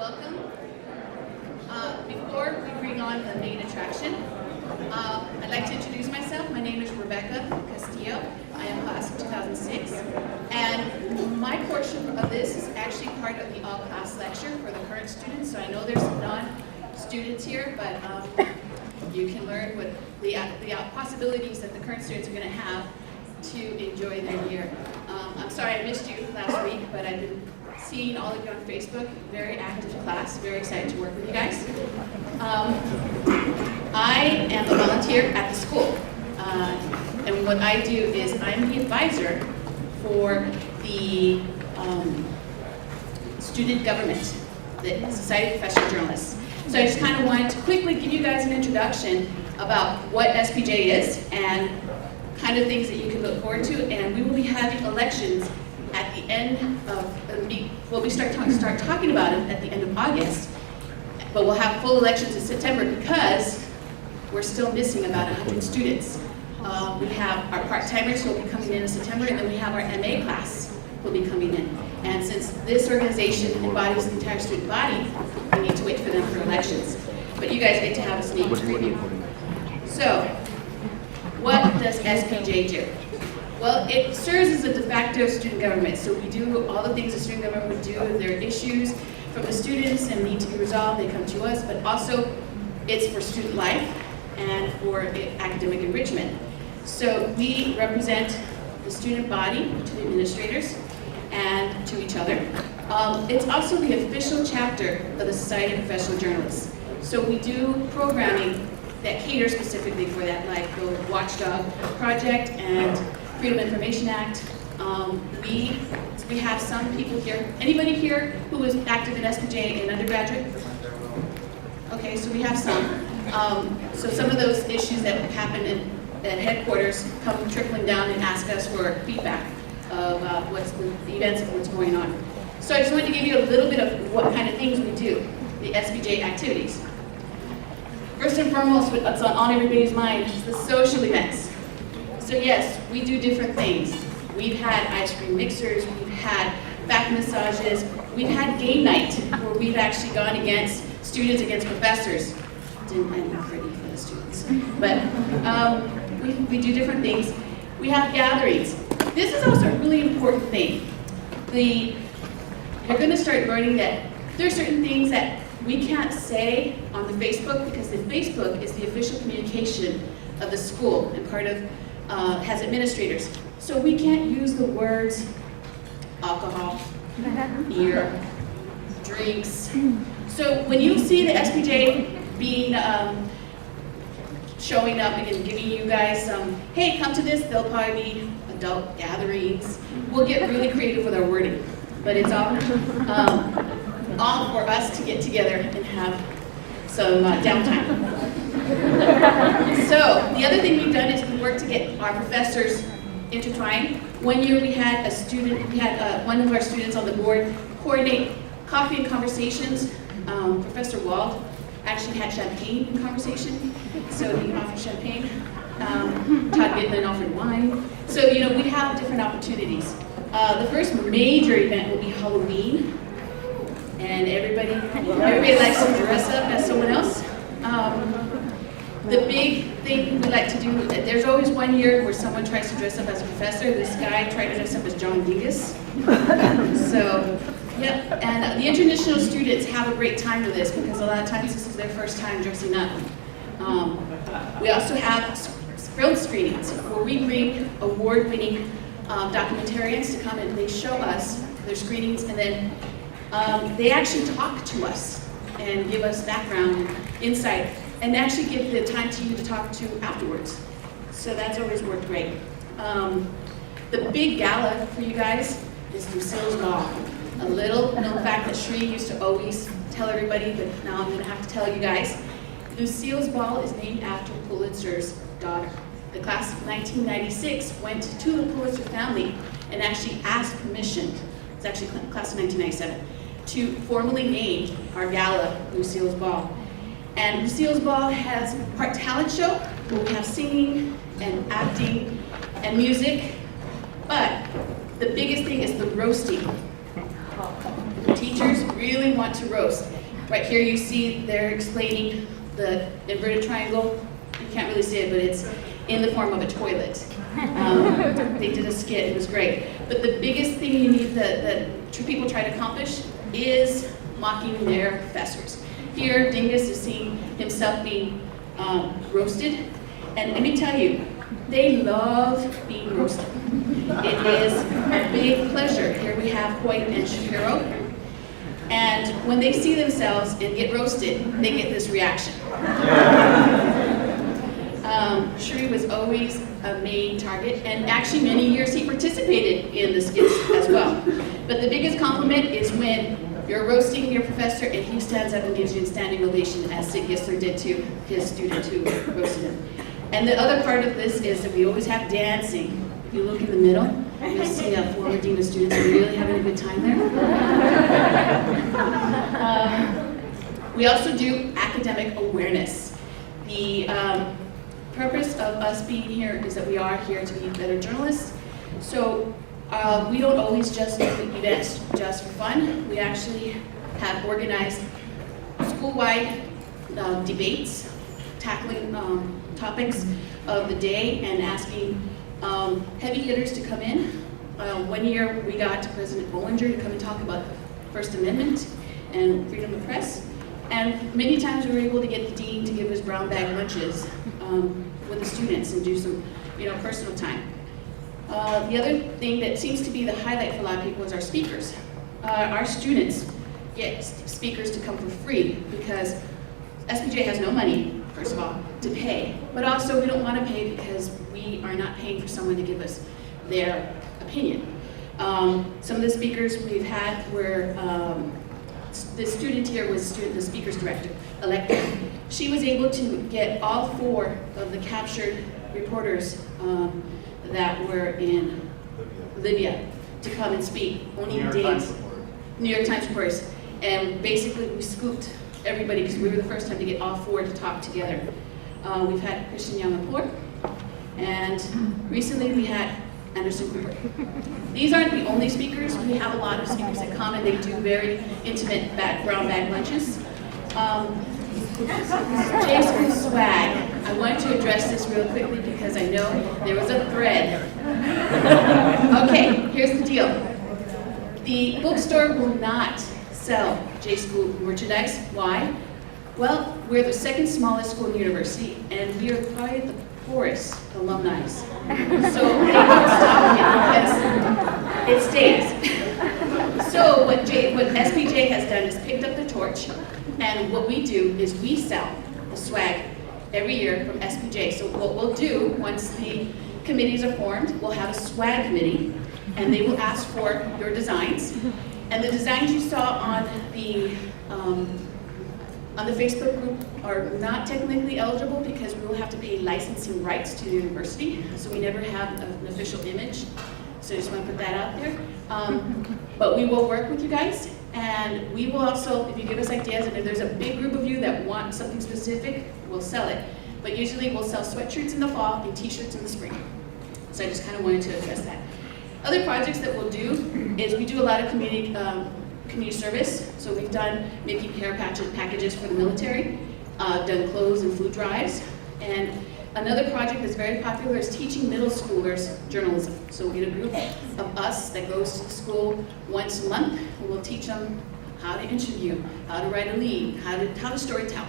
welcome. Before we bring on the main attraction, I'd like to introduce myself. My name is Rebecca Castillo. I am class of 2006. And my portion of this is actually part of the all-class lecture for the current students. So I know there's some non-students here, but you can learn what the possibilities that the current students are going to have to enjoy their year. I'm sorry I missed you last week, but I've been seeing all of you on Facebook. Very active class. Very excited to work with you guys. I am a volunteer at the school. And what I do is I'm the advisor for the student government, the Society of Professional Journalists. So I just kind of wanted to quickly give you guys an introduction about what SPJ is and kind of things that you can look forward to. And we will be having elections at the end of, well, we start talking about it at the end of August, but we'll have full elections in September because we're still missing about 100 students. We have our part-timers who will be coming in September, and then we have our MA class who will be coming in. And since this organization embodies the entire student body, we need to wait for them for elections. But you guys get to have a sneak preview. So, what does SPJ do? Well, it serves as a de facto student government. So we do all the things the student government would do if there are issues from the students and need to be resolved, they come to us, but also it's for student life and for academic enrichment. So we represent the student body to the administrators and to each other. It's also the official chapter of the Society of Professional Journalists. So we do programming that caters specifically for that, like the Watchdog Project and Freedom of Information Act. We have some people here. Anybody here who was active in SPJ in undergraduate? Okay, so we have some. So some of those issues that happen at headquarters come trickling down and ask us for feedback of what's the events of what's going on. So I just wanted to give you a little bit of what kind of things we do, the SPJ activities. First and foremost, what's on everybody's mind is the social events. So yes, we do different things. We've had ice cream mixers, we've had back massages, we've had game night where we've actually gone against students against professors. Didn't end up pretty for the students. But we do different things. We have gatherings. This is also a really important thing. You're going to start learning that there are certain things that we can't say on the Facebook because the Facebook is the official communication of the school and part of has administrators. So we can't use the words alcohol, beer, drinks. So when you see the SPJ being showing up and giving you guys hey, come to this, they'll probably be adult gatherings. We'll get really creative with our wording, but it's all for us to get together and have some downtime. So the other thing we've done is we work to get our professors intertwined. One year we had a student, one of our students on the board coordinate coffee and conversations. Professor Wald actually had champagne in conversation, so he offered champagne. Todd Gitlin offered wine. So we have different opportunities. The first major event will be Halloween, and everybody likes to dress up as someone else. The big thing we like to do, there's always one year where someone tries to dress up as a professor. This guy tried to dress up as John Dingus. So, yep, and the international students have a great time with this because a lot of times this is their first time dressing up. We also have film screenings where we bring award-winning documentarians to come and they show us their screenings, and then they actually talk to us and give us background and insight, and actually give the time to you to talk to afterwards. So that's always worked great. The big gala for you guys is Lucille's Ball. A little known fact that Sree used to always tell everybody, but now I'm going to have to tell you guys. Lucille's Ball is named after Pulitzer's daughter. The class of 1996 went to the Pulitzer family and actually asked permission, it's actually class of 1997, to formally name our gala Lucille's Ball. And Lucille's Ball has part talent show, where we have singing and acting and music, but the biggest thing is the roasting. teachers really want to roast. Right here you see they're explaining the inverted triangle. You can't really see it, but it's in the form of a toilet. They did a skit, it was great. But the biggest thing you need that people try to accomplish is mocking their professors. Here, Dingus is seeing himself being roasted, and let me tell you, they love being roasted. It is a big pleasure. Here we have Hoyt and Shapiro, and when they see themselves and get roasted, they get this reaction. Sree was always a main target, and actually many years he participated in the skits as well. But the biggest compliment is when you're roasting your professor and he stands up and gives you a standing ovation, as Sid Gisler did to his student who roasted him. And the other part of this is that we always have dancing. If you look in the middle, you'll see a former dean of students really having a good time there. We also do academic awareness. The purpose of us being here is that we are here to be better journalists. So we don't always just do events just for fun. We actually have organized school-wide debates, tackling topics of the day and asking heavy hitters to come in. One year we got President Bollinger to come and talk about the First Amendment and freedom of press. And many times we were able to get the dean to give us brown bag lunches with the students and do some, personal time. The other thing that seems to be the highlight for a lot of people is our speakers. Our students get speakers to come for free because SPJ has no money, first of all, to pay. But also we don't want to pay because we are not paying for someone to give us their opinion. Some of the speakers we've had were, the student here was the speaker's director, elected. She was able to get all 4 of the captured reporters that were in Libya to come and speak, only days. New York Times reporters. And basically we scooped everybody because we were the first time to get all 4 to talk together. We've had Christian Yamapur, and recently we had Anderson Cooper. These aren't the only speakers. We have a lot of speakers that come and they do very intimate brown bag lunches. J School swag. I want to address this real quickly because I know there was a thread. Okay, here's the deal. The bookstore will not sell J School merchandise. Why? Well, we're the 2nd smallest school in the university, and we are probably the poorest alumni. So they don't stop it because it stays. So what SPJ has done is picked up the torch, and what we do is we sell the swag every year from SPJ. So what we'll do, once the committees are formed, we'll have a swag committee, and they will ask for your designs. And the designs you saw on the Facebook group are not technically eligible because we will have to pay licensing rights to the university, so we never have an official image. So I just want to put that out there. But we will work with you guys, and we will also, if you give us ideas, and if there's a big group of you that want something specific, we'll sell it. But usually we'll sell sweatshirts in the fall and t-shirts in the spring. So I just kind of wanted to address that. Other projects that we'll do is we do a lot of community service. So we've done making care packages for the military, done clothes and food drives, and another project that's very popular is teaching middle schoolers journalism. So we get a group of us that goes to the school once a month, and we'll teach them how to interview, how to write a lead, how to storytell.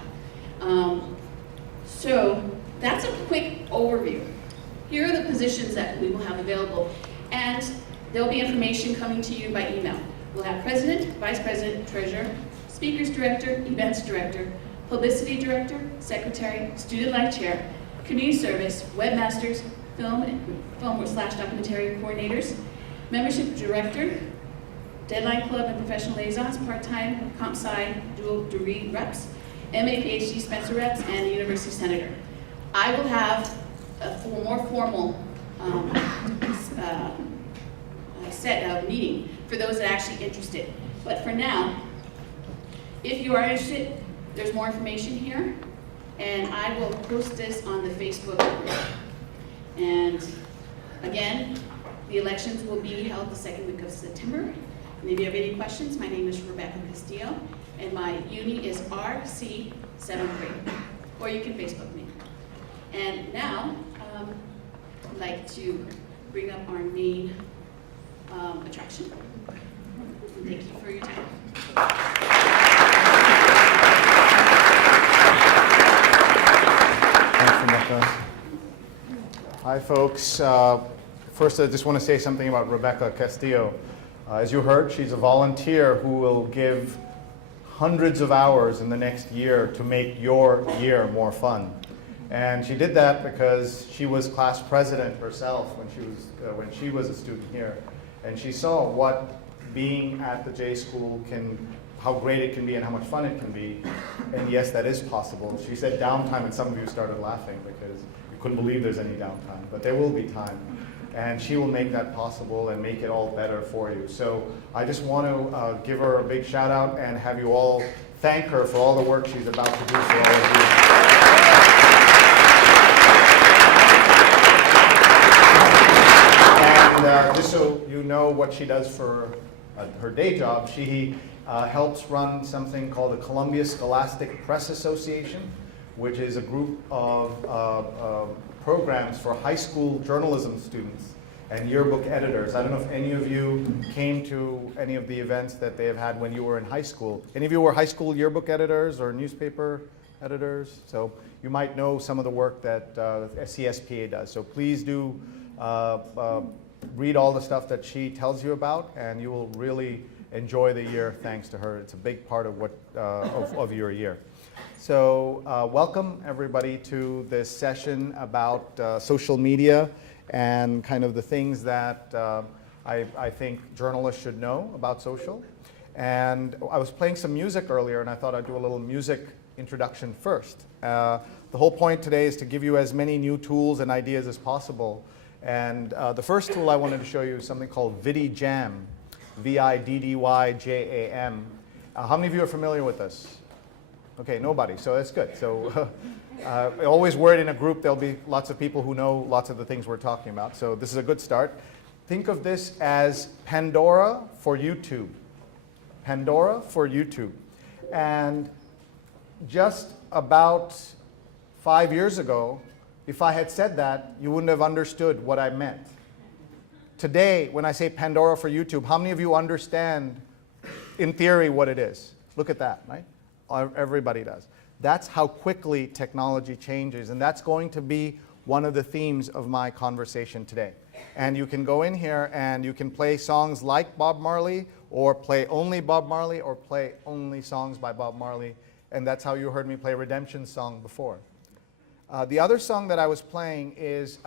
So that's a quick overview. Here are the positions that we will have available, and there'll be information coming to you by email. We'll have president, vice president, treasurer, speakers director, events director, publicity director, secretary, student life chair, community service, webmasters, film/documentary coordinators, membership director, deadline club and professional liaisons, part-time, comp sci, dual degree reps, MA, PhD Spencer reps, and the university senator. I will have a more formal set of meeting for those that are actually interested. But for now, if you are interested, there's more information here, and I will post this on the Facebook group. And again, the elections will be held the 2nd week of September, And if you have any questions, my name is Rebecca Castillo, and my uni is RC7th grade, or you can Facebook me. And now, I'd like to bring up our main attraction. And thank you for your time. Thanks, Rebecca. Hi, folks. First, I just want to say something about Rebecca Castillo. As you heard, she's a volunteer who will give hundreds of hours in the next year to make your year more fun. And she did that because she was class president herself when she was a student here. And she saw what being at the J School how great it can be and how much fun it can be. And yes, that is possible. She said downtime, and some of you started laughing because you couldn't believe there's any downtime. But there will be time. And she will make that possible and make it all better for you. So I just want to give her a big shout out and have you all thank her for all the work she's about to do for all of you. And just so you know what she does for her day job, she helps run something called the Columbia Scholastic Press Association, which is a group of programs for high school journalism students and yearbook editors. I don't know if any of you came to any of the events that they have had when you were in high school. Any of you were high school yearbook editors or newspaper editors? So you might know some of the work that CSPA does. So please do read all the stuff that she tells you about, and you will really enjoy the year thanks to her. It's a big part of of your year. So welcome everybody to this session about social media and kind of the things that I think journalists should know about social. And I was playing some music earlier, and I thought I'd do a little music introduction first. The whole point today is to give you as many new tools and ideas as possible. And the first tool I wanted to show you is something called ViddyJam, ViddyJam. How many of you are familiar with this? Okay, nobody, so that's good. So always worried in a group there'll be lots of people who know lots of the things we're talking about. So this is a good start. Think of this as Pandora for YouTube. Pandora for YouTube. And just about 5 years ago, if I had said that, you wouldn't have understood what I meant. Today, when I say Pandora for YouTube, how many of you understand, in theory, what it is? Look at that, right? Everybody does. That's how quickly technology changes, and that's going to be one of the themes of my conversation today. And you can go in here and you can play songs like Bob Marley, or play only Bob Marley, or play only songs by Bob Marley, and that's how you heard me play Redemption's song before. The other song that I was playing is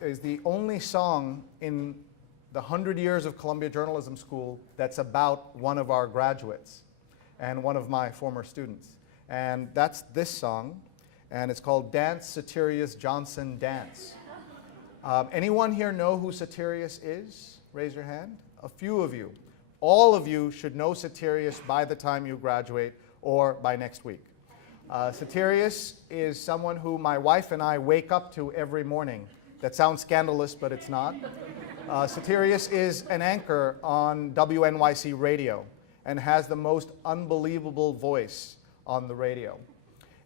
is the only song in the 100 years of Columbia Journalism School that's about one of our graduates and one of my former students. And that's this song, and it's called Dance, Satirius Johnson, Dance. Anyone here know who Satirius is? Raise your hand. A few of you. All of you should know Satirius by the time you graduate or by next week. Satirius is someone who my wife and I wake up to every morning. That sounds scandalous, but it's not. Satirius is an anchor on WNYC radio and has the most unbelievable voice on the radio.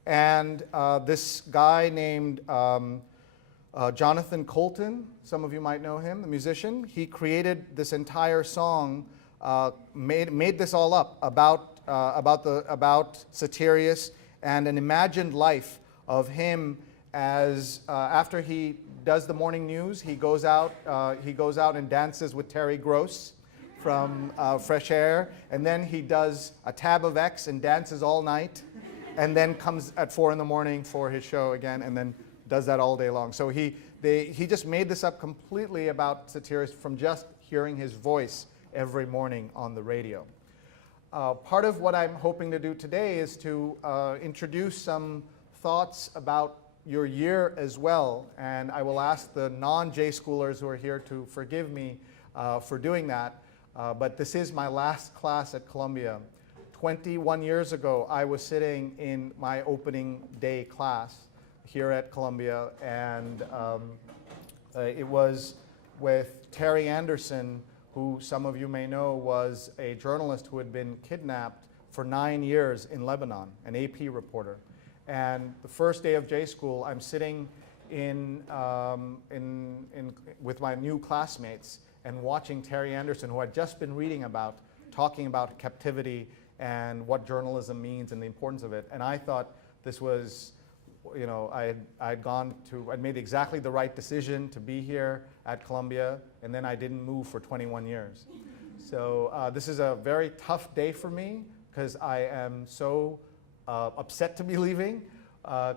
And this guy named Jonathan Colton, some of you might know him, the musician, he created this entire song, made this all up about Satirius and an imagined life of him as after he does the morning news, he goes out and dances with Terry Gross from Fresh Air, and then he does a tab of X and dances all night, and then comes at 4 in the morning for his show again, and then does that all day long. So he just made this up completely about Satirius from just hearing his voice every morning on the radio. Part of what I'm hoping to do today is to introduce some thoughts about your year as well, and I will ask the non-J schoolers who are here to forgive me for doing that, but this is my last class at Columbia. 21 years ago, I was sitting in my opening day class here at Columbia, and it was with Terry Anderson, who some of you may know was a journalist who had been kidnapped for 9 years in Lebanon, an AP reporter. And the first day of J School, I'm sitting with my new classmates and watching Terry Anderson, who I'd just been reading about, talking about captivity and what journalism means and the importance of it. And I thought this was, you know, I'd made exactly the right decision to be here at Columbia, and then I didn't move for 21 years. So this is a very tough day for me because I am so upset to be leaving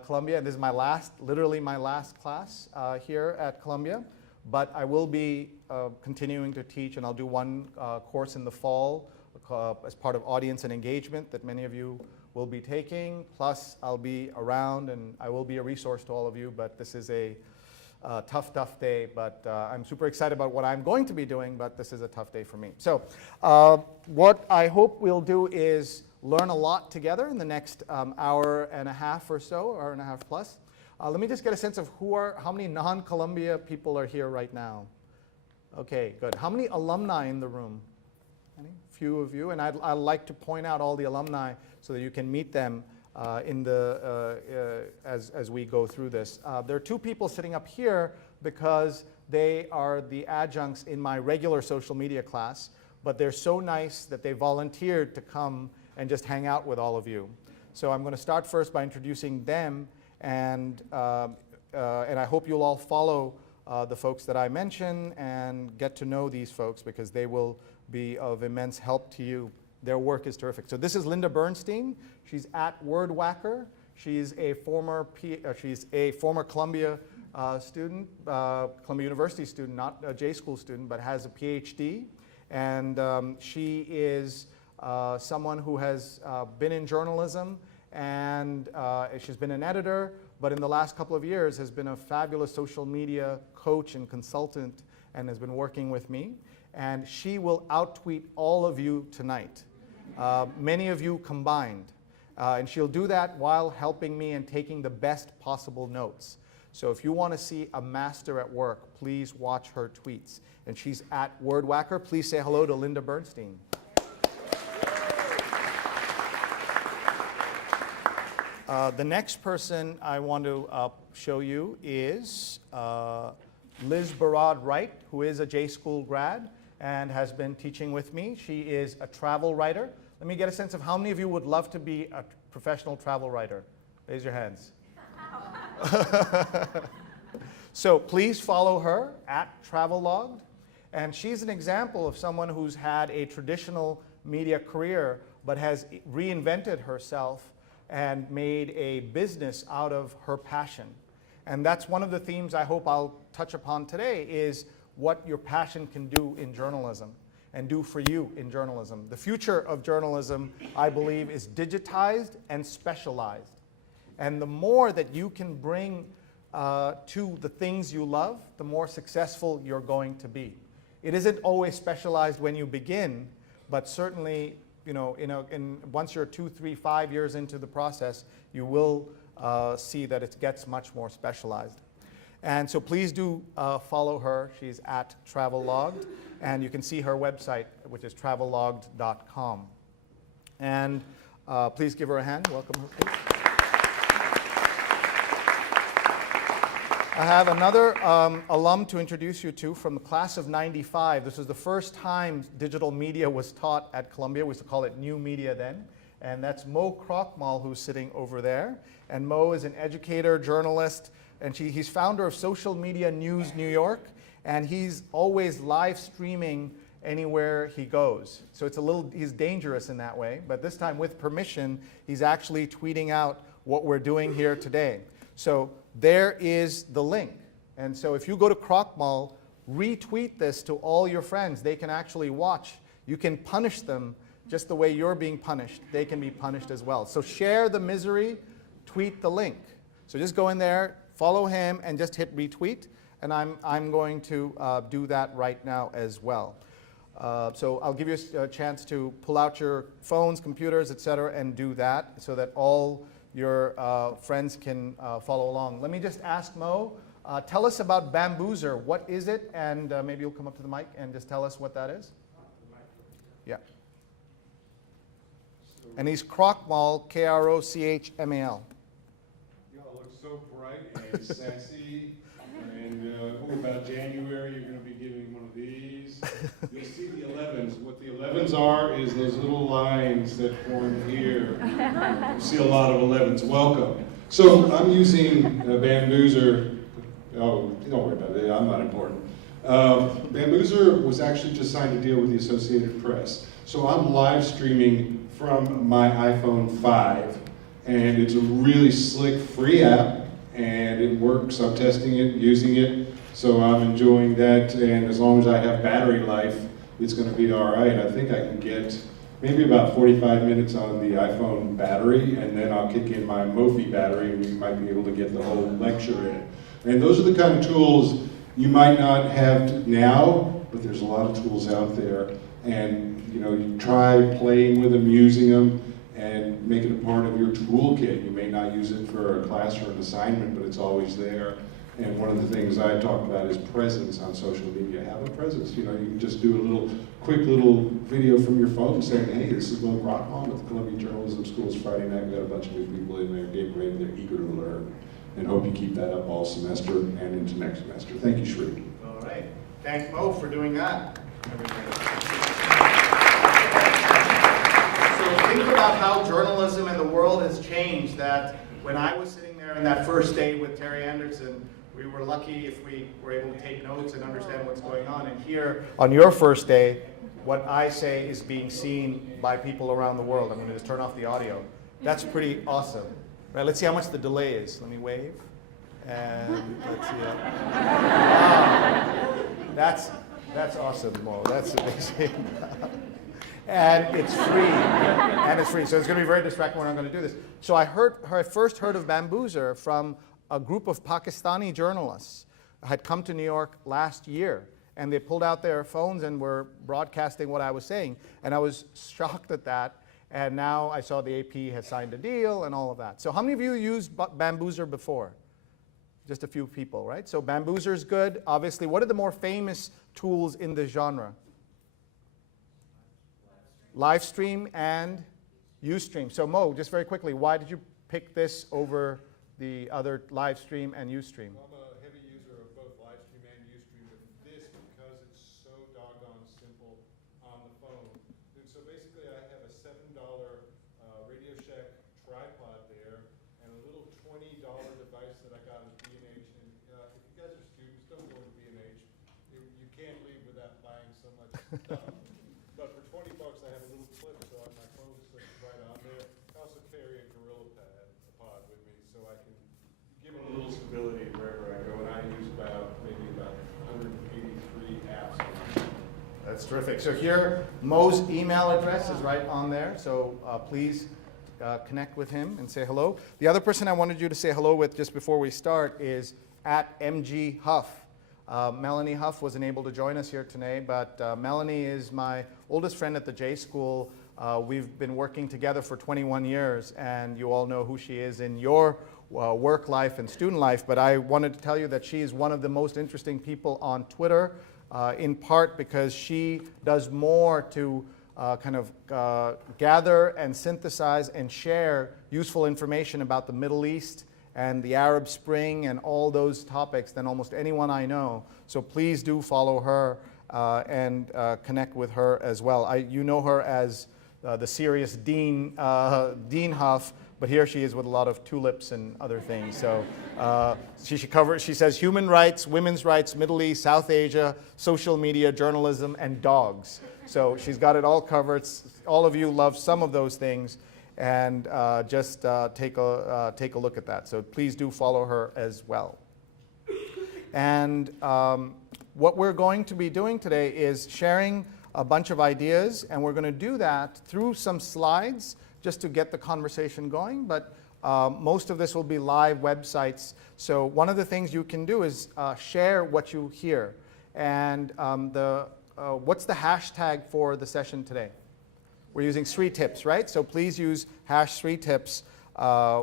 Columbia, and this is my last, literally my last class here at Columbia. But I will be continuing to teach, and I'll do one course in the fall as part of audience and engagement that many of you will be taking. Plus, I'll be around, and I will be a resource to all of you. But this is a tough day. But I'm super excited about what I'm going to be doing, but this is a tough day for me. So what I hope we'll do is learn a lot together in the next hour and a half or so, hour and a half plus. Let me just get a sense of how many non-Columbia people are here right now. Okay, good. How many alumni in the room? Any? Few of you, and I'd like to point out all the alumni so that you can meet them as we go through this. There are two people sitting up here because they are the adjuncts in my regular social media class, but they're so nice that they volunteered to come and just hang out with all of you. So I'm going to start first by introducing them, and I hope you'll all follow the folks that I mention and get to know these folks because they will be of immense help to you. Their work is terrific. So this is Linda Bernstein. She's at WordWhacker. She's a former Columbia student, Columbia University student, not a J School student, but has a PhD. And she is someone who has been in journalism, and she's been an editor, but in the last couple of years has been a fabulous social media coach and consultant and has been working with me. And she will out-tweet all of you tonight, many of you combined. And she'll do that while helping me and taking the best possible notes. So if you want to see a master at work, please watch her tweets. And she's at WordWhacker. Please say hello to Linda Bernstein. The next person I want to show you is Liz Barad-Wright, who is a J School grad and has been teaching with me. She is a travel writer. Let me get a sense of how many of you would love to be a professional travel writer. Raise your hands. So please follow her at Travelogged. And she's an example of someone who's had a traditional media career but has reinvented herself and made a business out of her passion. And that's one of the themes I hope I'll touch upon today is what your passion can do in journalism and do for you in journalism. The future of journalism, I believe, is digitized and specialized. And the more that you can bring to the things you love, the more successful you're going to be. It isn't always specialized when you begin, but certainly, you know, once you're 2, 3, 5 years into the process, you will see that it gets much more specialized. And so please do follow her. She's at Travelogged, and you can see her website, which is travelogged.com. And please give her a hand. Welcome her, please. I have another alum to introduce you to from the class of '95. This was the first time digital media was taught at Columbia. We used to call it new media then. And that's Mow Mow, who's sitting over there. And Mo is an educator, journalist, and he's founder of Social Media News New York. And he's always live streaming anywhere he goes. So he's dangerous in that way. But this time, with permission, he's actually tweeting out what we're doing here today. So there is the link. And so if you go to Crockmall, retweet this to all your friends. They can actually watch. You can punish them just the way you're being punished. They can be punished as well. So share the misery, tweet the link. So just go in there, follow him, and just hit retweet. And I'm going to do that right now as well. So I'll give you a chance to pull out your phones, computers, etc., and do that so that all your friends can follow along. Let me just ask Mo, Tell us about Bambuser. What is it? And maybe you'll come up to the mic and just tell us what that is. Yeah. And he's Krochmal, Krochmal. Y'all look so bright and sexy. And about January, you're going to be giving one of these. You'll see the 11s. What the 11s are is those little lines that form here. You see a lot of 11s. Welcome. So I'm using Bambuser. Oh, don't worry about it. I'm not important. Bambuser was actually just signed a deal with the Associated Press. So I'm live streaming from my iPhone 5. And it's a really slick, free app. And it works. I'm testing it, using it. So I'm enjoying that. And as long as I have battery life, it's going to be all right. I think I can get maybe about 45 minutes on the iPhone battery, and then I'll kick in my Mophie battery, and we might be able to get the whole lecture in. And those are the kind of tools you might not have now, but there's a lot of tools out there. And you try playing with them, using them, and make it a part of your toolkit. You may not use it for a class or an assignment, but it's always there. And one of the things I talk about is presence on social media. Have a presence. You can just do a quick little video from your phone saying, hey, this is Mow Mow with the Columbia Journalism School's Friday night. We got a bunch of new people in there, getting ready, they're eager to learn. And hope you keep that up all semester and into next semester. Thank you, Sree. All right. Thanks, Mo, for doing that. So think about how journalism in the world has changed, that when I was sitting there in that first day with Terry Anderson, we were lucky if we were able to take notes and understand what's going on. And here, on your first day, what I say is being seen by people around the world. I'm going to just turn off the audio. That's pretty awesome. Right, let's see how much the delay is. Let me wave. And let's see. Wow. That's awesome, Mo. That's amazing. And it's free. And it's free. So it's going to be very distracting when I'm going to do this. So I first heard of Bambuser from a group of Pakistani journalists had come to New York last year. And they pulled out their phones and were broadcasting what I was saying. And I was shocked at that. And now I saw the AP has signed a deal and all of that. So how many of you used Bambuser before? Just a few people, right? So Bambuser is good. Obviously, what are the more famous tools in this genre? Livestream and Ustream. So Mo, just very quickly, why did you pick this over the other Livestream and Ustream? I'm a heavy user of both Livestream and Ustream, but this because it's so doggone simple on the phone. And so basically I have a $7 Radio Shack tripod there and a little $20 device that I got at B&H. And if you guys are students, don't go to B&H. You can't leave without buying so much stuff. But for $20, I have a little clip, so my phone slips right on there. I also carry a Gorilla pod with me, so I can give it a little stability wherever I go. And I use maybe about 183 apps. That's terrific. So here, Mo's email address is right on there. So please connect with him and say hello. The other person I wanted you to say hello with just before we start is @MG Huff. Melanie Huff wasn't able to join us here today, but Melanie is my oldest friend at the J School. We've been working together for 21 years, and you all know who she is in your work life and student life, but I wanted to tell you that she is one of the most interesting people on Twitter, in part because she does more to gather and synthesize and share useful information about the Middle East and the Arab Spring and all those topics than almost anyone I know. So please do follow her and connect with her as well. You know her as the serious Dean Huff, but here she is with a lot of tulips and other things. So she says human rights, women's rights, Middle East, South Asia, social media, journalism, and dogs. So she's got it all covered. All of you love some of those things. And just take a look at that. So please do follow her as well. And what we're going to be doing today is sharing a bunch of ideas, and we're going to do that through some slides just to get the conversation going. But most of this will be live websites. So one of the things you can do is share what you hear. And what's the hashtag for the session today? We're using Sree tips, right? So please use #Sree tips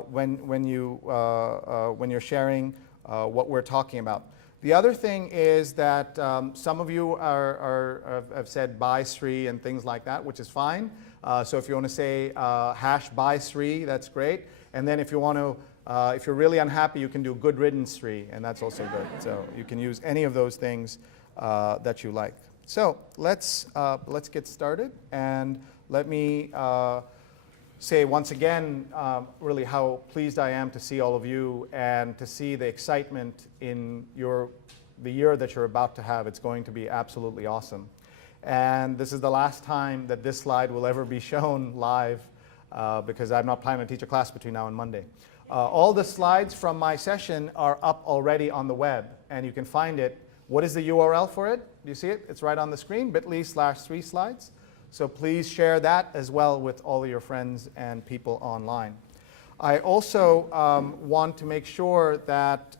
when you're sharing what we're talking about. The other thing is that some of you have said bye Sree and things like that, which is fine. So if you want to say hash bye Sree, that's great. And then if you want to, if you're really unhappy, you can do good riddance Sree, and that's also good. So you can use any of those things that you like. So let's get started, and let me say once again really how pleased I am to see all of you and to see the excitement in the year that you're about to have. It's going to be absolutely awesome. And this is the last time that this slide will ever be shown live because I'm not planning to teach a class between now and Monday. All the slides from my session are up already on the web, and you can find it. What is the URL for it? Do you see it? It's right on the screen, bit.ly/SreeSlides. So please share that as well with all of your friends and people online. I also want to make sure that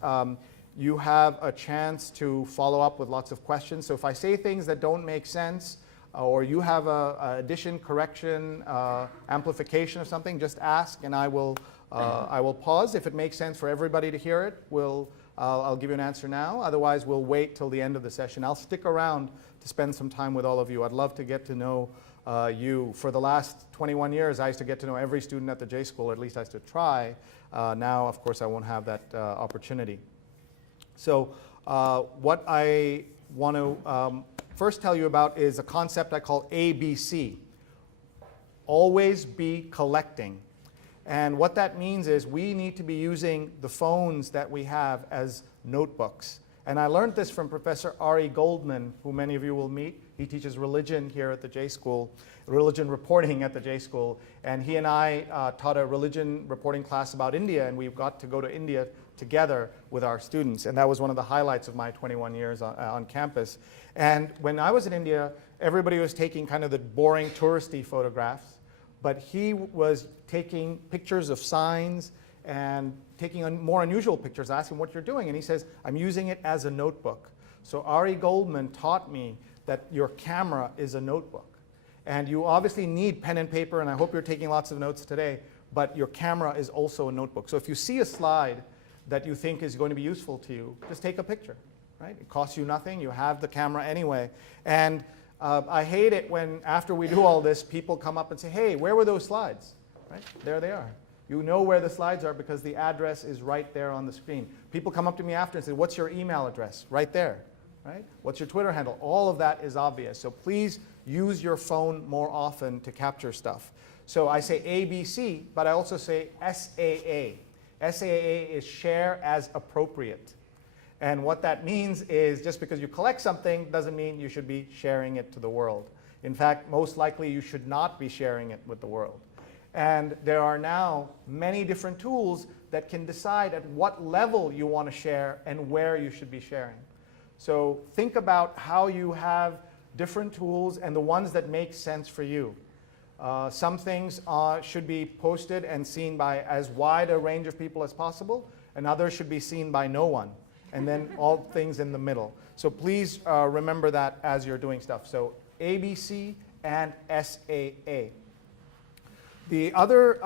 you have a chance to follow up with lots of questions. So if I say things that don't make sense, or you have a addition, correction, amplification of something, just ask, and I will pause. If it makes sense for everybody to hear it, I'll give you an answer now. Otherwise, we'll wait till the end of the session. I'll stick around to spend some time with all of you. I'd love to get to know you. For the last 21 years, I used to get to know every student at the J School, or at least I used to try. Now, of course, I won't have that opportunity. So what I want to first tell you about is a concept I call ABC. Always be collecting. And what that means is we need to be using the phones that we have as notebooks. And I learned this from Professor Ari Goldman, who many of you will meet. He teaches religion here at the J School, religion reporting at the J School. And he and I taught a religion reporting class about India, and we got to go to India together with our students. And that was one of the highlights of my 21 years on campus. And when I was in India, everybody was taking kind of the boring touristy photographs. But he was taking pictures of signs and taking more unusual pictures. I asked him what you're doing, and he says, I'm using it as a notebook. So Ari Goldman taught me that your camera is a notebook. And you obviously need pen and paper, and I hope you're taking lots of notes today, but your camera is also a notebook. So if you see a slide that you think is going to be useful to you, just take a picture, right? It costs you nothing. You have the camera anyway. And I hate it when, after we do all this, people come up and say, hey, where were those slides? Right? There they are. You know where the slides are because the address is right there on the screen. People come up to me after and say, what's your email address? Right there. Right? What's your Twitter handle? All of that is obvious. So please use your phone more often to capture stuff. So I say ABC, but I also say SAA. SAA is share as appropriate. And what that means is just because you collect something doesn't mean you should be sharing it to the world. In fact, most likely you should not be sharing it with the world. And there are now many different tools that can decide at what level you want to share and where you should be sharing. So think about how you have different tools and the ones that make sense for you. Some things should be posted and seen by as wide a range of people as possible, and others should be seen by no one. And then all things in the middle. So please remember that as you're doing stuff. So ABC and SAA. The other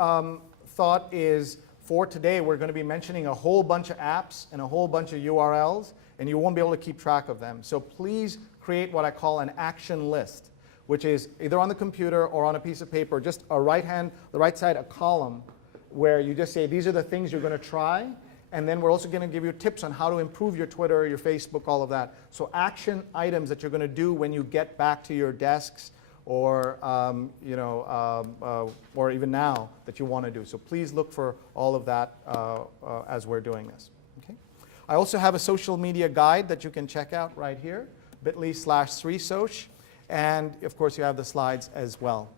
thought is for today, we're going to be mentioning a whole bunch of apps and a whole bunch of URLs, and you won't be able to keep track of them. So please create what I call an action list, which is either on the computer or on a piece of paper, just the right side, a column where you just say, these are the things you're going to try. And then we're also going to give you tips on how to improve your Twitter, your Facebook, all of that. So action items that you're going to do when you get back to your desks or, or even now that you want to do. So please look for all of that as we're doing this. Okay? I also have a social media guide that you can check out right here, bit.ly/SreeSoch. And of course, you have the slides as well.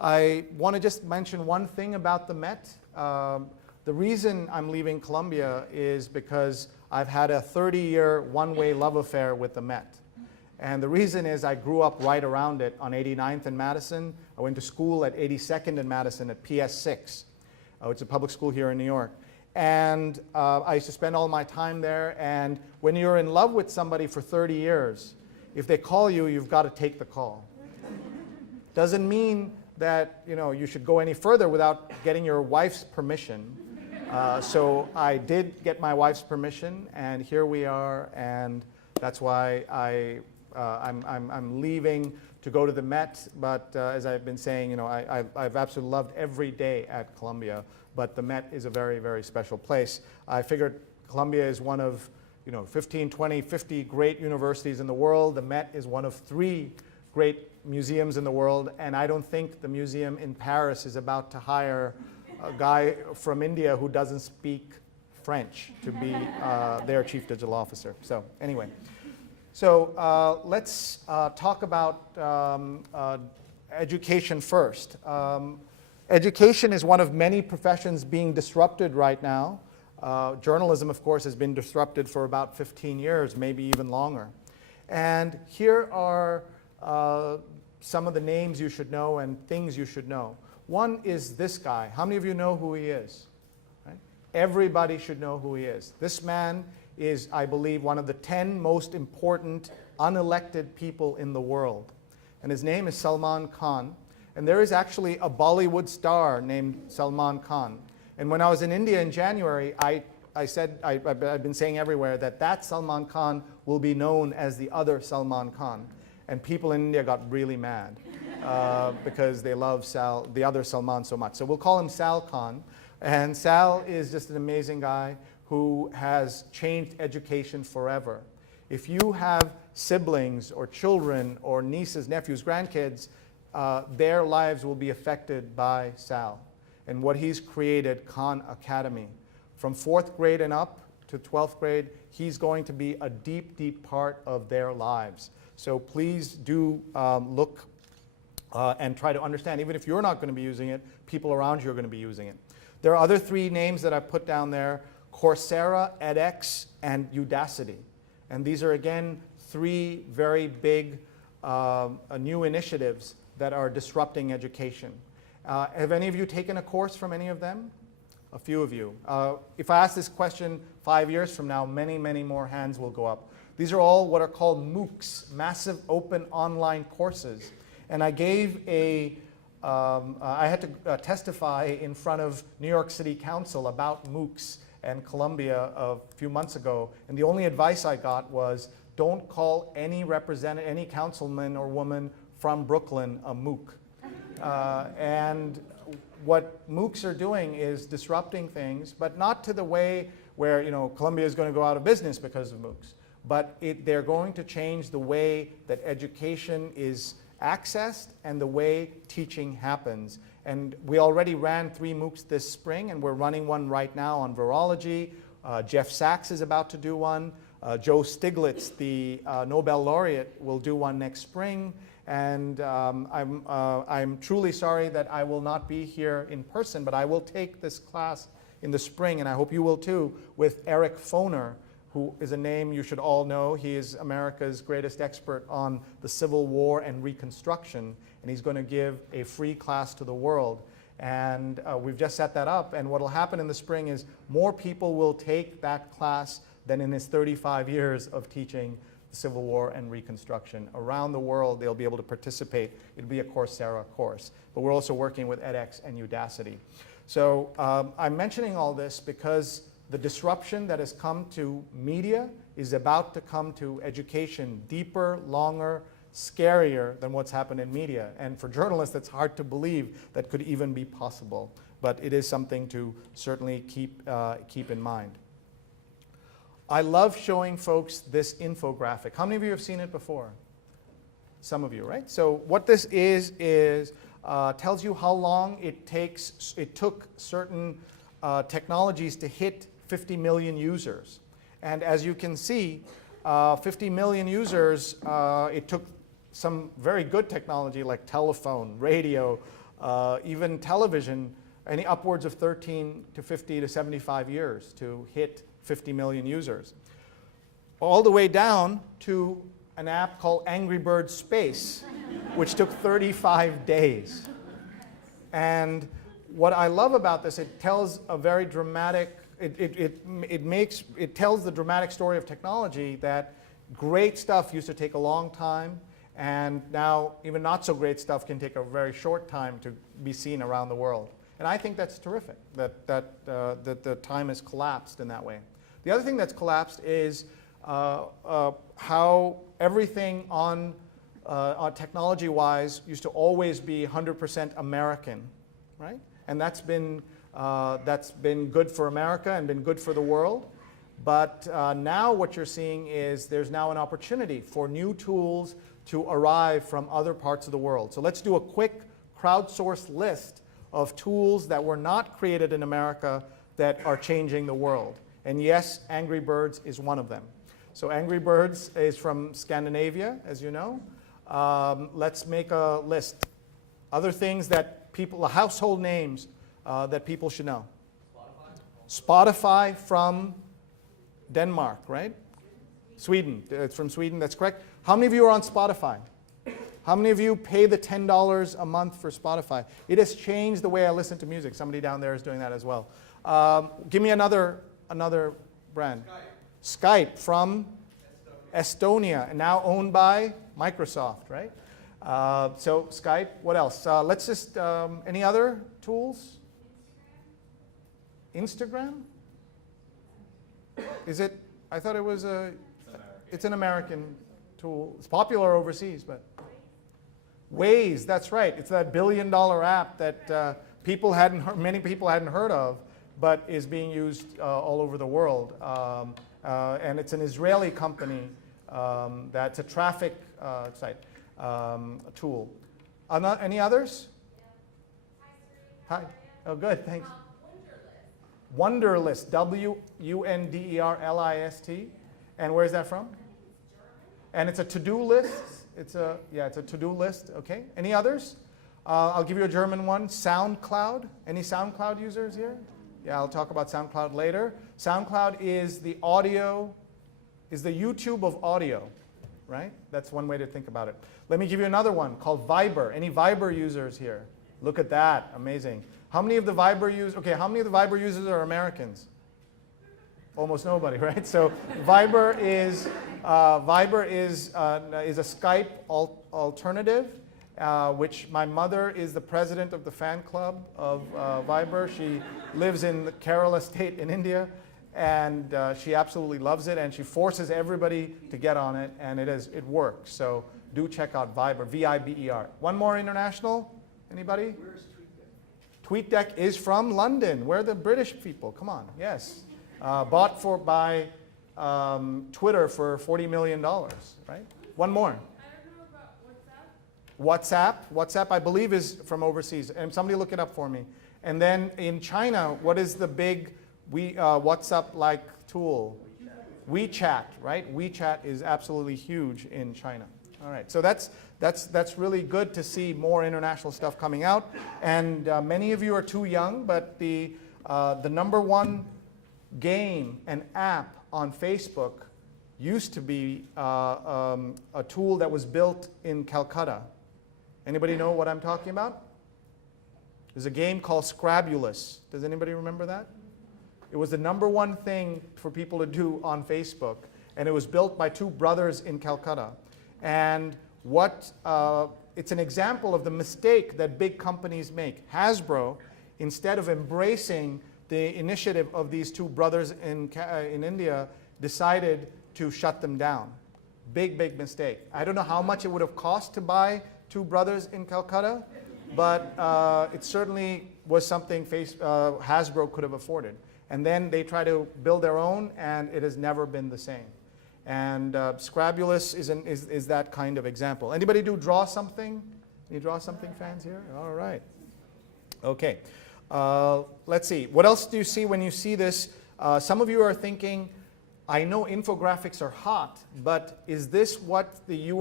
I want to just mention one thing about the Met. The reason I'm leaving Columbia is because I've had a 30-year one-way love affair with the Met. And the reason is I grew up right around it on 89th and Madison. I went to school at 82nd and Madison at PS6. It's a public school here in New York. And I used to spend all my time there. And when you're in love with somebody for 30 years, if they call you, you've got to take the call. Doesn't mean that you should go any further without getting your wife's permission. So I did get my wife's permission, and here we are, and that's why I'm leaving to go to the Met, but as I've been saying, you know, I've absolutely loved every day at Columbia, but the Met is a very, very special place. I figured Columbia is one of, you know, 15, 20, 50 great universities in the world. The Met is one of 3 great museums in the world, and I don't think the museum in Paris is about to hire a guy from India who doesn't speak French to be their chief digital officer. So anyway, so let's talk about education first. Education is one of many professions being disrupted right now. Journalism, of course, has been disrupted for about 15 years, maybe even longer. And here are some of the names you should know and things you should know. One is this guy. How many of you know who he is? Right? Everybody should know who he is. This man is, I believe, one of the 10 most important unelected people in the world. And his name is Salman Khan. And there is actually a Bollywood star named Salman Khan. And when I was in India in January, I said, I've been saying everywhere that Salman Khan will be known as the other Salman Khan. And people in India got really mad because they love the other Salman so much. So we'll call him Sal Khan. And Sal is just an amazing guy who has changed education forever. If you have siblings or children or nieces, nephews, grandkids, their lives will be affected by Sal. And what he's created, Khan Academy. From 4th grade and up to 12th grade, he's going to be a deep, deep part of their lives. So please do look and try to understand. Even if you're not going to be using it, people around you are going to be using it. There are other 3 names that I put down there: Coursera, edX, and Udacity. And these are, again, 3 very big new initiatives that are disrupting education. Have any of you taken a course from any of them? A few of you. If I ask this question 5 years from now, many, many more hands will go up. These are all what are called MOOCs, Massive Open Online Courses. And I gave I had to testify in front of New York City Council about MOOCs and Columbia a few months ago. And the only advice I got was, don't call any any councilman or woman from Brooklyn a MOOC. And what MOOCs are doing is disrupting things, but not to the way where, you know, Columbia is going to go out of business because of MOOCs. But they're going to change the way that education is accessed and the way teaching happens. And we already ran 3 MOOCs this spring, and we're running one right now on virology. Jeff Sachs is about to do one. Joe Stiglitz, the Nobel laureate, will do one next spring. And I'm truly sorry that I will not be here in person, but I will take this class in the spring, and I hope you will too, with Eric Foner, who is a name you should all know. He is America's greatest expert on the Civil War and Reconstruction, and he's going to give a free class to the world. And we've just set that up, and what will happen in the spring is more people will take that class than in his 35 years of teaching the Civil War and Reconstruction. Around the world, they'll be able to participate. It'll be a Coursera course. But we're also working with edX and Udacity. So I'm mentioning all this because the disruption that has come to media is about to come to education, deeper, longer, scarier than what's happened in media. And for journalists, it's hard to believe that could even be possible. But it is something to certainly keep in mind. I love showing folks this infographic. How many of you have seen it before? Some of you, right? So what this is tells you how long it took certain technologies to hit 50 million users. And as you can see, 50 million users, it took some very good technology like telephone, radio, even television, any upwards of 13 to 50 to 75 years to hit 50 million users. All the way down to an app called Angry Birds Space, which took 35 days. And what I love about this, it tells a very dramatic, it tells the dramatic story of technology that great stuff used to take a long time, and now even not so great stuff can take a very short time to be seen around the world. And I think that's terrific that the time has collapsed in that way. The other thing that's collapsed is how everything on technology-wise used to always be 100% American, right? And that's been good for America and been good for the world. But now what you're seeing is there's now an opportunity for new tools to arrive from other parts of the world. So let's do a quick crowdsourced list of tools that were not created in America that are changing the world. And yes, Angry Birds is one of them. So Angry Birds is from Scandinavia, as you know. Let's make a list. Other things that people, household names that people should know. Spotify from Denmark, right? Sweden. It's from Sweden, that's correct. How many of you are on Spotify? How many of you pay the $10 a month for Spotify? It has changed the way I listen to music. Somebody down there is doing that as well. Give me another brand. Skype from Estonia, and now owned by Microsoft, right? So Skype, what else? Let's just, any other tools? Instagram? Is it, I thought it was it's an American tool. It's popular overseas, but. Waze, that's right. It's that billion-dollar app that many people hadn't heard of, but is being used all over the world. And it's an Israeli company that's a traffic site tool. Any others? Hi. Oh, good. Thanks. Wunderlist. Wunderlist. And where's that from? And it's a to-do list. It's a to-do list. Okay. Any others? I'll give you a German one. SoundCloud. Any SoundCloud users here? Yeah, I'll talk about SoundCloud later. SoundCloud is the YouTube of audio, right? That's one way to think about it. Let me give you another one called Viber. Any Viber users here? Look at that. Amazing. How many of the Viber users? Okay, how many of the Viber users are Americans? Almost nobody, right? So Viber is a Skype alternative, which my mother is the president of the fan club of Viber. She lives in the Kerala state in India, and she absolutely loves it, and she forces everybody to get on it, and it works. So do check out Viber, V-I-B-E-R. One more international? Anybody? Where's TweetDeck? TweetDeck is from London. We're the British people. Come on, yes. Bought by Twitter for $40 million, right? One more. I don't know about WhatsApp. WhatsApp, I believe, is from overseas. And somebody look it up for me. And then in China, what is the big WhatsApp-like tool? WeChat, right? WeChat is absolutely huge in China. All right, so that's really good to see more international stuff coming out. And many of you are too young, but the number one game and app on Facebook used to be a tool that was built in Calcutta. Anybody know what I'm talking about? There's a game called Scrabulous. Does anybody remember that? It was the number one thing for people to do on Facebook, and it was built by two brothers in Calcutta. And it's an example of the mistake that big companies make. Hasbro, instead of embracing the initiative of these two brothers in India, decided to shut them down. Big, big mistake. I don't know how much it would have cost to buy two brothers in Calcutta, but it certainly was something Hasbro could have afforded. And then they try to build their own, and it has never been the same. And Scrabulous is that kind of example. Anybody do Draw Something? Any Draw Something fans here? All right. Okay. Let's see. What else do you see when you see this? Some of you are thinking, I know infographics are hot, but is this what the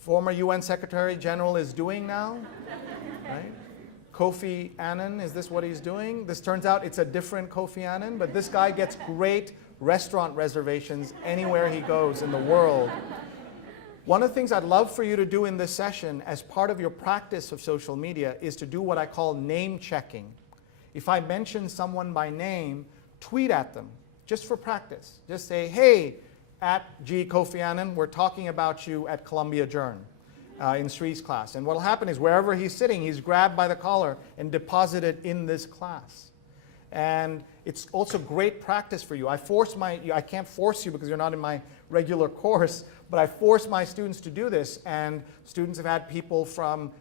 former UN Secretary General is doing now? Right? Kofi Annan, is this what he's doing? This turns out it's a different Kofi Annan, but this guy gets great restaurant reservations anywhere he goes in the world. One of the things I'd love for you to do in this session as part of your practice of social media is to do what I call name checking. If I mention someone by name, tweet at them, just for practice. Just say, hey, at G. Kofi Annan, we're talking about you at Columbia Journ. in Sree's class. And what will happen is wherever he's sitting, he's grabbed by the collar and deposited in this class. And it's also great practice for you. I can't force you because you're not in my regular course, but I force my students to do this. And students have had people from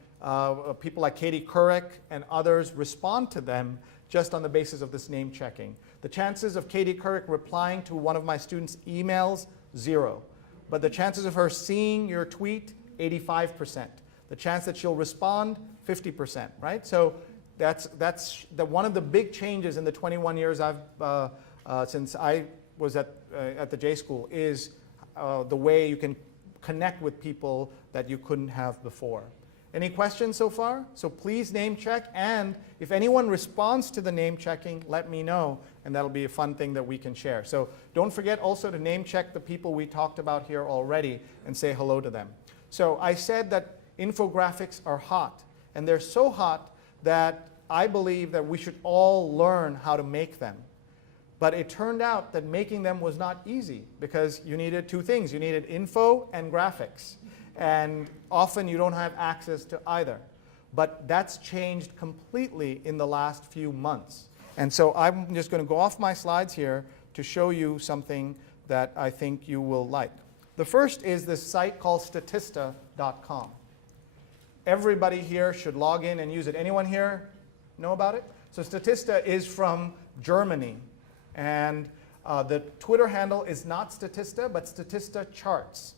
people like Katie Couric and others respond to them just on the basis of this name checking. The chances of Katie Couric replying to one of my students' emails, 0. But the chances of her seeing your tweet, 85%. The chance that she'll respond, 50%, right? So that's one of the big changes in the 21 years since I was at the J School is the way you can connect with people that you couldn't have before. Any questions so far? So please name check, and if anyone responds to the name checking, let me know, and that'll be a fun thing that we can share. So don't forget also to name check the people we talked about here already and say hello to them. So I said that infographics are hot, and they're so hot that I believe that we should all learn how to make them. But it turned out that making them was not easy because you needed two things. You needed info and graphics. And often you don't have access to either. But that's changed completely in the last few months. And so I'm just going to go off my slides here to show you something that I think you will like. The first is this site called Statista.com. Everybody here should log in and use it. Anyone here know about it? So Statista is from Germany. And the Twitter handle is not Statista, but Statista Charts.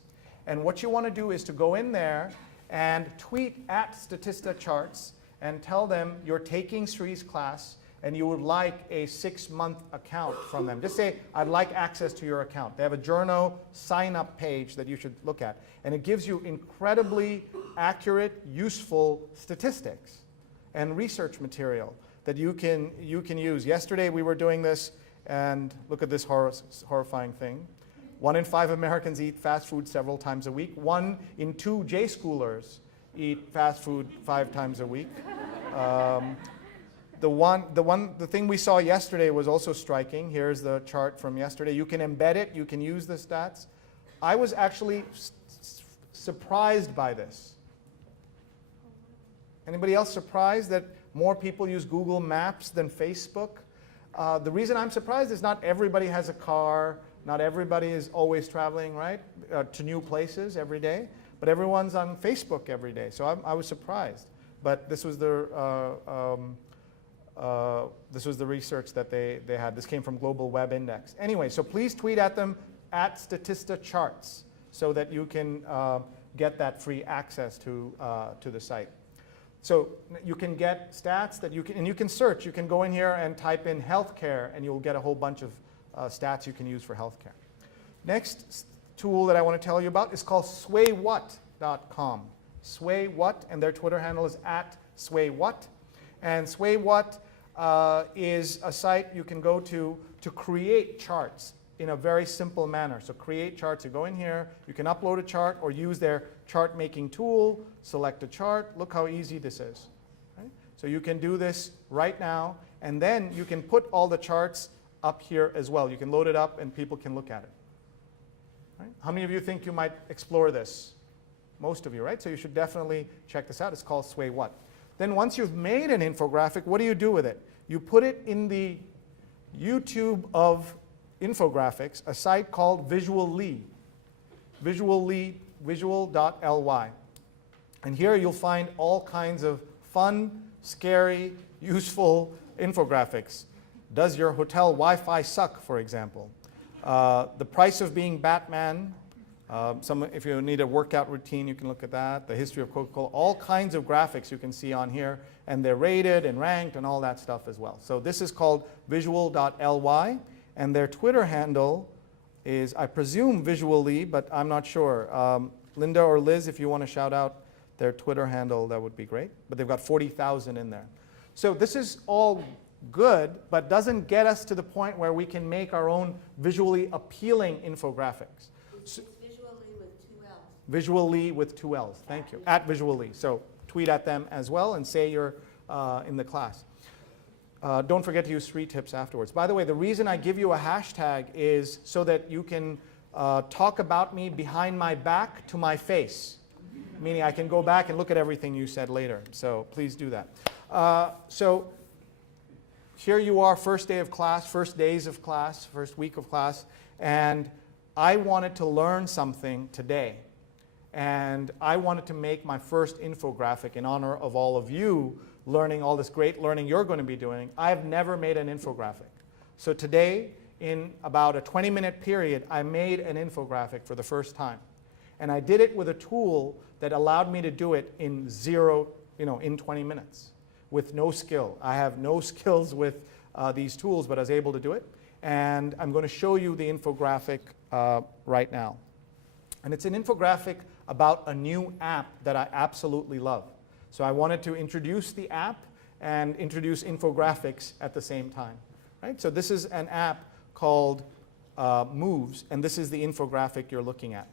And what you want to do is to go in there and tweet at Statista Charts and tell them you're taking Sree's class and you would like a 6-month account from them. Just say, I'd like access to your account. They have a journo sign-up page that you should look at. And it gives you incredibly accurate, useful statistics and research material that you can use. Yesterday we were doing this, and look at this horrifying thing. 1 in 5 Americans eat fast food several times a week. 1 in 2 J-schoolers eat fast food 5 times a week. The thing we saw yesterday was also striking. Here's the chart from yesterday. You can embed it. You can use the stats. I was actually surprised by this. Anybody else surprised that more people use Google Maps than Facebook? The reason I'm surprised is not everybody has a car. Not everybody is always traveling, right, to new places every day, but everyone's on Facebook every day. So I was surprised. But this was the research that they had. This came from Global Web Index. Anyway, so please tweet at them at Statista Charts so that you can get that free access to the site. So you can get stats that you can search. You can go in here and type in healthcare, and you'll get a whole bunch of stats you can use for healthcare. Next tool that I want to tell you about is called SwayWhat.com. SwayWhat, and their Twitter handle is at SwayWhat. And SwayWhat is a site you can go to create charts in a very simple manner. So create charts, you go in here, you can upload a chart or use their chart making tool, select a chart. Look how easy this is. Right? So you can do this right now, and then you can put all the charts up here as well. You can load it up and people can look at it. Right? How many of you think you might explore this? Most of you, right? So you should definitely check this out. It's called SwayWhat. Then once you've made an infographic, what do you do with it? You put it in the YouTube of infographics, a site called Visual.ly. Visual.ly. And here you'll find all kinds of fun, scary, useful infographics. Does your hotel Wi-Fi suck, for example? The price of being Batman. If you need a workout routine, you can look at that. The history of Coca-Cola. All kinds of graphics you can see on here. And they're rated and ranked and all that stuff as well. So this is called Visual.ly. And their Twitter handle is, I presume, Visual.ly, but I'm not sure. Linda or Liz, if you want to shout out their Twitter handle, that would be great. But they've got 40,000 in there. So this is all good, but doesn't get us to the point where we can make our own visually appealing infographics. So, Visual.ly with 2 L's. Visual.ly with 2 L's, thank you. At Visual.ly. So tweet at them as well and say you're in the class. Don't forget to use Sree tips afterwards. By the way, the reason I give you a hashtag is so that you can talk about me behind my back to my face. meaning I can go back and look at everything you said later. So please do that. So here you are, first day of class, first days of class, first week of class, and I wanted to learn something today. And I wanted to make my first infographic in honor of all of you learning all this great learning you're going to be doing. I've never made an infographic. So today, in about a 20-minute period, I made an infographic for the first time. And I did it with a tool that allowed me to do it in in 20 minutes with no skill. I have no skills with these tools, but I was able to do it. And I'm going to show you the infographic right now. And it's an infographic about a new app that I absolutely love. So I wanted to introduce the app and introduce infographics at the same time. Right? So this is an app called Moves, and this is the infographic you're looking at.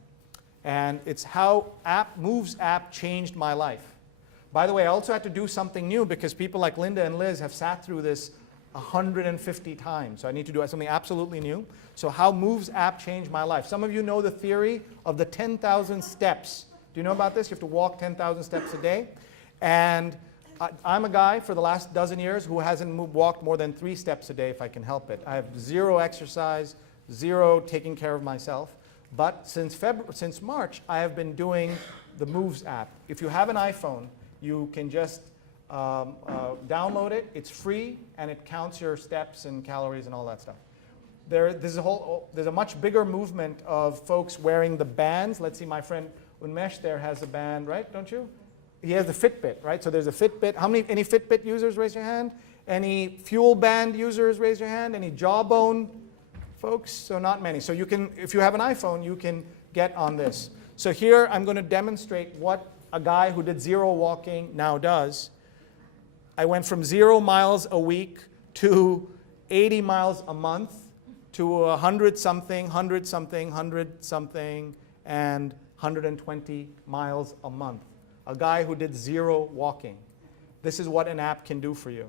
And it's how Moves app changed my life. By the way, I also had to do something new because people like Linda and Liz have sat through this 150 times. So I need to do something absolutely new. So how Moves app changed my life. Some of you know the theory of the 10,000 steps. Do you know about this? You have to walk 10,000 steps a day. And I'm a guy for the last dozen years who hasn't walked more than 3 steps a day if I can help it. I have 0 exercise, 0 taking care of myself. But since March, I have been doing the Moves app. If you have an iPhone, you can just download it. It's free, and it counts your steps and calories and all that stuff. There's a much bigger movement of folks wearing the bands. Let's see, my friend Unmesh there has a band, right? Don't you? He has the Fitbit, right? So there's a Fitbit. Any Fitbit users, raise your hand? Any Fuel Band users, raise your hand? Any Jawbone folks? So not many. So you can, if you have an iPhone, you can get on this. So here I'm going to demonstrate what a guy who did 0 walking now does. I went from 0 miles a week to 80 miles a month to 100-something, 100-something, 100-something, and 120 miles a month. A guy who did 0 walking. This is what an app can do for you.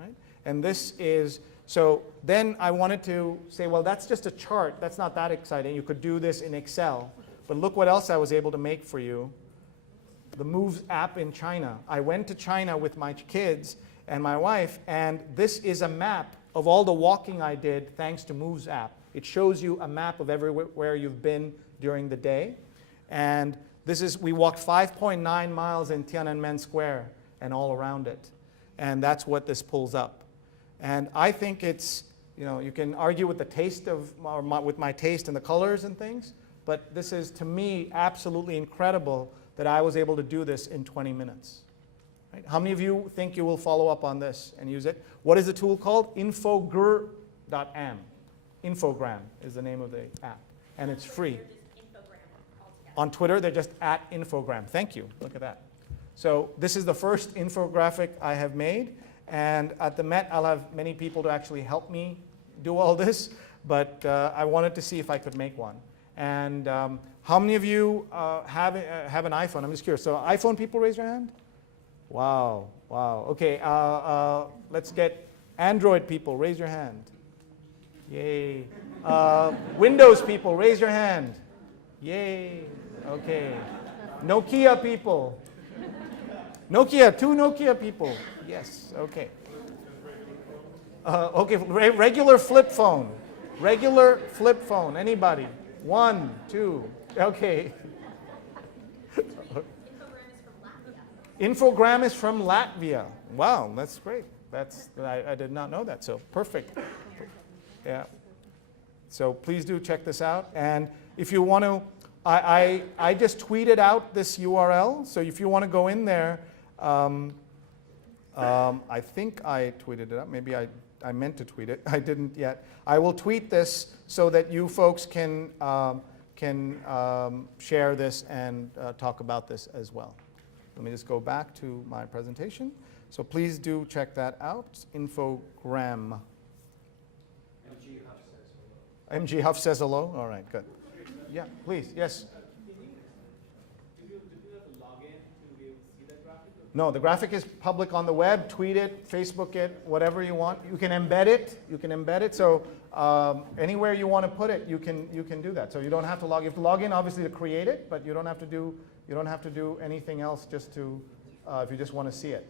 Right? And this is, so then I wanted to say, well, that's just a chart. That's not that exciting. You could do this in Excel. But look what else I was able to make for you. The Moves app in China. I went to China with my kids and my wife, and this is a map of all the walking I did thanks to Moves app. It shows you a map of everywhere you've been during the day. And this is, we walked 5.9 miles in Tiananmen Square and all around it. And that's what this pulls up. And I think it's, you can argue with the taste of, with my taste and the colors and things, but this is, to me, absolutely incredible that I was able to do this in 20 minutes. Right? How many of you think you will follow up on this and use it? What is the tool called? Infographic.am. Infogram is the name of the app. And it's free. On Twitter, they're just at Infogram. Thank you. Look at that. So this is the first infographic I have made. And at the Met, I'll have many people to actually help me do all this. But I wanted to see if I could make one. And how many of you have an iPhone? I'm just curious. So iPhone people, raise your hand. Wow, wow. OK, let's get Android people, raise your hand. Yay. Windows people, raise your hand. Yay. OK. Nokia people. Nokia, 2 Nokia people. Yes, OK. OK, regular flip phone. Regular flip phone. Anybody? 1, 2. OK. Infogram is from Latvia. Wow, that's great. I did not know that, so perfect. Yeah. So please do check this out. And if you want to, I just tweeted out this URL. So if you want to go in there, I think I tweeted it out. Maybe I meant to tweet it. I didn't yet. I will tweet this so that you folks can share this and talk about this as well. Let me just go back to my presentation. So please do check that out. Infogram. MG Huff says hello. All right, good. Yeah, please. Yes. Did you have to log in to be able to see that graphic? No, the graphic is public on the web. Tweet it, Facebook it, whatever you want. You can embed it. You can embed it. So anywhere you want to put it, you can do that. So you don't have to log. You have to log in, obviously, to create it, but you don't have to do anything else just to if you just want to see it.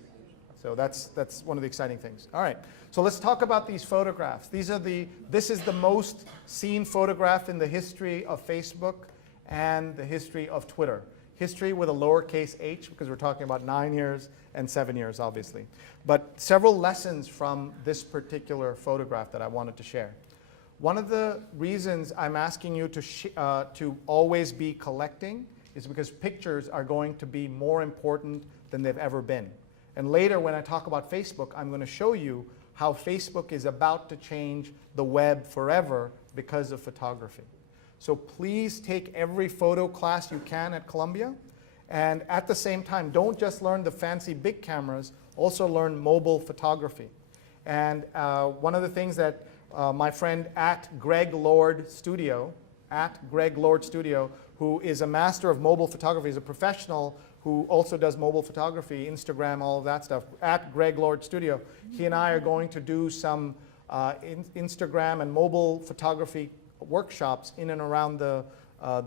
So that's one of the exciting things. All right. So let's talk about these photographs. This is the most seen photograph in the history of Facebook and the history of Twitter. History with a lowercase h, because we're talking about 9 years and 7 years, obviously. But several lessons from this particular photograph that I wanted to share. One of the reasons I'm asking you to always be collecting is because pictures are going to be more important than they've ever been. And later, when I talk about Facebook, I'm going to show you how Facebook is about to change the web forever because of photography. So please take every photo class you can at Columbia. And at the same time, don't just learn the fancy big cameras, also learn mobile photography. And one of the things that my friend at Greg Lord Studio, who is a master of mobile photography, is a professional who also does mobile photography, Instagram, all of that stuff, at Greg Lord Studio. He and I are going to do some Instagram and mobile photography workshops in and around the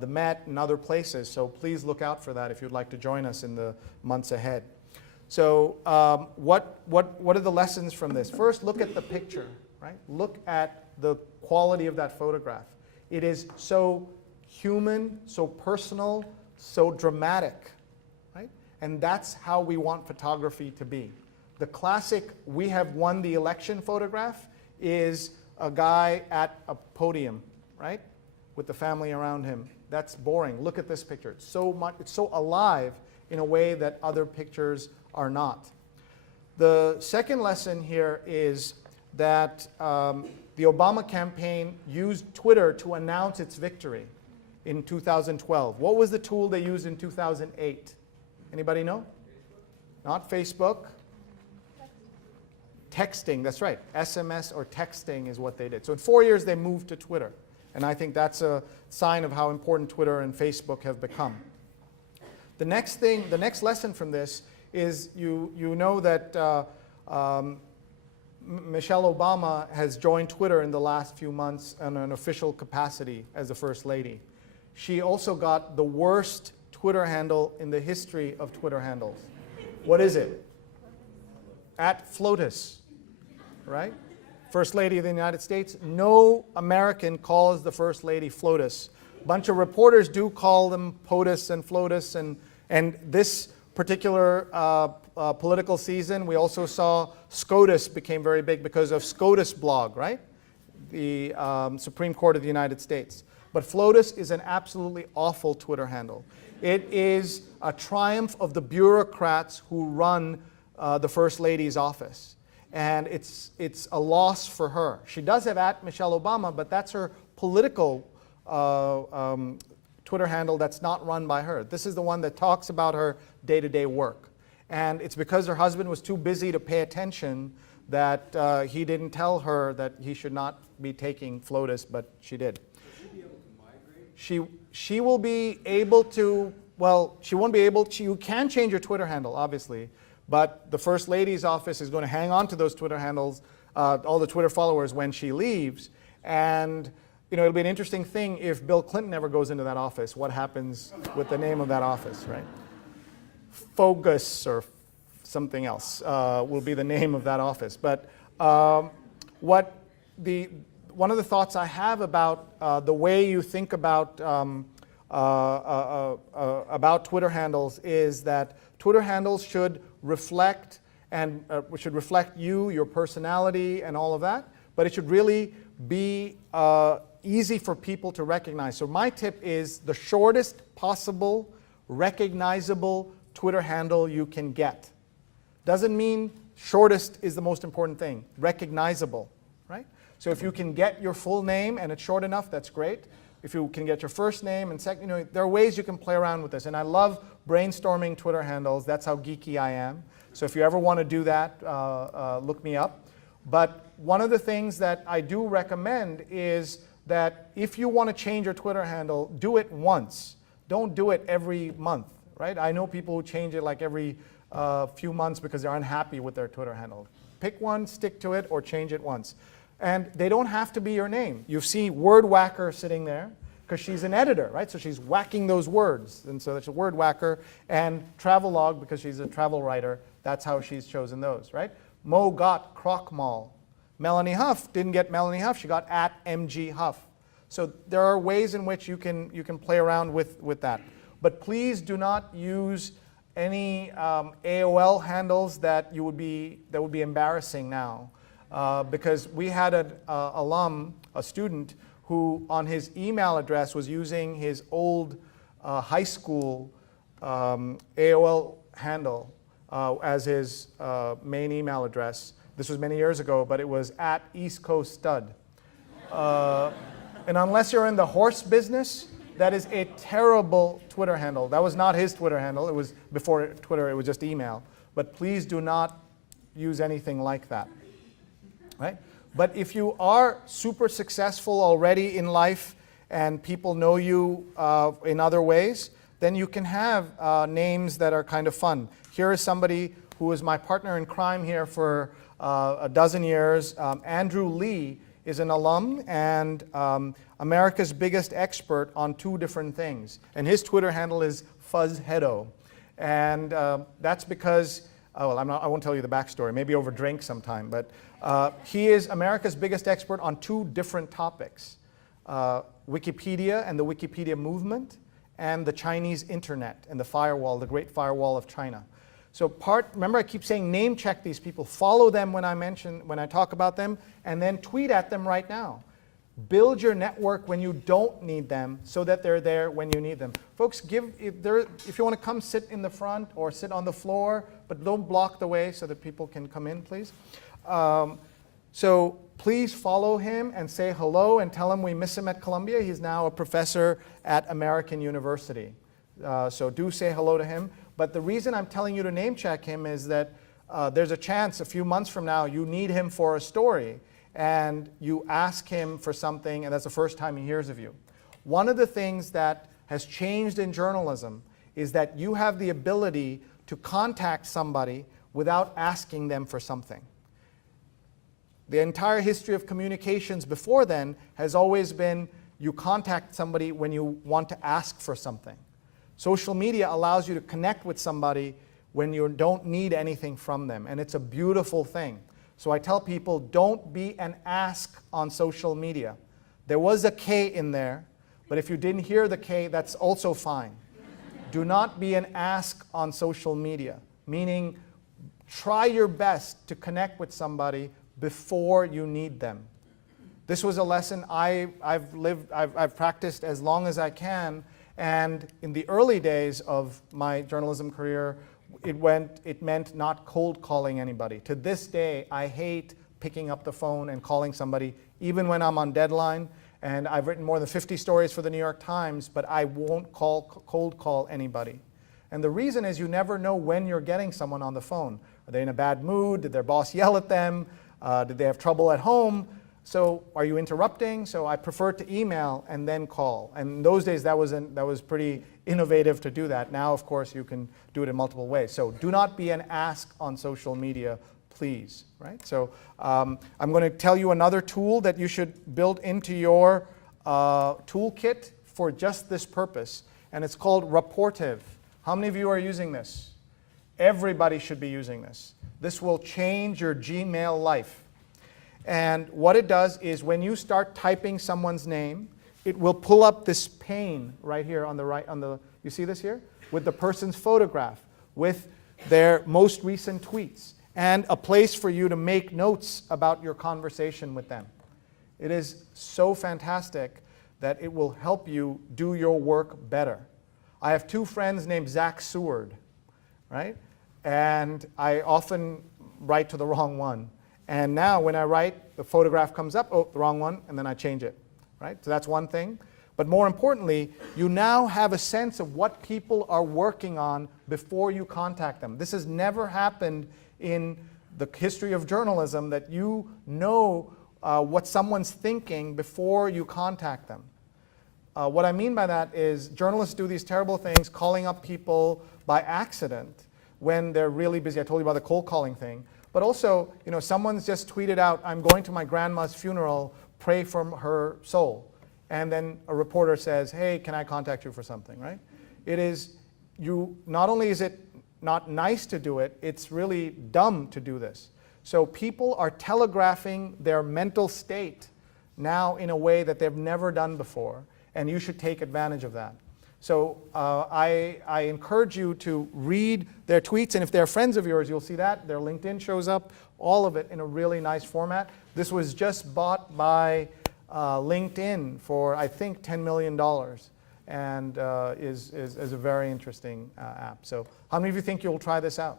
Met and other places. So please look out for that if you'd like to join us in the months ahead. So what are the lessons from this? First, look at the picture, right? Look at the quality of that photograph. It is so human, so personal, so dramatic. And that's how we want photography to be. The classic "we have won the election" photograph is a guy at a podium, right, with the family around him. That's boring. Look at this picture. It's so alive in a way that other pictures are not. The second lesson here is that the Obama campaign used Twitter to announce its victory in 2012. What was the tool they used in 2008? Anybody know? Not Facebook. Texting, that's right. SMS or texting is what they did. So in 4 years, they moved to Twitter. And I think that's a sign of how important Twitter and Facebook have become. The next lesson from this is you know that Michelle Obama has joined Twitter in the last few months in an official capacity as the First Lady. She also got the worst Twitter handle in the history of Twitter handles. What is it? @FLOTUS, right? First Lady of the United States. No American calls the First Lady FLOTUS. A bunch of reporters do call them POTUS and FLOTUS, and this particular political season, we also saw SCOTUS became very big because of SCOTUS blog, right? The Supreme Court of the United States. But FLOTUS is an absolutely awful Twitter handle. It is a triumph of the bureaucrats who run the First Lady's office. And it's a loss for her. She does have @Michelle Obama, but that's her political Twitter handle that's not run by her. This is the one that talks about her day-to-day work. And it's because her husband was too busy to pay attention that he didn't tell her that he should not be taking FLOTUS, but she did. She will be able to, well, she won't be able to, you can change your Twitter handle, obviously, but the First Lady's office is going to hang on to those Twitter handles, all the Twitter followers when she leaves. And it'll be an interesting thing if Bill Clinton ever goes into that office, what happens with the name of that office, right? Focus or something else will be the name of that office. But one of the thoughts I have about the way you think about Twitter handles is that Twitter handles should reflect you, your personality, and all of that, but it should really be easy for people to recognize. So my tip is the shortest possible recognizable Twitter handle you can get. Doesn't mean shortest is the most important thing. Recognizable, right? So if you can get your full name and it's short enough, that's great. If you can get your first name and second, there are ways you can play around with this. And I love brainstorming Twitter handles. That's how geeky I am. So if you ever want to do that, look me up. But one of the things that I do recommend is that if you want to change your Twitter handle, do it once. Don't do it every month, right? I know people who change it like every a few months because they're unhappy with their Twitter handle. Pick one, stick to it, or change it once. And they don't have to be your name. You see Word Whacker sitting there because she's an editor, right? So she's whacking those words. And so that's a Word Whacker. And Travelog because she's a travel writer. That's how she's chosen those, right? Mo got Croc Mall. Melanie Huff didn't get Melanie Huff. She got @MG Huff. So there are ways in which you can play around with that. But please do not use any AOL handles that would be embarrassing now. Because we had an a student, who on his email address was using his old high school AOL handle as his main email address. This was many years ago, but it was @EastCoastStud. And unless you're in the horse business, that is a terrible Twitter handle. That was not his Twitter handle. It was before Twitter, it was just email. But please do not use anything like that. Right? But if you are super successful already in life and people know you in other ways, then you can have names that are kind of fun. Here is somebody who is my partner in crime here for a dozen years. Andrew Lee is an alum and America's biggest expert on 2 different things. And his Twitter handle is Fuzzheado. And that's because, well, I won't tell you the backstory, maybe over drink sometime, but he is America's biggest expert on 2 different topics. Wikipedia and the Wikipedia movement, and the Chinese internet and the firewall, the Great Firewall of China. So remember I keep saying name check these people, follow them when I talk about them, and then tweet at them right now. Build your network when you don't need them so that they're there when you need them. Folks, if you want to come sit in the front or sit on the floor, but don't block the way so that people can come in, please. So please follow him and say hello and tell him we miss him at Columbia. He's now a professor at American University. So do say hello to him. But the reason I'm telling you to name check him is that there's a chance a few months from now you need him for a story and you ask him for something and that's the first time he hears of you. One of the things that has changed in journalism is that you have the ability to contact somebody without asking them for something. The entire history of communications before then has always been you contact somebody when you want to ask for something. Social media allows you to connect with somebody when you don't need anything from them, and it's a beautiful thing. So I tell people, don't be an ask on social media. There was a K in there, but if you didn't hear the K, that's also fine. Do not be an ask on social media, meaning try your best to connect with somebody before you need them. This was a lesson I've practiced as long as I can, and in the early days of my journalism career, it meant not cold calling anybody. To this day, I hate picking up the phone and calling somebody, even when I'm on deadline. And I've written more than 50 stories for the New York Times, but I won't cold call anybody. And the reason is you never know when you're getting someone on the phone. Are they in a bad mood? Did their boss yell at them? Did they have trouble at home? So are you interrupting? So I prefer to email and then call. And in those days, that was pretty innovative to do that. Now, of course, you can do it in multiple ways. So do not be an ask on social media, please. Right? So I'm going to tell you another tool that you should build into your toolkit for just this purpose. And it's called rapportive. How many of you are using this? Everybody should be using this. This will change your Gmail life. And what it does is when you start typing someone's name, it will pull up this pane right here on the right, you see this here? With the person's photograph, with their most recent tweets, and a place for you to make notes about your conversation with them. It is so fantastic that it will help you do your work better. I have 2 friends named Zach Seward, right? And I often write to the wrong one. And now when I write, the photograph comes up, oh, the wrong one, and then I change it, right? So that's one thing. But more importantly, you now have a sense of what people are working on before you contact them. This has never happened in the history of journalism, that you know what someone's thinking before you contact them. What I mean by that is journalists do these terrible things, calling up people by accident. when they're really busy. I told you about the cold calling thing. But also, someone's just tweeted out, I'm going to my grandma's funeral, pray for her soul. And then a reporter says, hey, can I contact you for something, right? Not only is it not nice to do it, it's really dumb to do this. So people are telegraphing their mental state now in a way that they've never done before, and you should take advantage of that. So I encourage you to read their tweets, and if they're friends of yours, you'll see that. Their LinkedIn shows up, all of it in a really nice format. This was just bought by LinkedIn for, I think, $10 million, and is a very interesting app. So how many of you think you'll try this out?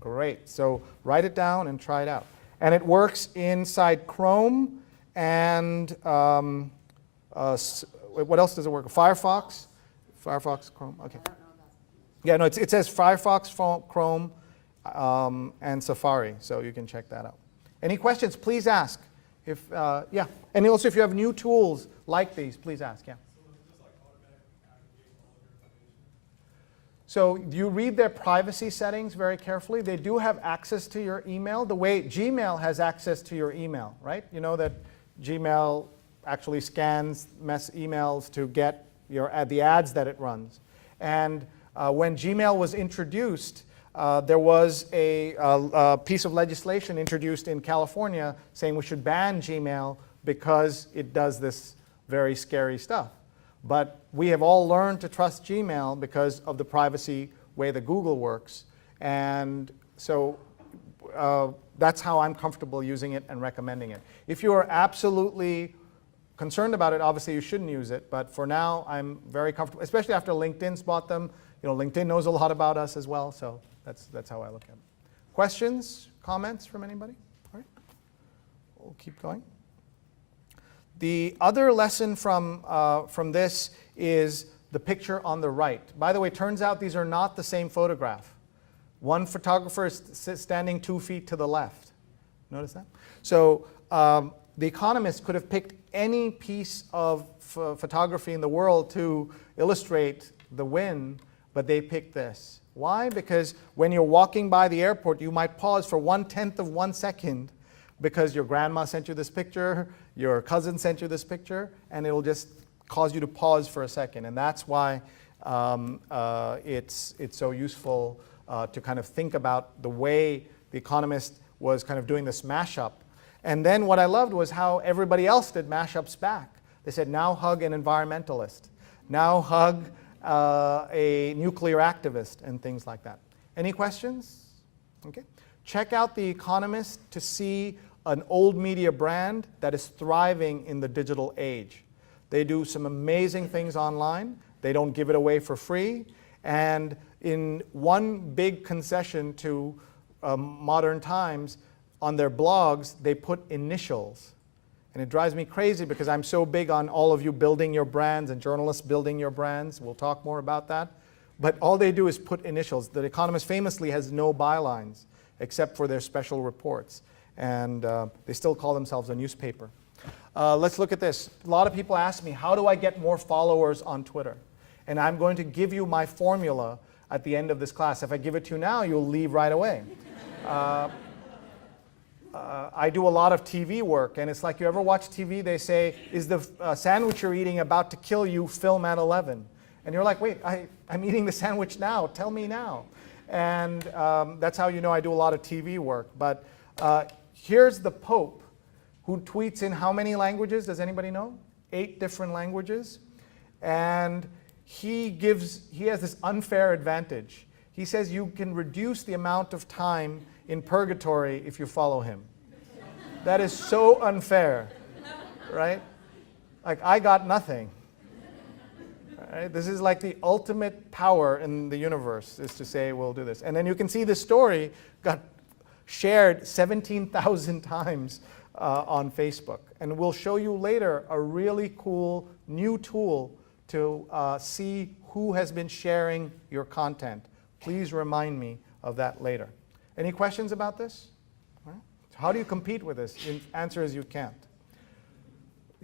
Great. So write it down and try it out. And it works inside Chrome and what else does it work? Firefox? Firefox, Chrome, okay. Yeah, no, it says Firefox, Chrome, and Safari, so you can check that out. Any questions, please ask. Yeah, and also if you have new tools like these, please ask, yeah. So you read their privacy settings very carefully. They do have access to your email, the way Gmail has access to your email, right? You know that Gmail actually scans emails to get the ads that it runs. And when Gmail was introduced, there was a piece of legislation introduced in California saying we should ban Gmail because it does this very scary stuff. But we have all learned to trust Gmail because of the privacy way that Google works. And so that's how I'm comfortable using it and recommending it. If you are absolutely concerned about it, obviously you shouldn't use it. But for now, I'm very comfortable, especially after LinkedIn's bought them. LinkedIn knows a lot about us as well, so that's how I look at it. Questions, comments from anybody? All right, we'll keep going. The other lesson from this is the picture on the right. By the way, it turns out these are not the same photograph. One photographer is standing 2 feet to the left. Notice that? So The Economist could have picked any piece of photography in the world to illustrate the win, but they picked this. Why? Because when you're walking by the airport, you might pause for 1/10 of 1 second because your grandma sent you this picture, your cousin sent you this picture, and it'll just cause you to pause for a second. And that's why it's so useful to kind of think about the way The Economist was kind of doing this mashup. And then what I loved was how everybody else did mashups back. They said, now hug an environmentalist. Now hug a nuclear activist, and things like that. Any questions? Okay. Check out The Economist to see an old media brand that is thriving in the digital age. They do some amazing things online. They don't give it away for free. And in one big concession to modern times, on their blogs, they put initials. And it drives me crazy because I'm so big on all of you building your brands and journalists building your brands. We'll talk more about that. But all they do is put initials. The Economist famously has no bylines except for their special reports. And they still call themselves a newspaper. Let's look at this. A lot of people ask me, how do I get more followers on Twitter? And I'm going to give you my formula at the end of this class. If I give it to you now, you'll leave right away. I do a lot of TV work, and it's like, you ever watch TV, they say, is the sandwich you're eating about to kill you? Film at 11. And you're like, wait, I'm eating the sandwich now. Tell me now. And that's how you know I do a lot of TV work. But here's the Pope, who tweets in how many languages? Does anybody know? 8 different languages. And he has this unfair advantage. He says you can reduce the amount of time in purgatory if you follow him. That is so unfair, right? Like, I got nothing. Right? This is like the ultimate power in the universe, is to say we'll do this. And then you can see this story got shared 17,000 times on Facebook. And we'll show you later a really cool new tool to see who has been sharing your content. Please remind me of that later. Any questions about this? All right. How do you compete with this? The answer is you can't.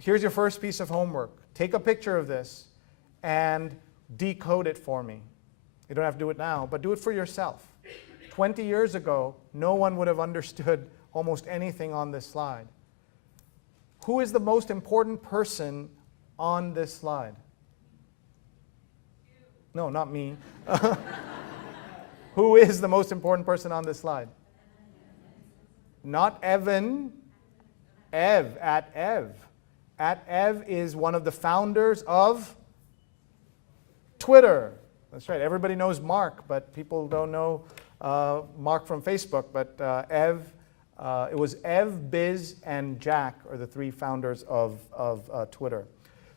Here's your first piece of homework. Take a picture of this and decode it for me. You don't have to do it now, but do it for yourself. 20 years ago, no one would have understood almost anything on this slide. Who is the most important person on this slide? No, not me. Who is the most important person on this slide? Not Evan. Ev, at Ev. At Ev is one of the founders of Twitter. That's right. Everybody knows Mark, but people don't know Mark from Facebook. But Ev, it was Ev, Biz, and Jack are the three founders of Twitter.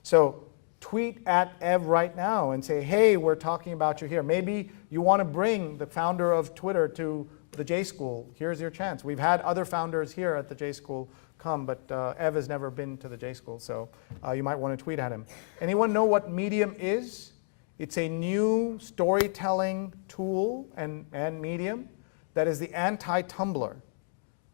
So tweet at Ev right now and say, hey, we're talking about you here. Maybe you want to bring the founder of Twitter to the J School. Here's your chance. We've had other founders here at the J School come, but Ev has never been to the J School, so you might want to tweet at him. Anyone know what Medium is? It's a new storytelling tool and medium that is the anti-Tumblr.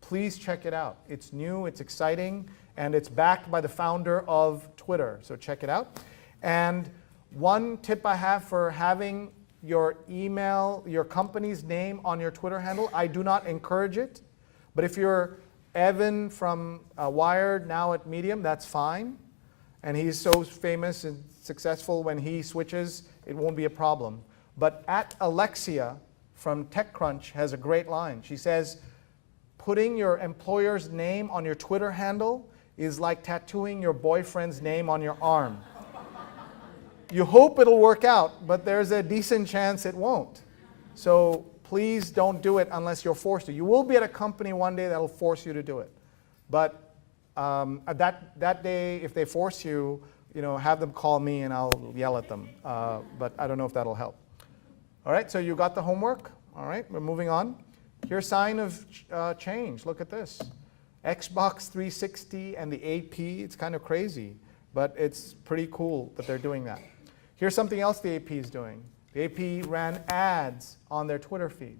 Please check it out. It's new, it's exciting, and it's backed by the founder of Twitter, so check it out. And one tip I have for having your email, your company's name on your Twitter handle, I do not encourage it, but if you're Evan from Wired, now at Medium, that's fine. And he's so famous and successful, when he switches, it won't be a problem. But at Alexia from TechCrunch has a great line. She says, putting your employer's name on your Twitter handle is like tattooing your boyfriend's name on your arm. You hope it'll work out, but there's a decent chance it won't. So please don't do it unless you're forced to. You will be at a company one day that will force you to do it. But that day, if they force you, have them call me and I'll yell at them. But I don't know if that'll help. All right, so you got the homework. All right, we're moving on. Here's a sign of change. Look at this. Xbox 360 and the AP, it's kind of crazy, but it's pretty cool that they're doing that. Here's something else the AP is doing. The AP ran ads on their Twitter feed.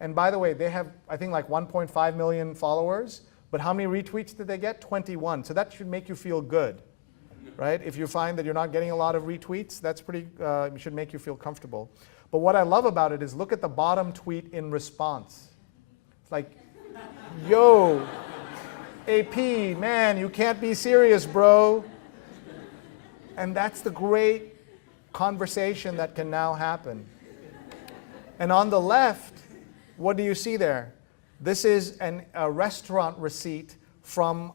And by the way, they have, I think, like 1.5 million followers, but how many retweets did they get? 21. So that should make you feel good, right? If you find that you're not getting a lot of retweets, that's pretty, should make you feel comfortable. But what I love about it is look at the bottom tweet in response. It's like, yo, AP, man, you can't be serious, bro. And that's the great conversation that can now happen. And on the left, what do you see there? This is a restaurant receipt from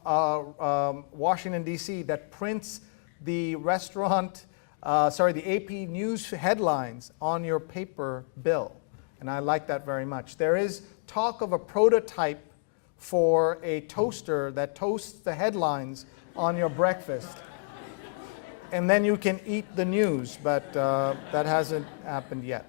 Washington, D.C. that prints the restaurant, the AP news headlines on your paper bill. And I like that very much. There is talk of a prototype for a toaster that toasts the headlines on your breakfast. And then you can eat the news, but that hasn't happened yet.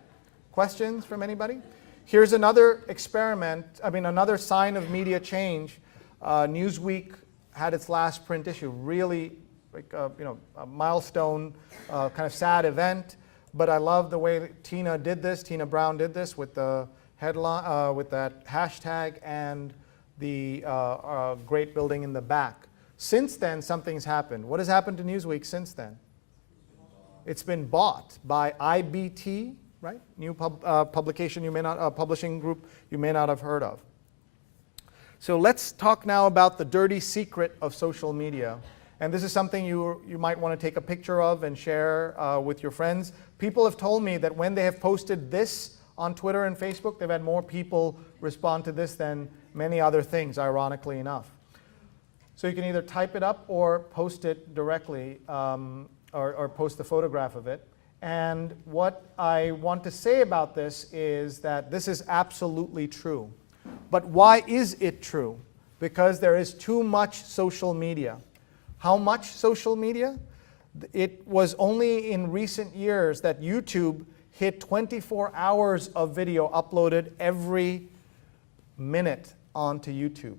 Questions from anybody? Here's another experiment, another sign of media change. Newsweek had its last print issue, really a milestone, kind of sad event. But I love the way Tina Brown did this with the headline, with that hashtag and the great building in the back. Since then, something's happened. What has happened to Newsweek since then? It's been bought by IBT, right? New publication publishing group you may not have heard of. So let's talk now about the dirty secret of social media. And this is something you might want to take a picture of and share with your friends. People have told me that when they have posted this on Twitter and Facebook, they've had more people respond to this than many other things, ironically enough. So you can either type it up or post it directly, or post the photograph of it. And what I want to say about this is that this is absolutely true. But why is it true? Because there is too much social media. How much social media? It was only in recent years that YouTube hit 24 hours of video uploaded every minute onto YouTube.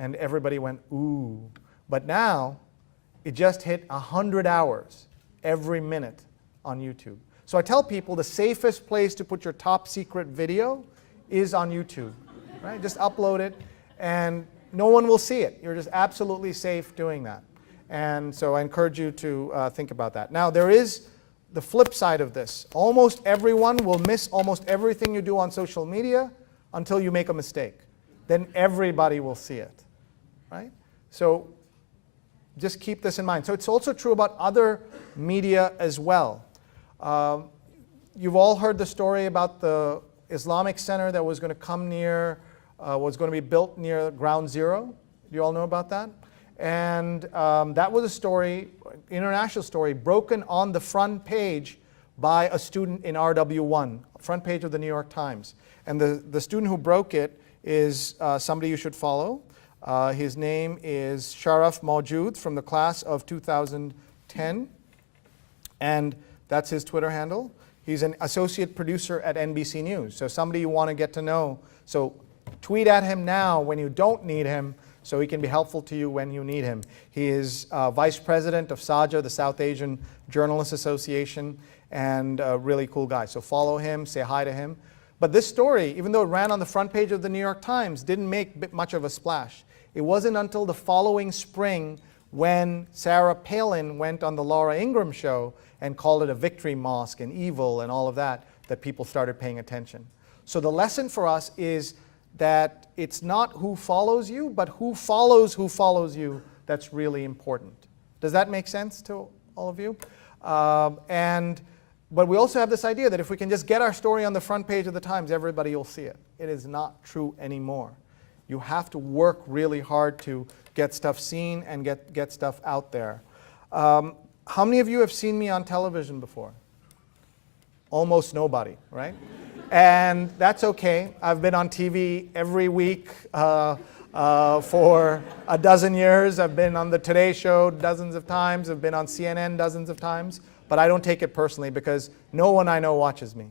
And everybody went, ooh. But now, it just hit 100 hours every minute on YouTube. So I tell people the safest place to put your top secret video is on YouTube. Right? Just upload it, and no one will see it. You're just absolutely safe doing that. And so I encourage you to think about that. Now, there is the flip side of this. Almost everyone will miss almost everything you do on social media until you make a mistake. Then everybody will see it, right? So just keep this in mind. So it's also true about other media as well. You've all heard the story about the Islamic Center that was going to come near, was going to be built near Ground Zero. Do you all know about that? And that was a story, international story, broken on the front page by a student in RW1, front page of the New York Times. And the student who broke it is somebody you should follow. His name is Sharaf Mawjood from the class of 2010. And that's his Twitter handle. He's an associate producer at NBC News. So somebody you want to get to know. So tweet at him now when you don't need him, so he can be helpful to you when you need him. He is vice president of SAJA, the South Asian Journalists Association, and a really cool guy. So follow him, say hi to him. But this story, even though it ran on the front page of the New York Times, didn't make much of a splash. It wasn't until the following spring when Sarah Palin went on the Laura Ingraham show and called it a victory mosque and evil and all of that, that people started paying attention. So the lesson for us is that it's not who follows you, but who follows you that's really important. Does that make sense to all of you? But we also have this idea that if we can just get our story on the front page of the Times, everybody will see it. It is not true anymore. You have to work really hard to get stuff seen and get stuff out there. How many of you have seen me on television before? Almost nobody, right? And that's okay. I've been on TV every week for a dozen years. I've been on the Today Show dozens of times. I've been on CNN dozens of times. But I don't take it personally because no one I know watches me.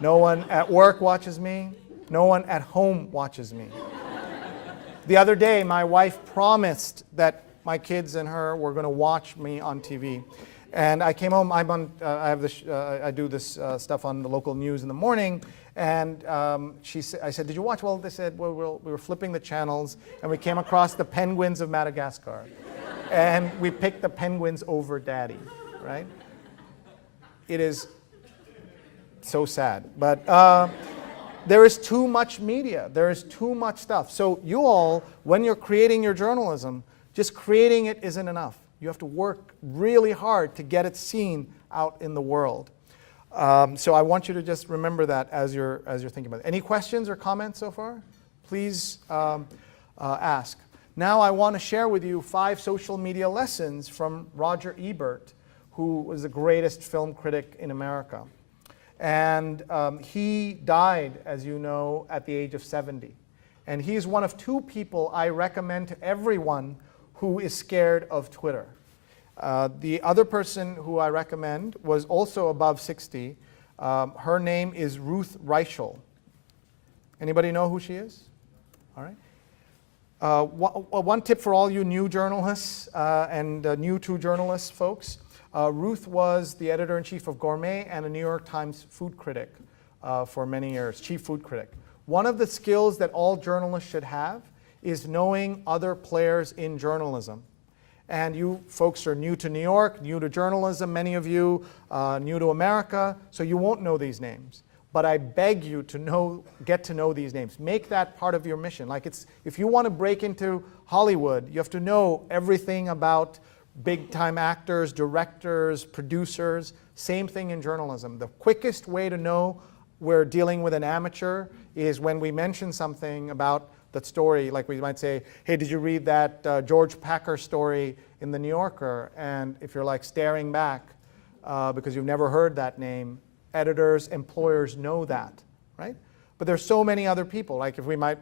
No one at work watches me. No one at home watches me. The other day, my wife promised that my kids and her were going to watch me on TV. And I came home, I do this stuff on the local news in the morning, and I said, did you watch? Well, they said, well, we were flipping the channels, and we came across the penguins of Madagascar. And we picked the penguins over Daddy, right? It is so sad. But there is too much media. There is too much stuff. So you all, when you're creating your journalism, just creating it isn't enough. You have to work really hard to get it seen out in the world. So I want you to just remember that as you're thinking about it. Any questions or comments so far? Please ask. Now I want to share with you 5 social media lessons from Roger Ebert, who was the greatest film critic in America. And he died, as you know, at the age of 70. And he's one of 2 people I recommend to everyone who is scared of Twitter. The other person who I recommend was also above 60. Her name is Ruth Reichel. Anybody know who she is? All right. One tip for all you new journalists and new to journalists folks. Ruth was the editor-in-chief of Gourmet and a New York Times food critic for many years, chief food critic. One of the skills that all journalists should have is knowing other players in journalism. And you folks are new to New York, new to journalism, many of you new to America, so you won't know these names. But I beg you to get to know these names. Make that part of your mission. Like if you want to break into Hollywood, you have to know everything about big-time actors, directors, producers. Same thing in journalism. The quickest way to know we're dealing with an amateur is when we mention something about that story, like we might say, hey, did you read that George Packer story in the New Yorker? And if you're like staring back because you've never heard that name, editors, employers know that, right? But there's so many other people. Like if we might,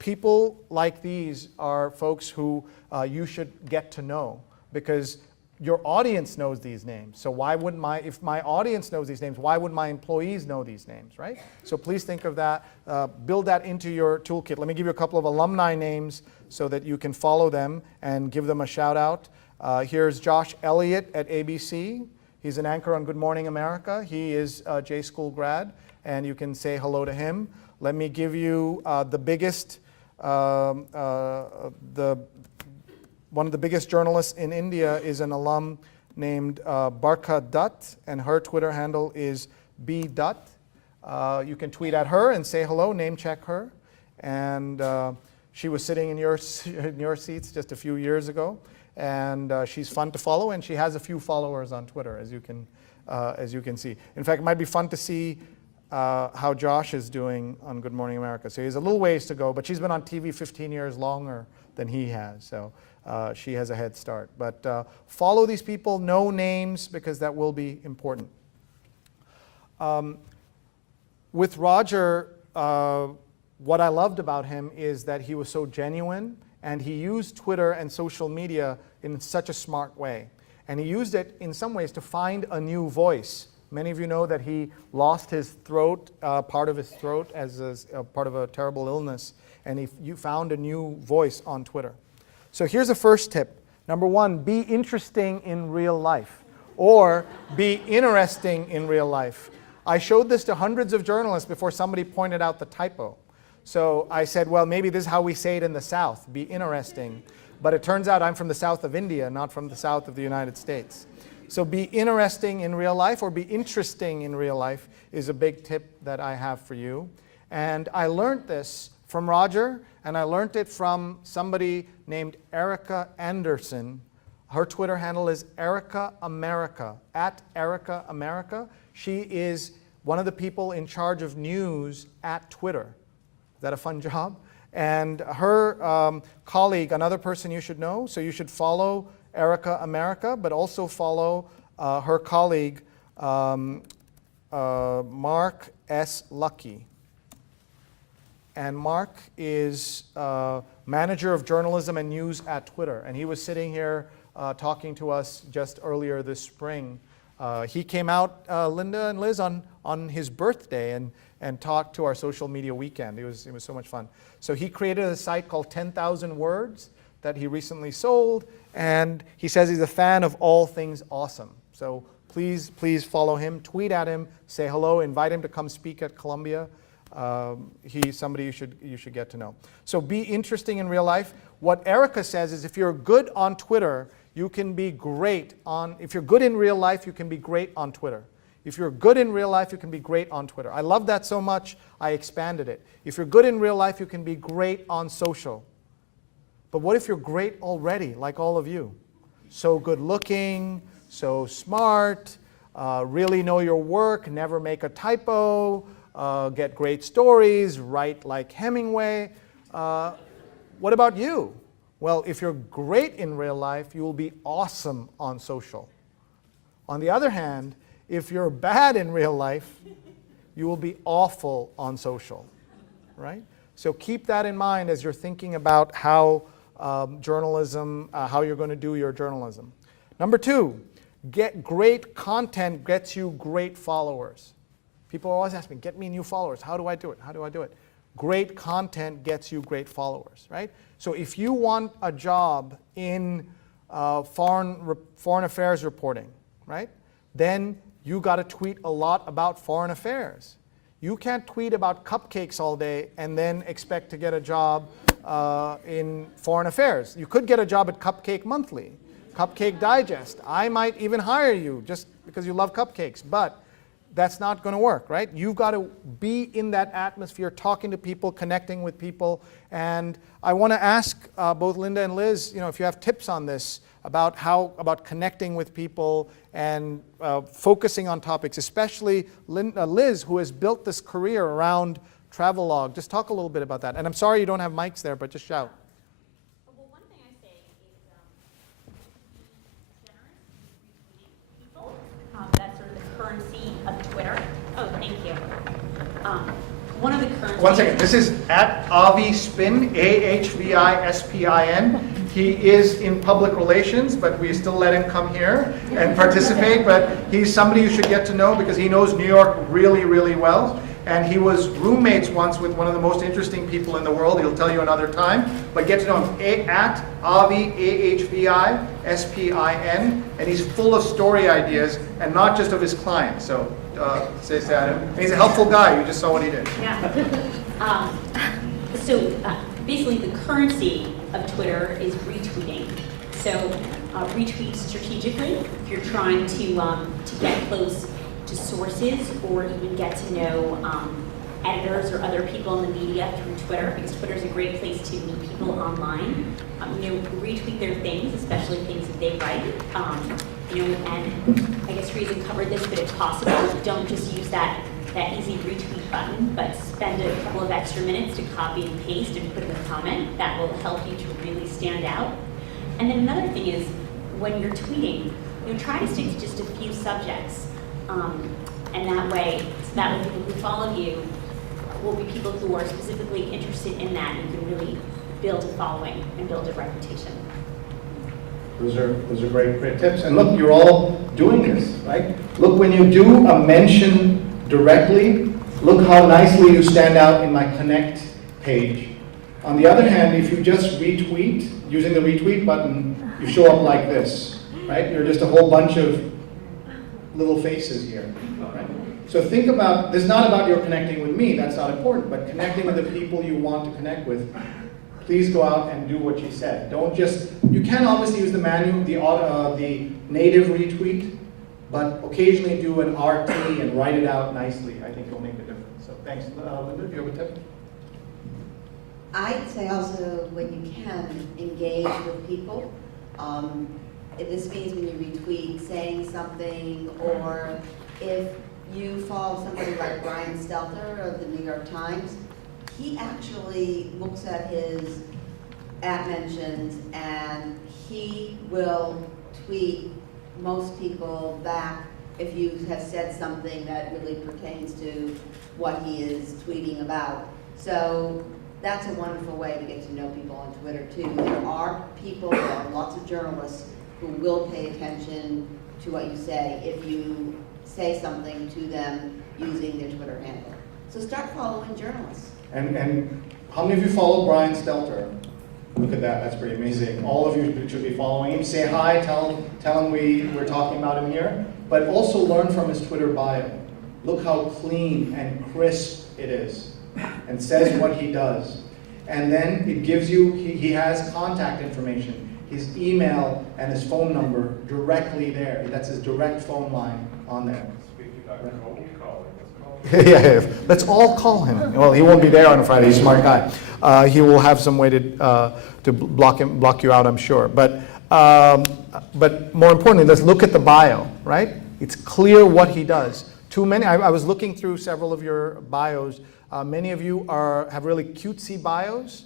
people like these are folks who you should get to know because your audience knows these names. So why wouldn't if my audience knows these names, why wouldn't my employees know these names, right? So please think of that, build that into your toolkit. Let me give you a couple of alumni names so that you can follow them and give them a shout out. Here's Josh Elliott at ABC. He's an anchor on Good Morning America. He is a J School grad, and you can say hello to him. Let me give you the biggest, one of the biggest journalists in India is an alum named Barkha Dutt, and her Twitter handle is bdutt. you can tweet at her and say hello, name check her. And she was sitting in your seats just a few years ago. And she's fun to follow, and she has a few followers on Twitter, as you can see. In fact, it might be fun to see how Josh is doing on Good Morning America. So he has a little ways to go, but she's been on TV 15 years longer than he has. So she has a head start. But follow these people, know names, because that will be important. With Roger, what I loved about him is that he was so genuine, and he used Twitter and social media in such a smart way. And he used it in some ways to find a new voice. Many of you know that he lost his throat, part of his throat, as a part of a terrible illness. And you found a new voice on Twitter. So here's a first tip. Number one, be interesting in real life, or be interesting in real life. I showed this to hundreds of journalists before somebody pointed out the typo. So I said, well, maybe this is how we say it in the South, be interesting. But it turns out I'm from the south of India, not from the south of the United States. So be interesting in real life, or be interesting in real life, is a big tip that I have for you. And I learned this from Roger, and I learned it from somebody named Erica Anderson. Her Twitter handle is Erica America, at Erica America. She is one of the people in charge of news at Twitter. Is that a fun job? And her colleague, another person you should know, so you should follow Erica America, but also follow her colleague, Mark S. Lucky. And Mark is manager of journalism and news at Twitter. And he was sitting here talking to us just earlier this spring. He came out, Linda and Liz, on his birthday and talked to our social media weekend. It was so much fun. So he created a site called 10,000 Words that he recently sold, and he says he's a fan of all things awesome. So please follow him, tweet at him, say hello, invite him to come speak at Columbia. He's somebody you should get to know. So be interesting in real life. What Erica says is if you're good on Twitter, you can be great on, if you're good in real life, you can be great on Twitter. If you're good in real life, you can be great on Twitter. I love that so much, I expanded it. If you're good in real life, you can be great on social. But what if you're great already, like all of you? So good looking, so smart, really know your work, never make a typo, get great stories, write like Hemingway. What about you? Well, if you're great in real life, you will be awesome on social. On the other hand, if you're bad in real life, you will be awful on social, right? So keep that in mind as you're thinking about how journalism, how you're going to do your journalism. Number two, get great content gets you great followers. People always ask me, get me new followers. How do I do it? How do I do it? Great content gets you great followers, right? So if you want a job in foreign affairs reporting, right, then you got to tweet a lot about foreign affairs. You can't tweet about cupcakes all day and then expect to get a job in foreign affairs. You could get a job at Cupcake Monthly, Cupcake Digest. I might even hire you just because you love cupcakes, but that's not going to work, right? You've got to be in that atmosphere, talking to people, connecting with people. And I want to ask both Linda and Liz, if you have tips on this about connecting with people and focusing on topics, especially Liz, who has built this career around travelogue. Just talk a little bit about that. And I'm sorry you don't have mics there, but just shout. Well, one thing I say is generous, people. That's sort of the currency of Twitter. Oh, thank you. One of the currencies. One second. This is at Avi Spin, AHVISPIN. He is in public relations, but we still let him come here and participate. But he's somebody you should get to know because he knows New York really, really well. And he was roommates once with one of the most interesting people in the world. He'll tell you another time. But get to know him at Avi, AHVISPIN. And he's full of story ideas and not just of his clients. So say that. And he's a helpful guy. You just saw what he did. Yeah. So basically the currency of Twitter is retweeting. So retweet strategically if you're trying to get close to sources or even get to know editors or other people in the media through Twitter, because Twitter is a great place to meet people online. Retweet their things, especially things that they write. And I guess Sree hasn't covered this, but if possible, don't just use that easy retweet button, but spend a couple of extra minutes to copy and paste and put in a comment. That will help you to really stand out. And then another thing is, when you're tweeting, try to stick to just a few subjects. And that way people who follow you will be people who are specifically interested in that and can really build a following and build a reputation. Those are great tips. And look, you're all doing this, right? Look, when you do a mention directly, look how nicely you stand out in my Connect page. On the other hand, if you just retweet, using the retweet button, you show up like this, right? You're just a whole bunch of little faces here, right? So think about, this is not about your connecting with me, that's not important, but connecting with the people you want to connect with. Please go out and do what she said. Don't just, you can obviously use the manual, the native retweet, but occasionally do an RT and write it out nicely. I think it'll make a difference. So thanks. Linda, do you have a tip? I'd say also, when you can, engage with people. This means when you retweet saying something, or if you follow somebody like Brian Stelter of the New York Times, he actually looks at his @mentions and he will tweet most people back if you have said something that really pertains to what he is tweeting about. So that's a wonderful way to get to know people on Twitter too. There are lots of journalists who will pay attention to what you say if you say something to them using their Twitter handle. So start following journalists. And how many of you follow Brian Stelter? Look at that, that's pretty amazing. All of you should be following him. Say hi, tell him we're talking about him here. But also learn from his Twitter bio. Look how clean and crisp it is, and says what he does. And then it gives you, he has contact information, his email and his phone number directly there. That's his direct phone line on there. Speaking about cold calling, Yeah, let's all call him. Well, he won't be there on a Friday. He's a smart guy. He will have some way to block you out, I'm sure. But more importantly, let's look at the bio, right? It's clear what he does. Too many. I was looking through several of your bios. Many of you have really cutesy bios,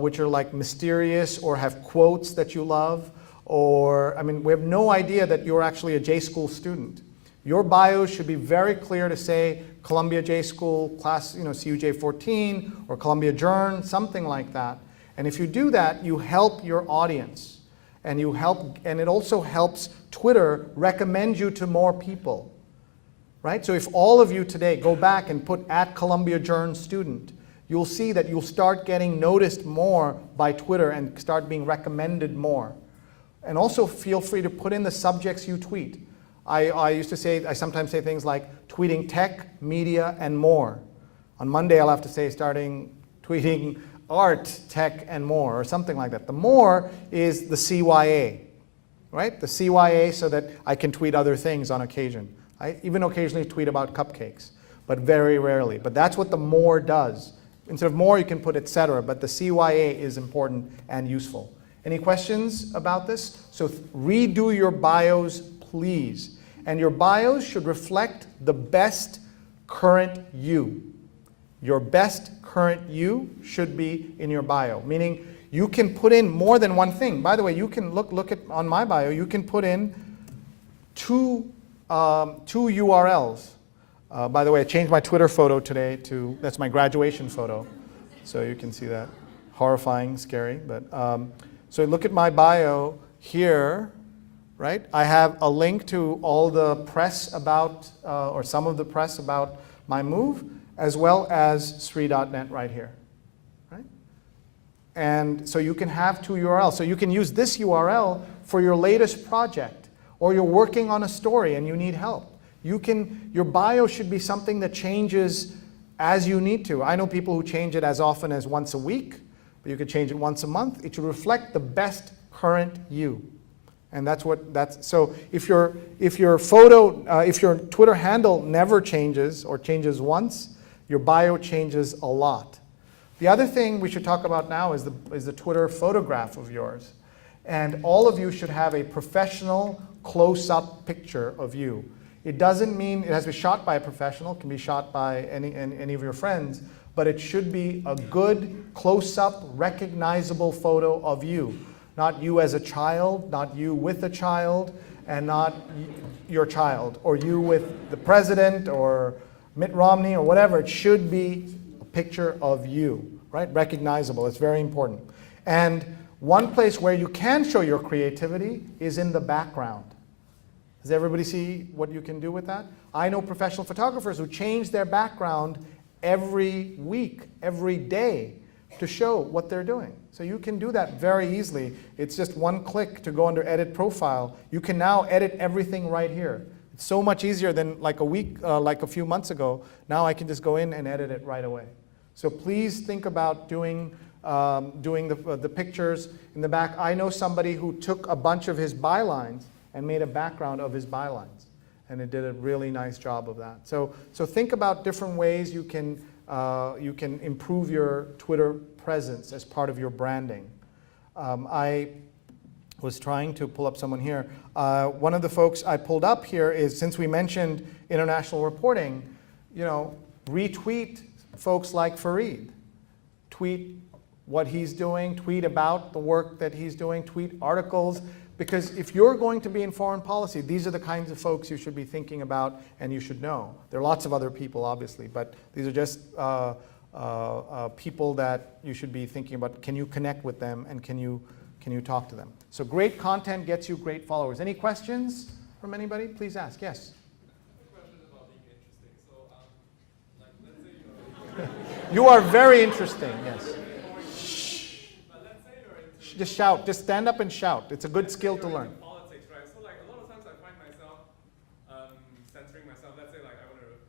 which are like mysterious or have quotes that you love. Or, I mean, we have no idea that you're actually a J School student. Your bio should be very clear to say Columbia J School class, CUJ 14 or Columbia Journ, something like that. And if you do that, you help your audience, and it also helps Twitter recommend you to more people, right? So if all of you today go back and put @Columbia Journ student, you'll see that you'll start getting noticed more by Twitter and start being recommended more. And also feel free to put in the subjects you tweet. I sometimes say things like tweeting tech, media, and more. On Monday, I'll have to say starting tweeting art, tech, and more, or something like that. The more is the CYA, right? The CYA, so that I can tweet other things on occasion. I even occasionally tweet about cupcakes, but very rarely. But that's what the more does. Instead of more, you can put etc., but the CYA is important and useful. Any questions about this? So redo your bios, please. And your bios should reflect the best current you. Your best current you should be in your bio, meaning you can put in more than one thing. By the way, you can look at on my bio, you can put in two URLs. By the way, I changed my Twitter photo today that's my graduation photo. So you can see that. Horrifying, scary, but so look at my bio here. Right? I have a link to all the press about, or some of the press about my move, as well as Sree.net right here. Right? And so you can have two URLs. So you can use this URL for your latest project, or you're working on a story and you need help. Your bio should be something that changes as you need to. I know people who change it as often as once a week, but you could change it once a month. It should reflect the best current you. And so if your Twitter handle never changes or changes once, your bio changes a lot. The other thing we should talk about now is the Twitter photograph of yours. And all of you should have a professional close-up picture of you. It doesn't mean it has to be shot by a professional, it can be shot by any of your friends, but it should be a good close-up recognizable photo of you. Not you as a child, not you with a child, and not your child, or you with the president or Mitt Romney or whatever. It should be a picture of you, right? Recognizable, it's very important. And one place where you can show your creativity is in the background. Does everybody see what you can do with that? I know professional photographers who change their background every week, every day, to show what they're doing. So you can do that very easily. It's just one click to go under Edit Profile. You can now edit everything right here. It's so much easier than like a few months ago. Now I can just go in and edit it right away. So please think about doing the pictures in the back. I know somebody who took a bunch of his bylines and made a background of his bylines. And it did a really nice job of that. So think about different ways you can improve your Twitter presence as part of your branding. I was trying to pull up someone here. One of the folks I pulled up here is, since we mentioned international reporting, retweet folks like Fareed. Tweet what he's doing, tweet about the work that he's doing, tweet articles. Because if you're going to be in foreign policy, these are the kinds of folks you should be thinking about and you should know. There are lots of other people, obviously, but these are just people that you should be thinking about. Can you connect with them and can you talk to them? So great content gets you great followers. Any questions from anybody? Please ask. Yes? You are very interesting, yes. Just shout. Just stand up and shout. It's a good skill to learn. Politics, right? So like a lot of times I find myself censoring myself. Let's say like I want to,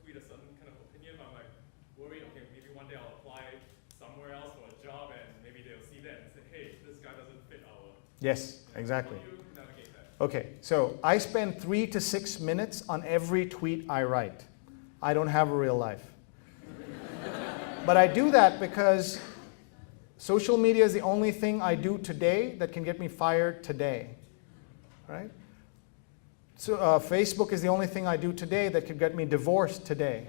tweet a certain kind of opinion, but I'm like worried. Okay, maybe one day I'll apply somewhere else for a job, and maybe they'll see that and say, hey, this guy doesn't fit our. Yes, exactly. How do you navigate that? Okay, so I spend 3 to 6 minutes on every tweet I write. I don't have a real life. But I do that because social media is the only thing I do today that can get me fired today, right? So Facebook is the only thing I do today that could get me divorced today.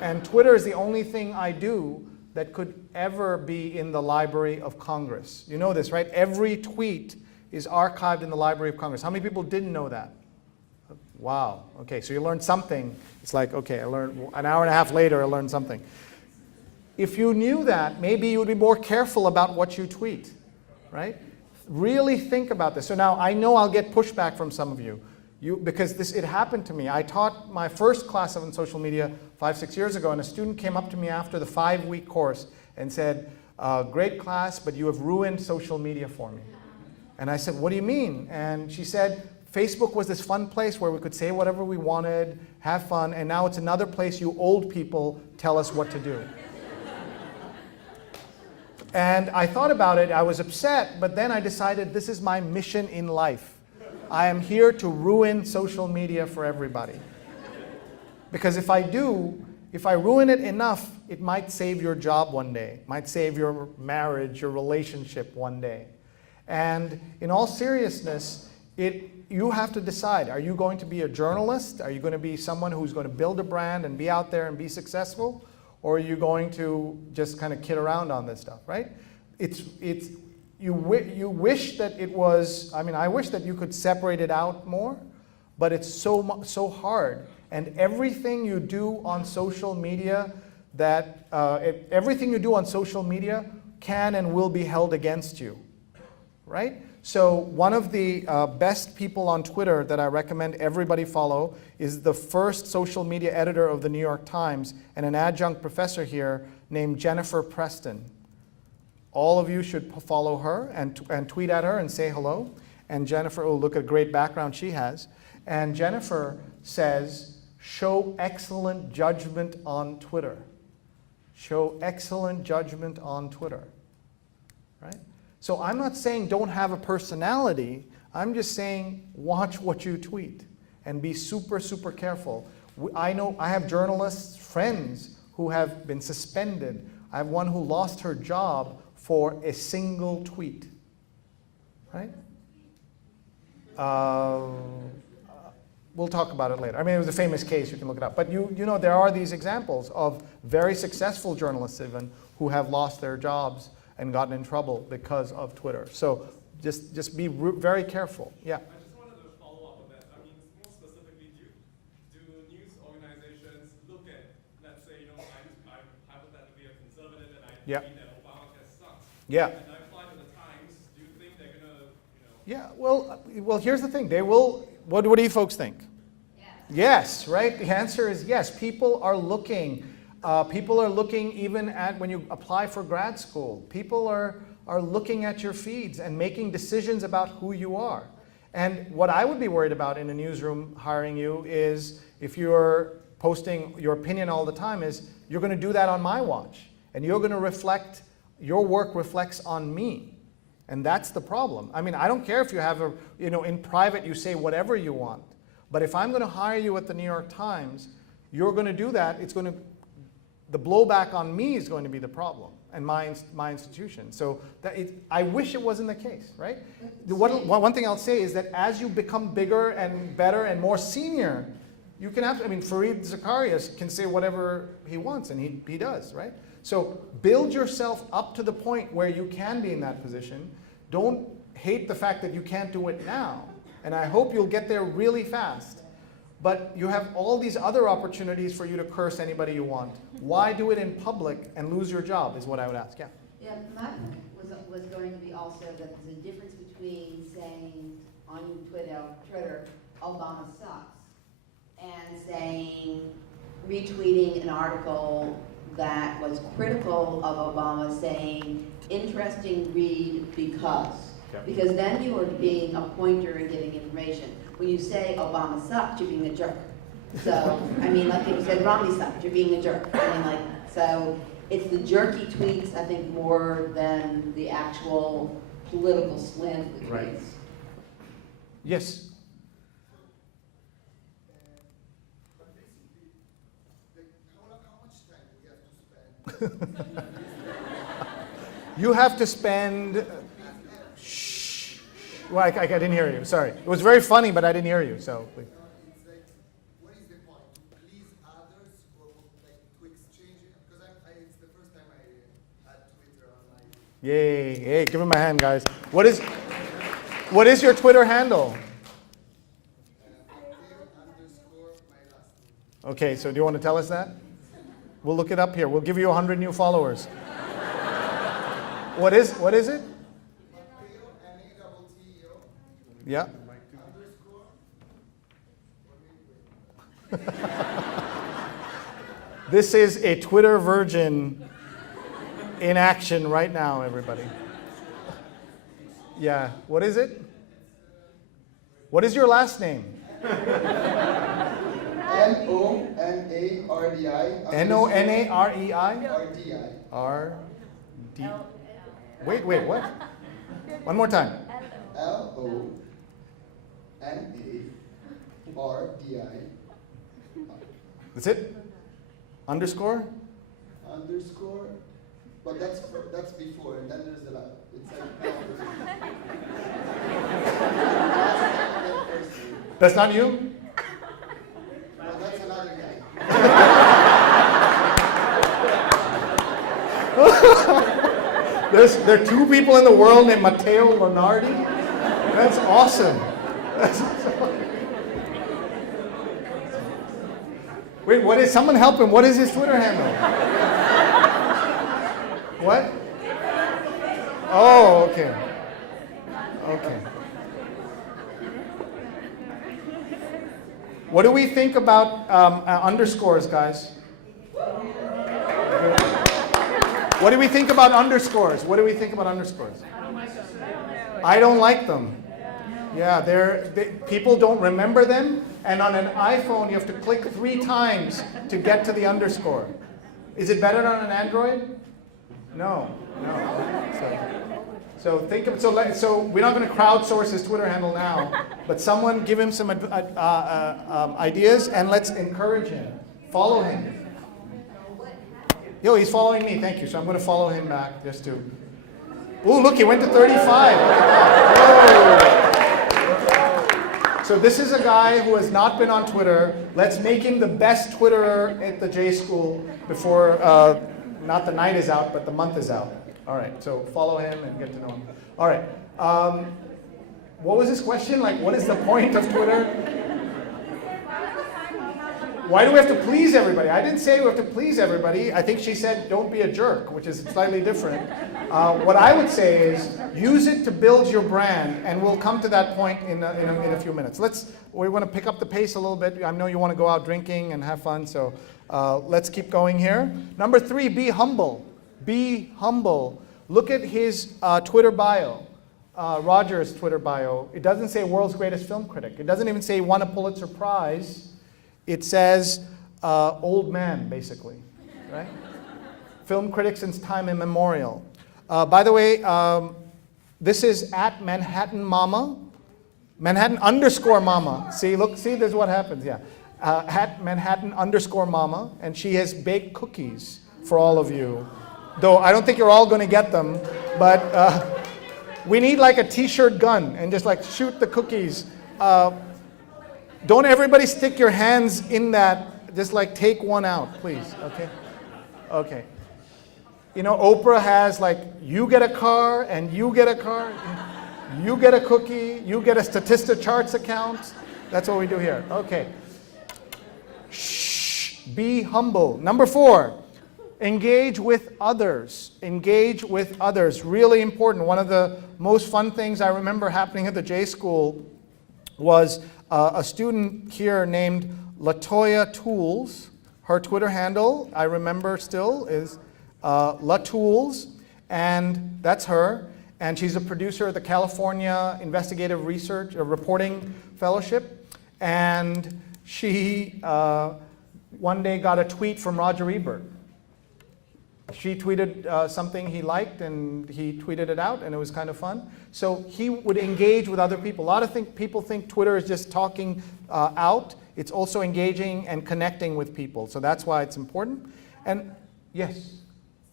And Twitter is the only thing I do that could ever be in the Library of Congress. You know this, right? Every tweet is archived in the Library of Congress. How many people didn't know that? Wow, okay, so you learned something. It's like, okay, I learned an hour and a half later, I learned something. If you knew that, maybe you would be more careful about what you tweet, right? Really think about this. So now I know I'll get pushback from some of you, because it happened to me. I taught my first class on social media 5-6 years ago, and a student came up to me after the 5-week course and said, great class, but you have ruined social media for me. And I said, what do you mean? And she said, Facebook was this fun place where we could say whatever we wanted, have fun, and now it's another place you old people tell us what to do. And I thought about it, I was upset, but then I decided this is my mission in life. I am here to ruin social media for everybody. Because if I ruin it enough, it might save your job one day, might save your marriage, your relationship one day. And in all seriousness, you have to decide, are you going to be a journalist? Are you going to be someone who's going to build a brand and be out there and be successful? Or are you going to just kind of kid around on this stuff, right? You wish that it was, I wish that you could separate it out more, but it's so hard. And everything you do on social media can and will be held against you, right? So one of the best people on Twitter that I recommend everybody follow is the first social media editor of the New York Times and an adjunct professor here named Jennifer Preston. All of you should follow her and tweet at her and say hello. And Jennifer, look at a great background she has. And Jennifer says, show excellent judgment on Twitter. Show excellent judgment on Twitter, right? So I'm not saying don't have a personality. I'm just saying watch what you tweet and be super, super careful. I know I have journalists, friends who have been suspended. I have one who lost her job for a single tweet, right? We'll talk about it later. I mean, it was a famous case, you can look it up. But you know, there are these examples of very successful journalists even who have lost their jobs and gotten in trouble because of Twitter. So just be very careful. Yeah. I just wanted to follow up on that. I mean, more specifically, do news organizations look at, let's say, I'm hypothetically a conservative and I think that Obamacare sucks. Yeah. And I apply to the Times. Do you think they're gonna, Yeah. Well, here's the thing. They will. What do you folks think? Yes, right? The answer is yes. People are looking. People are looking even at when you apply for grad school. People are looking at your feeds and making decisions about who you are. And what I would be worried about in a newsroom hiring you is if you're posting your opinion all the time is you're going to do that on my watch. And you're going to reflect, your work reflects on me. And that's the problem. I mean, I don't care if you have a, in private you say whatever you want. But if I'm going to hire you at the New York Times, you're going to do that. It's going to, the blowback on me is going to be the problem and my institution. So I wish it wasn't the case, right? One thing I'll say is that as you become bigger and better and more senior, you can have, I mean, Fareed Zakaria can say whatever he wants, and he does, right? So build yourself up to the point where you can be in that position. Don't hate the fact that you can't do it now. And I hope you'll get there really fast. But you have all these other opportunities for you to curse anybody you want. Why do it in public and lose your job is what I would ask. Yeah. Yeah, my point was going to be also that there's a difference between saying on Twitter, Obama sucks, and saying, retweeting an article that was critical of Obama, saying, interesting read because. Yep. Because then you are being a pointer and giving information. When you say Obama sucked, you're being a jerk. So, I mean, like if you said Romney sucked, you're being a jerk. I mean, like, so it's the jerky tweets, I think, more than the actual political slant of the tweets. Right. Yes. You have to spend. Shh. Well, I didn't hear you. Sorry. It was very funny, but I didn't hear you. So. Please. What is the point? To please others or like to exchange? Because it's the first time I had Twitter on my. Yay! Hey, give him a hand, guys. What is your Twitter handle? Okay, so do you want to tell us that? We'll look it up here. We'll give you 100 new followers. What is it? Yeah. This is a Twitter virgin in action right now, everybody. Yeah. What is it? What is your last name? N-O-N-A-R-D-I. N-O-N-A-R-E-I? R-D-I. R-D. Wait, what? One more time. L-O-N-A-R-D-I. That's it? Underscore? Underscore. But that's before, and then there's the last. It's like That's not you? no, that's another guy. There are two people in the world named Matteo Lonardi? That's awesome. Wait, what is, someone help him, what is his Twitter handle? What? Oh, okay. Okay. What do we think about underscores, guys? What do we think about underscores? What do we think about underscores? I don't like them. Yeah, people don't remember them, and on an iPhone you have to click 3 times to get to the underscore. Is it better on an Android? No. So think of so we're not going to crowdsource his Twitter handle now, but someone give him some ideas and let's encourage him. Follow him. Yo, he's following me. Thank you. So I'm going to follow him back just to. Ooh, look, he went to 35. Look at that. Whoa. So this is a guy who has not been on Twitter. Let's make him the best Twitterer at the J School before not the night is out, but the month is out. All right, so follow him and get to know him. All right, what was his question? Like, what is the point of Twitter? Why do we have to please everybody? I didn't say we have to please everybody. I think she said don't be a jerk, which is slightly different. What I would say is use it to build your brand, and we'll come to that point in a few minutes. We want to pick up the pace a little bit. I know you want to go out drinking and have fun, so let's keep going here. Number 3, be humble. Be humble. Look at his Twitter bio, Roger's Twitter bio. It doesn't say world's greatest film critic. It doesn't even say won a Pulitzer Prize. It says old man, basically, right? Film critic since time immemorial. By the way, this is at Manhattan Mama, Manhattan _ Mama. See, look, see, this is what happens, yeah. At Manhattan _ Mama, and she has baked cookies for all of you. Though I don't think you're all going to get them, but we need like a t-shirt gun and just like shoot the cookies. Don't everybody stick your hands in that. Just like take one out, please. Okay? Okay. You know, Oprah has like, you get a car and you get a car. You get a cookie. You get a Statista Charts account. That's what we do here. Okay. Shh. Be humble. Number 4. Engage with others. Engage with others. Really important. One of the most fun things I remember happening at the J School was a student here named Latoya Tools. Her Twitter handle, I remember still, is LaTools, and that's her. And she's a producer at the California Investigative Research Reporting Fellowship. And she one day got a tweet from Roger Ebert. She tweeted something he liked, and he tweeted it out, and it was kind of fun. So he would engage with other people. A lot of people think Twitter is just talking out. It's also engaging and connecting with people. So that's why it's important. And yes?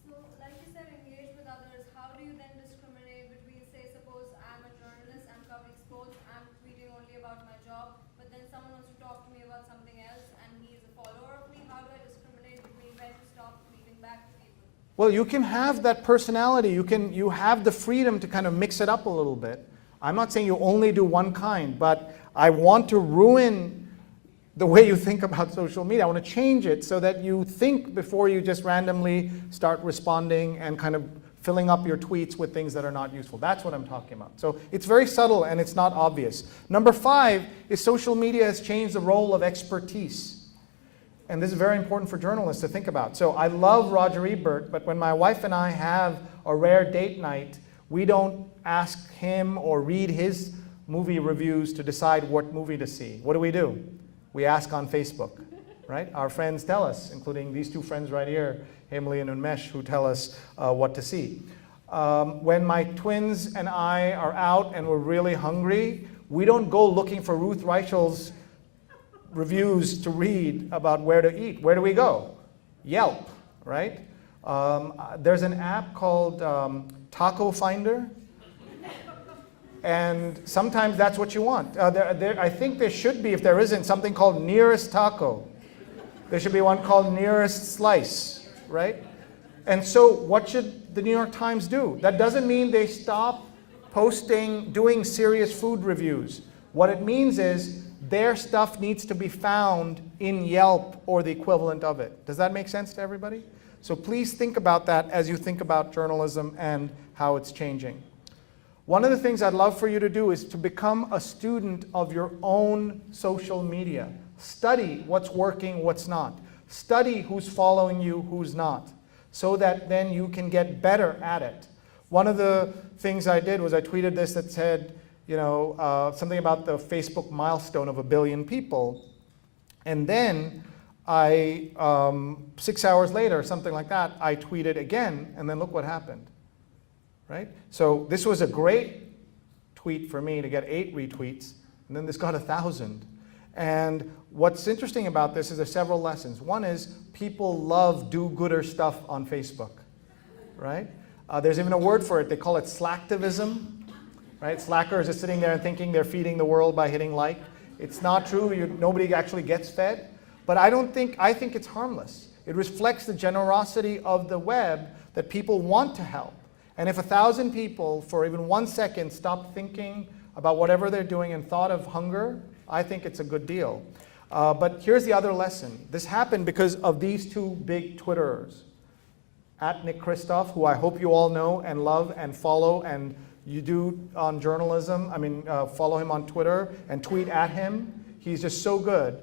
So like you said, engage with others. How do you then discriminate between, say, suppose I'm a journalist, I'm covering sports, I'm tweeting only about my job, but then someone wants to talk to me about something else, and he's a follower of me. How do I discriminate between when to stop tweeting back to people? Well, you can have that personality. You have the freedom to kind of mix it up a little bit. I'm not saying you only do one kind, but I want to ruin the way you think about social media. I want to change it so that you think before you just randomly start responding and kind of filling up your tweets with things that are not useful. That's what I'm talking about. So it's very subtle and it's not obvious. Number 5 is social media has changed the role of expertise. And this is very important for journalists to think about. So I love Roger Ebert, but when my wife and I have a rare date night, we don't ask him or read his movie reviews to decide what movie to see. What do? We ask on Facebook, right? Our friends tell us, including these 2 friends right here, Emily and Unmesh, who tell us what to see. When my twins and I are out and we're really hungry, we don't go looking for Ruth Reichel's reviews to read about where to eat. Where do we go? Yelp, right? There's an app called Taco Finder, and sometimes that's what you want. I think there should be, if there isn't, something called Nearest Taco. There should be one called Nearest Slice, right? And so what should the New York Times do? That doesn't mean they stop doing serious food reviews. What it means is their stuff needs to be found in Yelp or the equivalent of it. Does that make sense to everybody? So please think about that as you think about journalism and how it's changing. One of the things I'd love for you to do is to become a student of your own social media. Study what's working, what's not. Study who's following you, who's not, so that then you can get better at it. One of the things I did was I tweeted this that said, something about the Facebook milestone of 1 billion people. And then I 6 hours later, something like that, I tweeted again, and then look what happened, right? So this was a great tweet for me to get 8 retweets, and then this got 1,000. And what's interesting about this is there's several lessons. One is people love do-gooder stuff on Facebook, right? There's even a word for it. They call it slacktivism, right? Slackers are sitting there and thinking they're feeding the world by hitting like. It's not true. Nobody actually gets fed. But I think it's harmless. It reflects the generosity of the web that people want to help. And if 1,000 people for even 1 second stopped thinking about whatever they're doing and thought of hunger, I think it's a good deal. But here's the other lesson. This happened because of these 2 big Twitterers. At Nick Kristof, who I hope you all know and love and follow, and you do on journalism. Follow him on Twitter and tweet at him. He's just so good.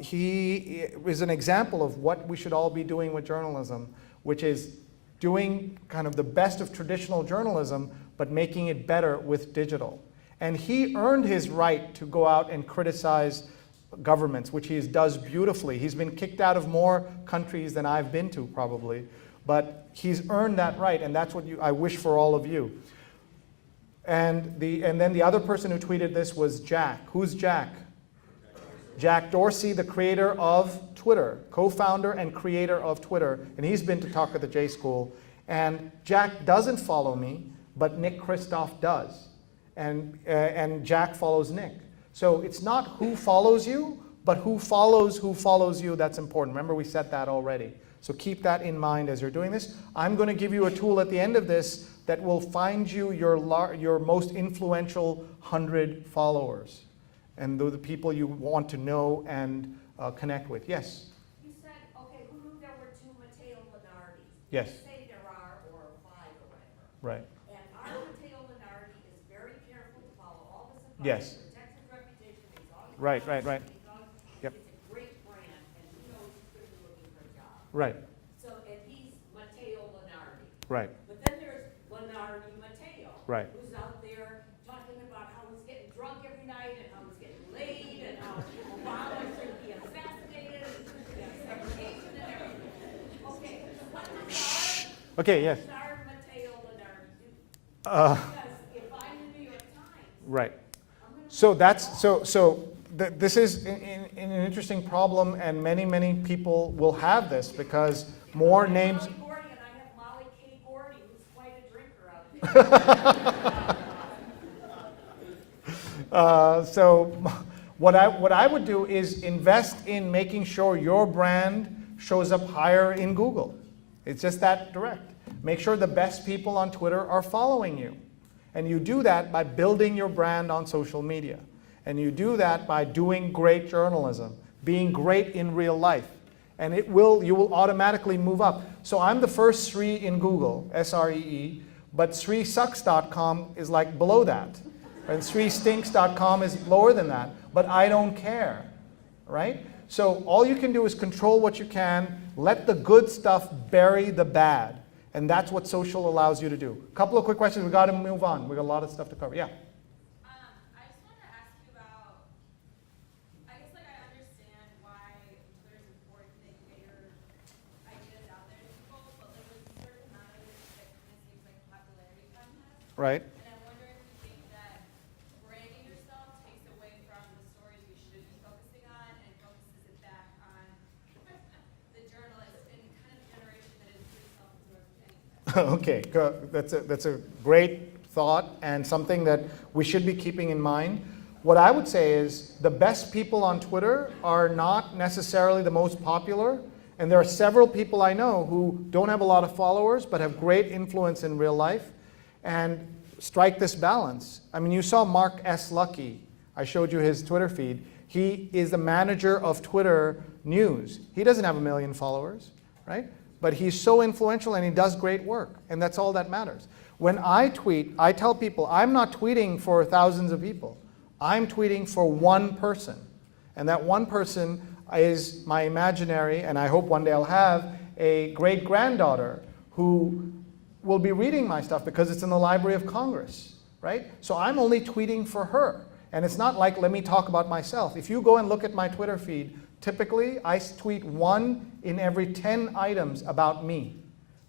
He is an example of what we should all be doing with journalism, which is doing kind of the best of traditional journalism, but making it better with digital. And he earned his right to go out and criticize governments, which he does beautifully. He's been kicked out of more countries than I've been to, probably. But he's earned that right, and that's what I wish for all of you. And then the other person who tweeted this was Jack. Who's Jack? Jack Dorsey, the creator of Twitter, co-founder and creator of Twitter. And he's been to talk at the J School. And Jack doesn't follow me, but Nick Kristof does. And Jack follows Nick. So it's not who follows you, but who follows you that's important. Remember, we said that already. So keep that in mind as you're doing this. I'm going to give you a tool at the end of this that will find you your most influential 100 followers. And they're the people you want to know and connect with. Yes? You said, okay, who knew there were 2 Mateo Lenardi? Yes. Say there are, or 5 or whatever. Right. And our Mateo Lenardi is very careful to follow all this advice. Yes. Protect his reputation. He's always Right. Yep. Yep. It's a great brand, and he knows he's going to be looking for a job. Right. So, and he's Mateo Lenardi. Right. But then there's Lenardi Mateo. Right. Who's out there talking about how he's getting drunk every night and how he's getting laid and how Obama should be assassinated and segregation and everything. Okay, so what does Okay, yes. our Mateo Lenardi do? Uh, Because if I'm the New York Times, right. I'm going to So this is an interesting problem, and many people will have this because more names. Molly Gordy, and I have Molly K. Gordy, who's quite a drinker out there. So what I would do is invest in making sure your brand shows up higher in Google. It's just that direct. Make sure the best people on Twitter are following you. And you do that by building your brand on social media. And you do that by doing great journalism, being great in real life. And you will automatically move up. So I'm the first Sree in Google, S-R-E-E, but SreeSucks.com is like below that. And SreeStinks.com is lower than that. But I don't care, right? So all you can do is control what you can, let the good stuff bury the bad. And that's what social allows you to do. A couple of quick questions. We've got to move on. We've got a lot of stuff to cover. Yeah? I just wanted to ask you about, I guess like I understand why Twitter's important to get your ideas out there to people, but like there's a certain amount of it that kind of seems like a popularity contest. Right. And I wonder if you think that branding yourself takes away from the stories you should be focusing on and focuses it back on the journalist and kind of the generation that is pretty self-absorbed anyway. Okay, that's a great thought and something that we should be keeping in mind. What I would say is the best people on Twitter are not necessarily the most popular, and there are several people I know who don't have a lot of followers but have great influence in real life, and strike this balance. I mean, you saw Mark S. Lucky. I showed you his Twitter feed. He is the manager of Twitter News. He doesn't have 1 million followers, right? But he's so influential and he does great work, and that's all that matters. When I tweet, I tell people I'm not tweeting for thousands of people. I'm tweeting for one person. And that one person is my imaginary, and I hope one day I'll have a great-granddaughter who will be reading my stuff because it's in the Library of Congress, right? So I'm only tweeting for her. And it's not like, let me talk about myself. If you go and look at my Twitter feed, typically, I tweet 1 in every 10 items about me.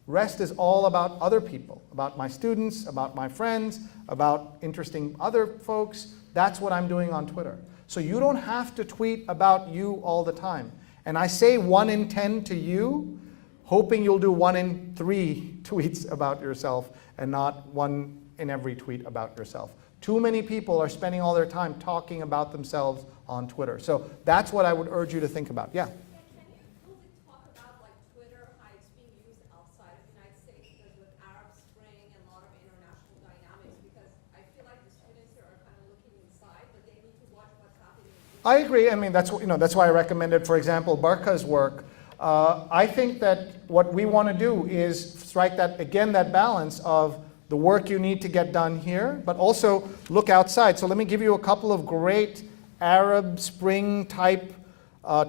Rest is all about other people, about my students, about my friends, about interesting other folks. That's what I'm doing on Twitter. So you don't have to tweet about you all the time. And I say 1 in 10 to you, hoping you'll do 1 in 3 tweets about yourself and not 1 in every tweet about yourself. Too many people are spending all their time talking about themselves on Twitter. So that's what I would urge you to think about. Yeah? Can you quickly talk about like Twitter, how it's being used outside of the United States, because with Arab Spring and a lot of international dynamics, because I feel like the students here are kind of looking inside, but they need to watch what's happening. I agree. I mean, that's why I recommended, for example, Barka's work. I think that what we want to do is strike that balance of the work you need to get done here, but also look outside. So let me give you a couple of great Arab Spring type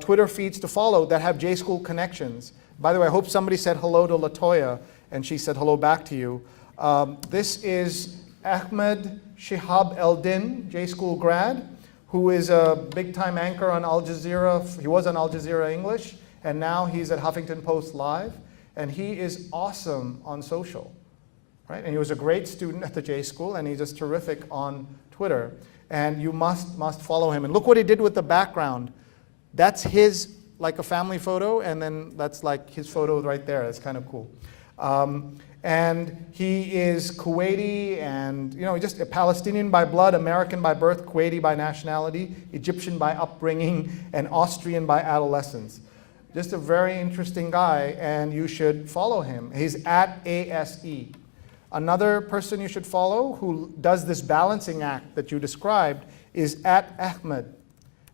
Twitter feeds to follow that have J-School connections. By the way, I hope somebody said hello to Latoya and she said hello back to you. This is Ahmed Shihab Eldin, J-School grad, who is a big-time anchor on Al Jazeera. He was on Al Jazeera English, and now he's at Huffington Post Live, and he is awesome on social. Right? And he was a great student at the J School, and he's just terrific on Twitter. And you must follow him. And look what he did with the background. That's his, like a family photo, and then that's like his photo right there. It's kind of cool. And he is Kuwaiti, and just a Palestinian by blood, American by birth, Kuwaiti by nationality, Egyptian by upbringing, and Austrian by adolescence. Just a very interesting guy, and you should follow him. He's at ASE. Another person you should follow who does this balancing act that you described is at Ahmed.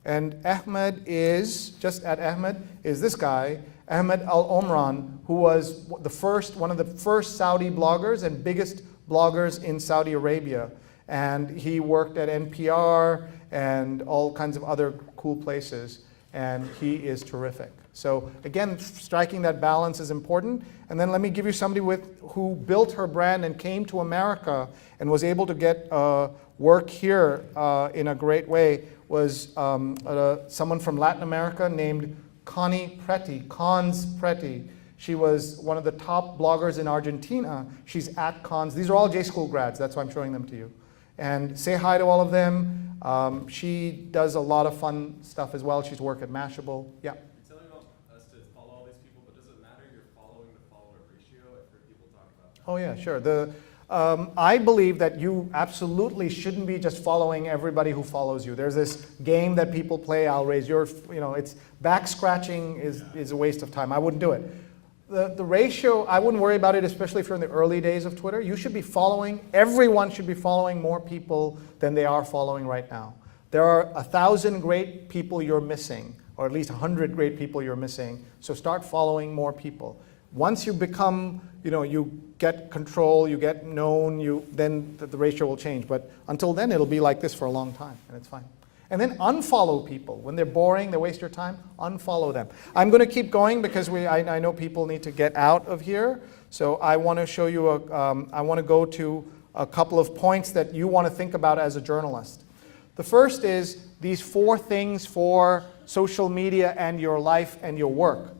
And Ahmed is, just at Ahmed, is this guy, Ahmed Al-Omran, who was one of the first Saudi bloggers and biggest bloggers in Saudi Arabia. And he worked at NPR and all kinds of other cool places. And he is terrific. So again, striking that balance is important. And then let me give you somebody who built her brand and came to America and was able to get work here in a great way, was someone from Latin America named Cons Preti. She was one of the top bloggers in Argentina. She's at Cons. These are all J-School grads. That's why I'm showing them to you. And say hi to all of them. She does a lot of fun stuff as well. She's worked at Mashable. Yeah. You're telling us to follow all these people, but does it matter you're following the follower ratio? I've heard people talk about that. Oh yeah, sure. I believe that you absolutely shouldn't be just following everybody who follows you. There's this game that people play, I'll raise your, it's back scratching is a waste of time. I wouldn't do it. The ratio, I wouldn't worry about it, especially if you're in the early days of Twitter. You should be following, everyone should be following more people than they are following right now. There are 1,000 great people you're missing, or at least 100 great people you're missing, so start following more people. Once you become, you get control, you get known, then the ratio will change. But until then, it'll be like this for a long time, and it's fine. And then unfollow people. When they're boring, they waste your time, unfollow them. I'm going to keep going because I know people need to get out of here. So I want to show you, I want to go to a couple of points that you want to think about as a journalist. The first is these 4 things for social media and your life and your work.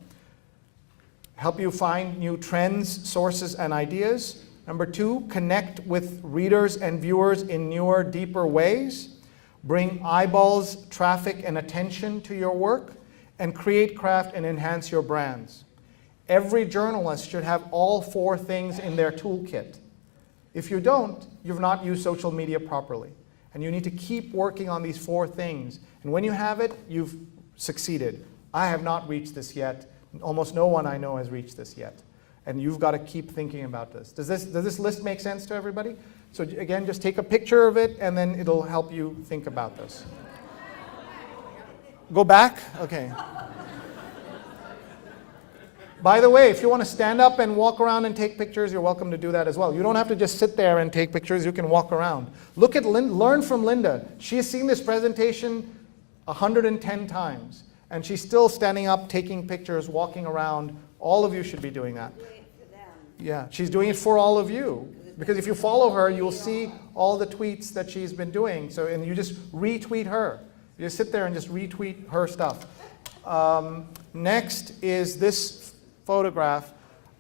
Help you find new trends, sources, and ideas. Number 2, connect with readers and viewers in newer, deeper ways. Bring eyeballs, traffic, and attention to your work, and create, craft, and enhance your brands. Every journalist should have all 4 things in their toolkit. If you don't, you've not used social media properly. And you need to keep working on these 4 things. And when you have it, you've succeeded. I have not reached this yet. Almost no one I know has reached this yet. And you've got to keep thinking about this. Does this list make sense to everybody? So again, just take a picture of it, and then it'll help you think about this. Go back? Okay. By the way, if you want to stand up and walk around and take pictures, you're welcome to do that as well. You don't have to just sit there and take pictures. You can walk around. Look at learn from Linda. She has seen this presentation 110 times, and she's still standing up, taking pictures, walking around. All of you should be doing that. Yeah, she's doing it for all of you. Because if you follow her, you'll see all the tweets that she's been doing. And you just retweet her. You just sit there and just retweet her stuff. Next is this photograph.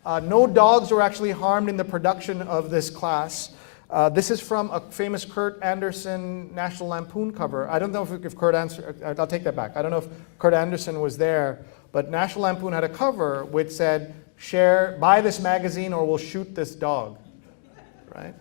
No dogs were actually harmed in the production of this class. This is from a famous Kurt Anderson National Lampoon cover. I don't know if Kurt Anderson, I'll take that back. I don't know if Kurt Anderson was there, but National Lampoon had a cover which said, buy this magazine or we'll shoot this dog, right?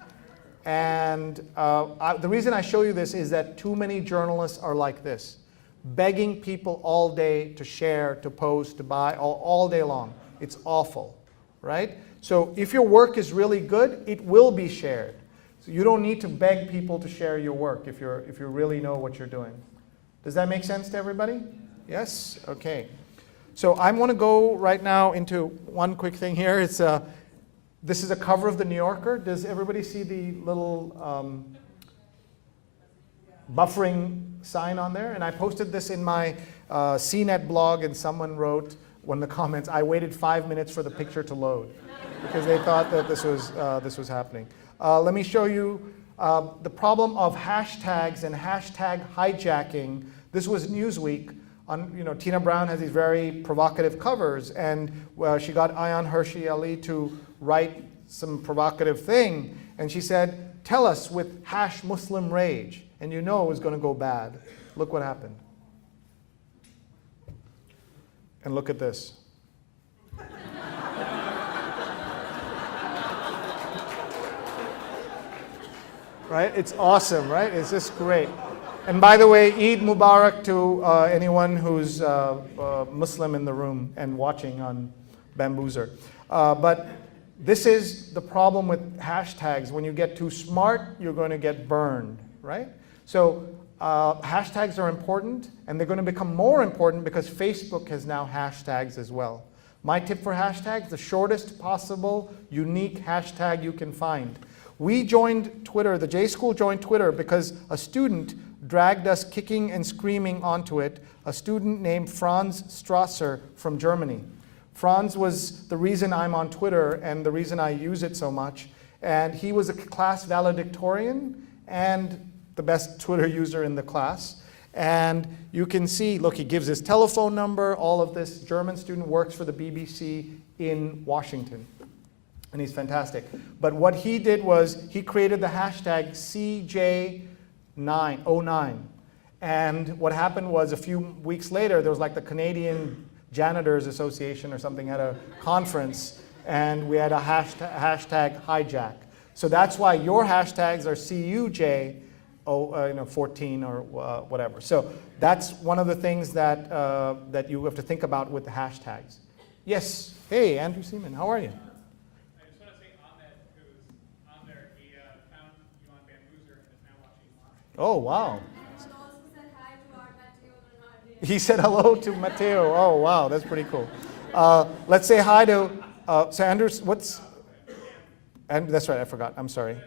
And the reason I show you this is that too many journalists are like this, begging people all day to share, to post, to buy, all day long. It's awful, right? So if your work is really good, it will be shared. So you don't need to beg people to share your work if you really know what you're doing. Does that make sense to everybody? Yes? Okay. So I want to go right now into one quick thing here. It's this is a cover of the New Yorker. Does everybody see the little buffering sign on there? And I posted this in my CNET blog, and someone wrote in the comments, I waited 5 minutes for the picture to load because they thought that this was happening. Let me show you the problem of hashtags and hashtag hijacking. This was Newsweek. Tina Brown has these very provocative covers, and she got Ayaan Hirsi Ali to write some provocative thing, and she said, tell us with #Muslim rage, and you know it was going to go bad. Look what happened. And look at this. Right? It's awesome, right? It's just great. And by the way, Eid Mubarak to anyone who's Muslim in the room and watching on Bambuser. But this is the problem with hashtags. When you get too smart, you're going to get burned, right? So hashtags are important, and they're going to become more important because Facebook has now hashtags as well. My tip for hashtags, the shortest possible unique hashtag you can find. We joined Twitter, the J School joined Twitter because a student dragged us kicking and screaming onto it, a student named Franz Strasser from Germany. Franz was the reason I'm on Twitter and the reason I use it so much. And he was a class valedictorian and the best Twitter user in the class. And you can see, look, he gives his telephone number, all of this. German student works for the BBC in Washington. And he's fantastic. But what he did was he created the hashtag CJ09. And what happened was a few weeks later, there was like the Canadian Janitors Association or something had a conference, and we had a hashtag hijack. So that's why your hashtags are CUJ14 or whatever. So that's one of the things that, that you have to think about with the hashtags. Yes. Hey, Andrew Seaman, how are you? Oh, wow. He said hello to Matteo. Oh, wow, that's pretty cool. Let's say hi to, so Andrews, what's, and that's right, I forgot, I'm sorry.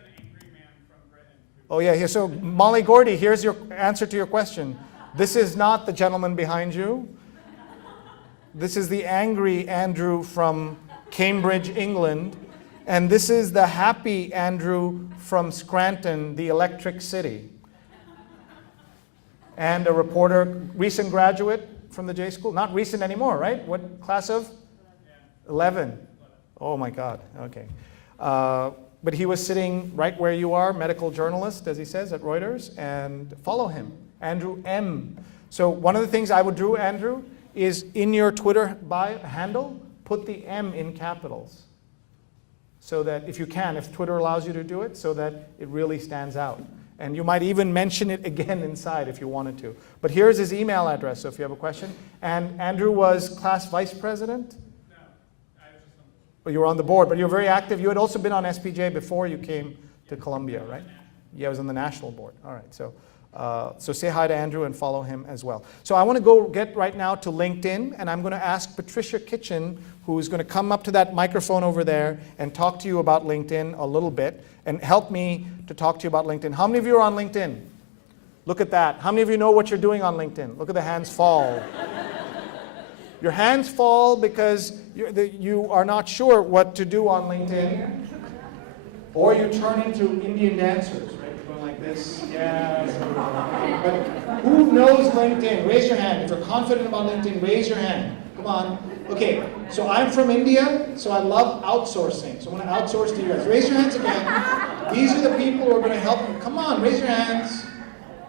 Oh yeah, so Molly Gordy, here's your answer to your question. This is not the gentleman behind you. This is the angry Andrew from Cambridge, England. And this is the happy Andrew from Scranton, the Electric City. And a reporter, recent graduate from the J School. Not recent anymore, right? What class of? 11. Oh my God, okay. But he was sitting right where you are, medical journalist, as he says, at Reuters, and follow him, Andrew M. So one of the things I would do, Andrew, is in your Twitter handle, put the M in capitals. So that if you can, if Twitter allows you to do it, so that it really stands out. And you might even mention it again inside if you wanted to. But here's his email address, so if you have a question. And Andrew was class vice president? No, I was just on the board. Well, you were on the board, but you were very active. You had also been on SPJ before you came to Columbia, right? Yeah, I was on the national board. All right, so say hi to Andrew and follow him as well. So I want to go get right now to LinkedIn, and I'm going to ask Patricia Kitchen, who's going to come up to that microphone over there and talk to you about LinkedIn a little bit, and help me to talk to you about LinkedIn. How many of you are on LinkedIn? Look at that. How many of you know what you're doing on LinkedIn? Look at the hands fall. Your hands fall because you are not sure what to do on LinkedIn, or you turn into Indian dancers, right? You're going like this. Yeah. But who knows LinkedIn? Raise your hand. If you're confident about LinkedIn, raise your hand. Come on. Okay, so I'm from India, so I love outsourcing. So I'm going to outsource to you guys. Raise your hands again. These are the people who are going to help you. Come on, raise your hands.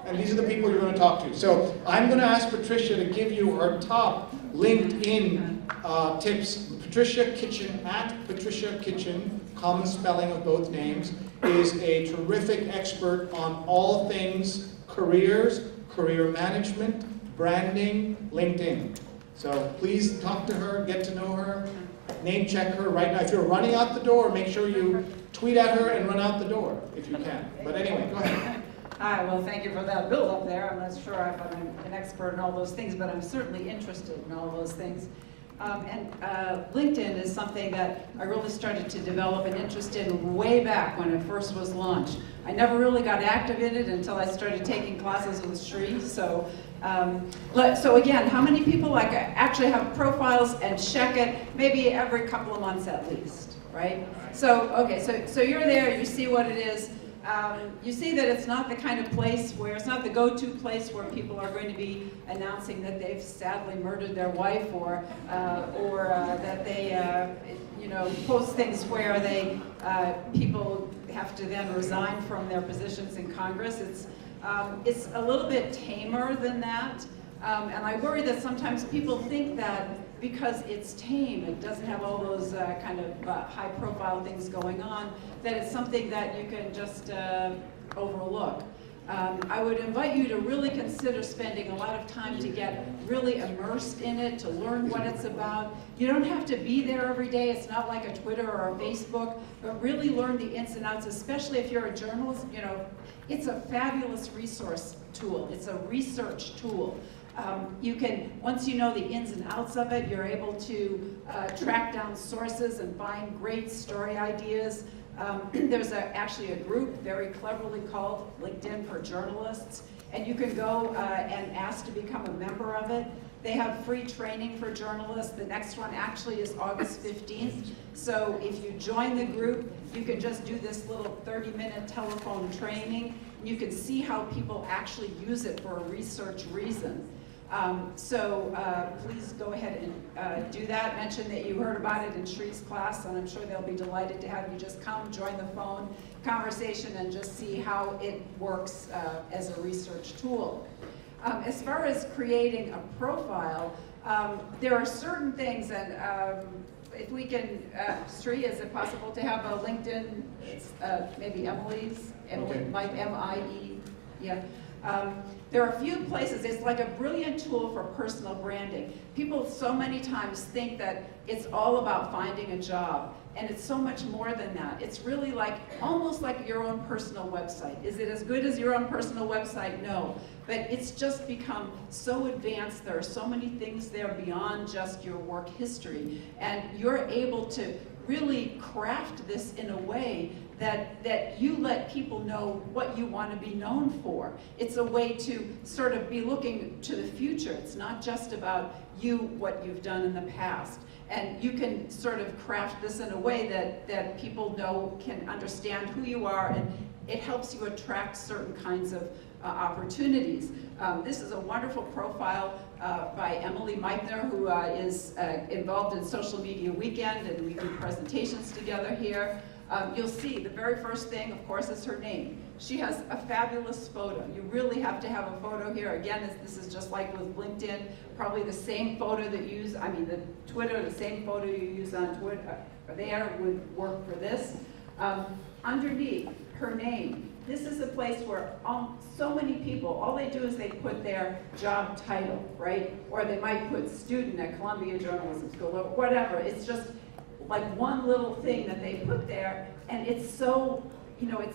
And these are the people you're going to talk to. So I'm going to ask Patricia to give you her top LinkedIn tips. Patricia Kitchen, at Patricia Kitchen, common spelling of both names, is a terrific expert on all things careers, career management, branding, LinkedIn. So please talk to her, get to know her, name check her right now. If you're running out the door, make sure you tweet at her and run out the door if you can. But anyway, go ahead. Hi, well, thank you for that build up there. I'm not sure if I'm an expert in all those things, but I'm certainly interested in all those things. LinkedIn is something that I really started to develop an interest in way back when it first was launched. I never really got active in it until I started taking classes with Sree. So again, how many people actually have profiles and check it maybe every couple of months at least, right? So, okay, so you're there, you see what it is. You see that it's not the kind of place where, it's not the go-to place where people are going to be announcing that they've sadly murdered their wife or that they, post things where people have to then resign from their positions in Congress. It's a little bit tamer than that, and I worry that sometimes people think that because it's tame, it doesn't have all those high-profile things going on, that it's something that you can just overlook. I would invite you to really consider spending a lot of time to get really immersed in it, to learn what it's about. You don't have to be there every day. It's not like a Twitter or a Facebook, but really learn the ins and outs, especially if you're a journalist. It's a fabulous resource tool. It's a research tool. You can, once you know the ins and outs of it, you're able to track down sources and find great story ideas. There's actually a group very cleverly called LinkedIn for Journalists, and you can go and ask to become a member of it. They have free training for journalists. The next one actually is August 15th. So if you join the group, you can just do this little 30-minute telephone training. And you can see how people actually use it for a research reason. Please go ahead and do that. Mention that you heard about it in Shree's class, and I'm sure they'll be delighted to have you just come, join the phone conversation, and just see how it works as a research tool. As far as creating a profile, there are certain things, and if we can, Sree, is it possible to have a LinkedIn, maybe Emily's, M-I-E, yeah. There are a few places, it's like a brilliant tool for personal branding. People so many times think that it's all about finding a job, and it's so much more than that. It's really almost like your own personal website. Is it as good as your own personal website? No. But it's just become so advanced. There are so many things there beyond just your work history. And you're able to really craft this in a way that you let people know what you want to be known for. It's a way to sort of be looking to the future. It's not just about what you've done in the past. And you can sort of craft this in a way that people can understand who you are, and it helps you attract certain kinds of opportunities. This is a wonderful profile by Emily Meitner, who is involved in Social Media Weekend, and we do presentations together here. You'll see the very first thing, of course, is her name. She has a fabulous photo. You really have to have a photo here. Again, this is just like with LinkedIn, probably the same photo that you use, the Twitter, the same photo you use on Twitter there would work for this. Underneath her name, this is a place where so many people, all they do is they put their job title, right? Or they might put student at Columbia Journalism School, or whatever. It's just like one little thing that they put there, and it's so,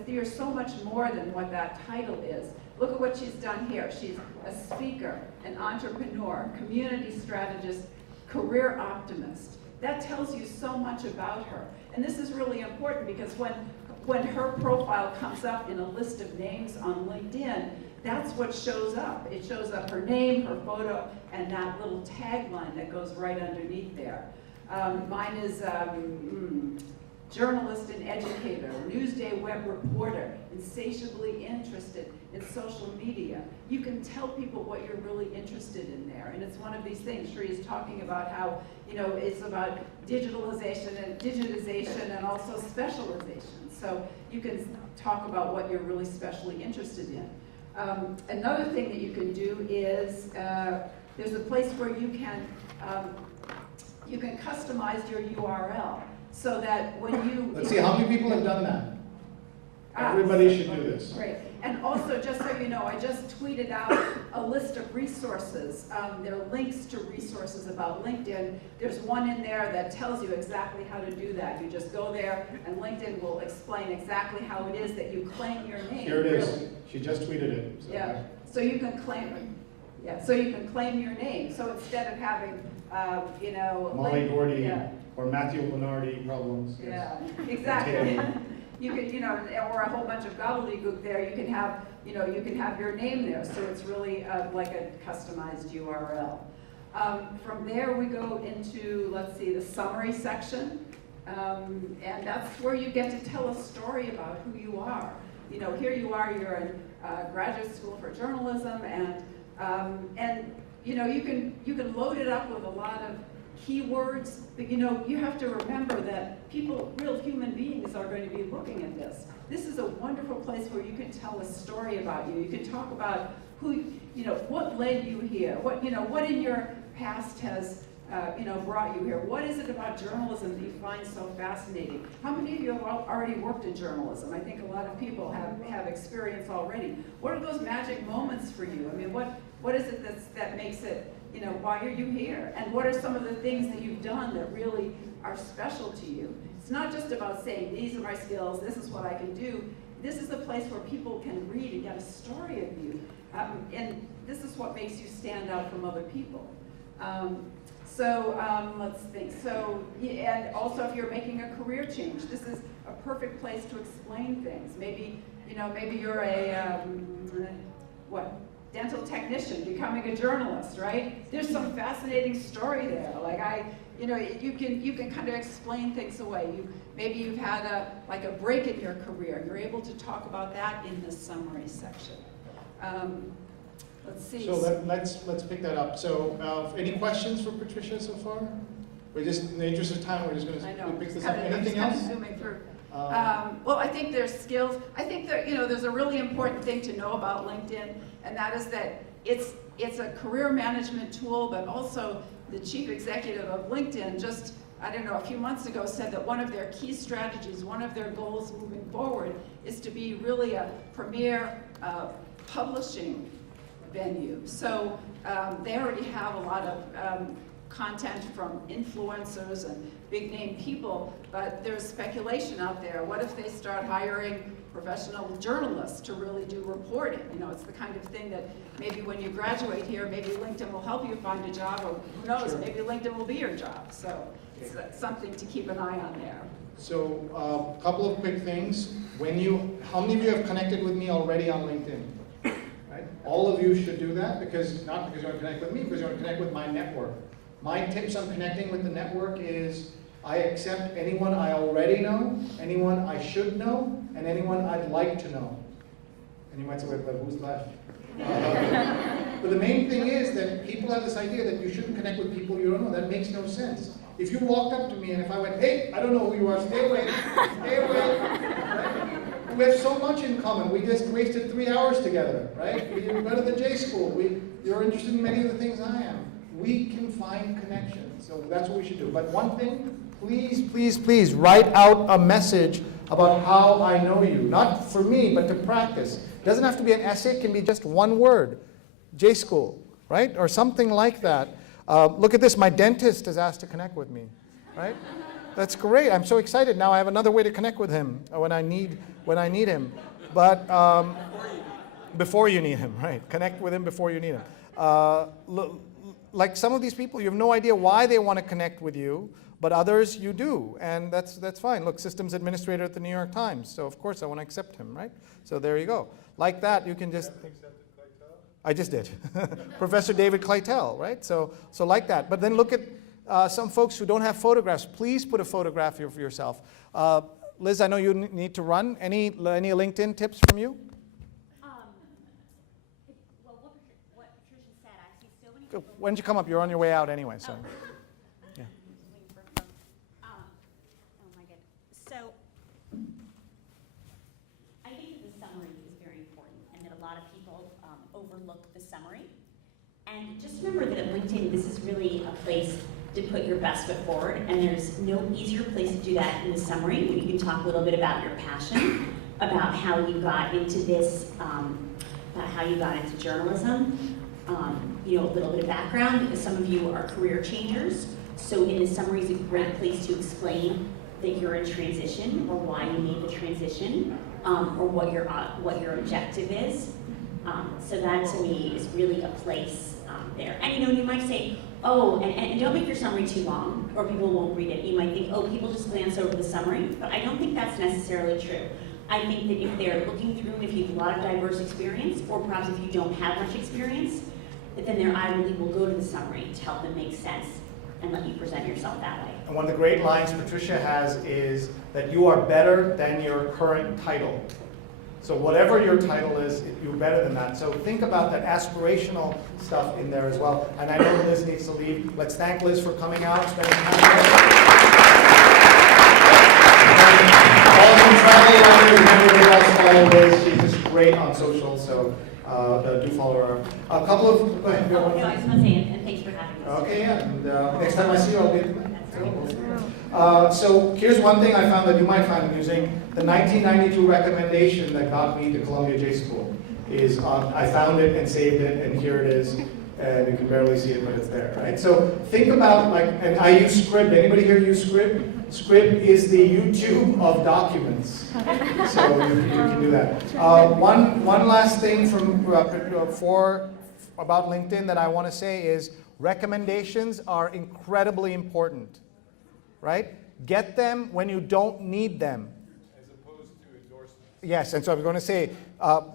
there's so much more than what that title is. Look at what she's done here. She's a speaker, an entrepreneur, community strategist, career optimist. That tells you so much about her. And this is really important because when her profile comes up in a list of names on LinkedIn, that's what shows up. It shows up her name, her photo, and that little tagline that goes right underneath there. Mine is journalist and educator, Newsday web reporter, insatiably interested in social media. You can tell people what you're really interested in there. And it's one of these things, Sree is talking about how, it's about digitalization and also specialization. So you can talk about what you're really specially interested in. Another thing that you can do is, there's a place where you can customize your URL so that when you... Let's see, how many people have done that? Everybody should do this. Great. And also, just so you know, I just tweeted out a list of resources. There are links to resources about LinkedIn. There's one in there that tells you exactly how to do that. You just go there, and LinkedIn will explain exactly how it is that you claim your name. Here it is. Really. She just tweeted it. So. Yeah. So you can claim it. Yeah. So you can claim your name. So instead of having, Molly Gordy or Matthew Lenardi problems. Yeah. Exactly. You could, or a whole bunch of gobbledygook there. You can have, you can have your name there. So it's really like a customized URL. From there we go into, let's see, the summary section. And that's where you get to tell a story about who you are. Here you are, you're in graduate school for journalism, and you can load it up with a lot of keywords, but you have to remember that people, real human beings, are going to be looking at this. This is a wonderful place where you can tell a story about you. You can talk about who, what led you here, what in your past has brought you here. What is it about journalism that you find so fascinating? How many of you have already worked in journalism? I think a lot of people have experience already. What are those magic moments for you? I mean, what is it that makes it, why are you here? And what are some of the things that you've done that really are special to you? It's not just about saying, these are my skills, this is what I can do. This is a place where people can read and get a story of you. And this is what makes you stand out from other people. Let's think. And also if you're making a career change, this is a perfect place to explain things. Maybe you're a, dental technician becoming a journalist, right? There's some fascinating story there. Like you can kind of explain things away. Maybe you've had a break in your career. You're able to talk about that in the summary section. Let's see. So let's pick that up. So any questions for Patricia so far? We're just, in the interest of time, we're just going to pick this up. Anything else? Zooming through. Well, I think there's skills. I think that there's a really important thing to know about LinkedIn, and that is that it's a career management tool, but also the chief executive of LinkedIn just, I don't know, a few months ago said that one of their key strategies, one of their goals moving forward is to be really a premier publishing venue. So they already have a lot of content from influencers and big name people, but there's speculation out there. What if they start hiring professional journalists to really do reporting? It's the kind of thing that maybe when you graduate here, maybe LinkedIn will help you find a job, or who knows, Sure. Maybe LinkedIn will be your job. So it's something to keep an eye on there. So a couple of quick things. How many of you have connected with me already on LinkedIn? Right? All of you should do that, not because you want to connect with me, because you want to connect with my network. My tips on connecting with the network is I accept anyone I already know, anyone I should know, and anyone I'd like to know. And you might say, wait, but who's left? But the main thing is that people have this idea that you shouldn't connect with people you don't know. That makes no sense. If you walked up to me and if I went, hey, I don't know who you are, stay away, stay away. Right? We have so much in common. We just wasted 3 hours together, right? You're better than J School. You're interested in many of the things I am. We can find connections, so that's what we should do. But one thing, please, please, please write out a message about how I know you. Not for me, but to practice. It doesn't have to be an essay, it can be just one word. J School, right? Or something like that. Look at this, my dentist has asked to connect with me, right? That's great, I'm so excited. Now I have another way to connect with him when I need him. But before you need him, right? Connect with him before you need him. Like some of these people, you have no idea why they want to connect with you, but others you do, and that's fine. Look, systems administrator at the New York Times, so of course I want to accept him, right? So there you go. Like that, you can just... I just did. Professor David Clytel, right? So like that. But then look at some folks who don't have photographs, please put a photograph of yourself. Liz, I know you need to run. Any LinkedIn tips from you? Well, what Patricia said, I see so many people. Why don't you come up? You're on your way out anyway, so. Yeah. Oh my goodness. So, I think that the summary is very important, and that a lot of people overlook the summary. And just remember that at LinkedIn, this is really a place to put your best foot forward, and there's no easier place to do that in the summary. You can talk a little bit about your passion, about how you got into this, about how you got into journalism, you know, a little bit of background. Some of you are career changers, so in the summary is a great place to explain that you're in transition, or why you made the transition, or what your objective is. So that to me is really a place there. And you know, you might say, oh, and don't make your summary too long, or people won't read it. You might think, oh, people just glance over the summary, but I don't think that's necessarily true. I think that if they're looking through, and if you have a lot of diverse experience, or perhaps if you don't have much experience, that then their eye really will go to the summary to help them make sense and let you present yourself that way. And one of the great lines Patricia has is that you are better than your current title. So whatever your title is, you're better than that. So think about that aspirational stuff in there as well. And I know Liz needs to leave. Let's thank Liz for coming out, spending time with us. All of you travel writers, remember to guys follow Liz. She's just great on social, so do follow her. A couple of, go ahead. No, I just want to say, and thanks for having us. Okay, yeah. And next time I see you, I'll be so here's one thing I found that you might find amusing. The 1992 recommendation that got me to Columbia J School is I found it and saved it, and here it is. And you can barely see it, but it's there, right? So think about, like, and I use Scribd. Anybody here use Scribd? Scribd is the YouTube of documents. So you can do that. One last thing from about LinkedIn that I want to say is recommendations are incredibly important, right? Get them when you don't need them. As opposed to endorsements. Yes, and so I'm going to say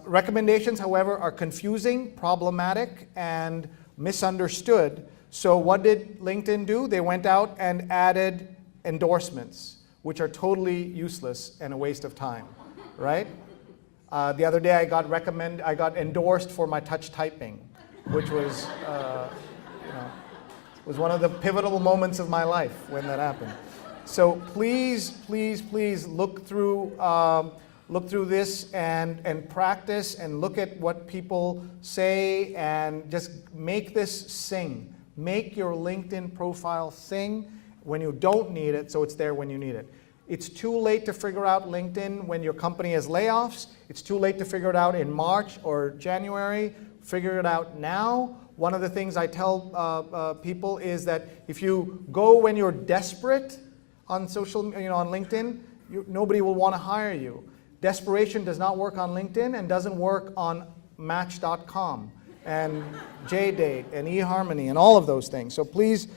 recommendations, however, are confusing, problematic, and misunderstood. So what did LinkedIn do? They went out and added endorsements, which are totally useless and a waste of time, right? The other day I got endorsed for my touch typing, which was, was one of the pivotal moments of my life when that happened. So please, please, please look through this and practice and look at what people say and just make this sing. Make your LinkedIn profile sing when you don't need it, so it's there when you need it. It's too late to figure out LinkedIn when your company has layoffs. It's too late to figure it out in March or January. Figure it out now. One of the things I tell people is that if you go when you're desperate on on LinkedIn, nobody will want to hire you. Desperation does not work on LinkedIn and doesn't work on Match.com and JDate and eHarmony and all of those things. So please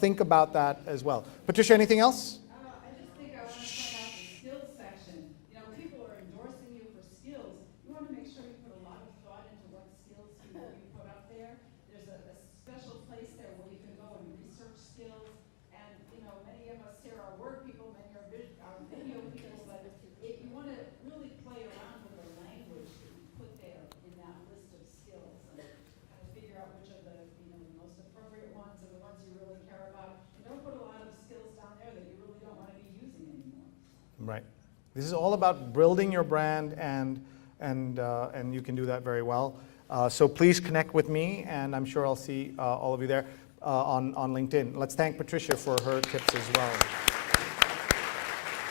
think about that as well. Patricia, anything else? I just think I want to point out the skills section. You know, people are endorsing you for skills. You want to make sure you put a lot of thought into what skills you put up there. There's a special place there where you can go and research skills. And, you know, many of us here are word people, many are video people, but if you want to really play around with the language that you put there in that list of skills and kind of figure out which are the, the most appropriate ones and the ones you really care about. And don't put a lot of skills down there that you really don't want to be using anymore. Right. This is all about building your brand, and you can do that very well. So please connect with me, and I'm sure I'll see all of you there on LinkedIn. Let's thank Patricia for her tips as well.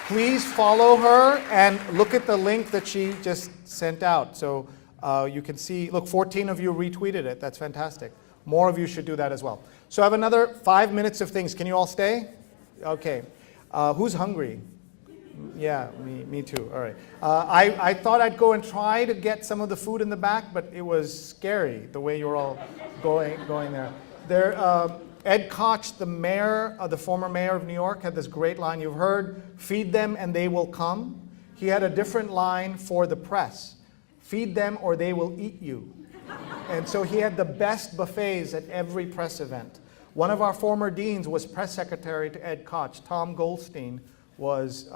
Please follow her and look at the link that she just sent out. So you can see, look, 14 of you retweeted it. That's fantastic. More of you should do that as well. So I have another 5 minutes of things. Can you all stay? Okay. Who's hungry? Yeah, me too. All right. I thought I'd go and try to get some of the food in the back, but it was scary the way you were all going there. Ed Koch, the mayor, the former mayor of New York, had this great line. You've heard, feed them and they will come. He had a different line for the press. Feed them or they will eat you. And so he had the best buffets at every press event. One of our former deans was press secretary to Ed Koch. Tom Goldstein was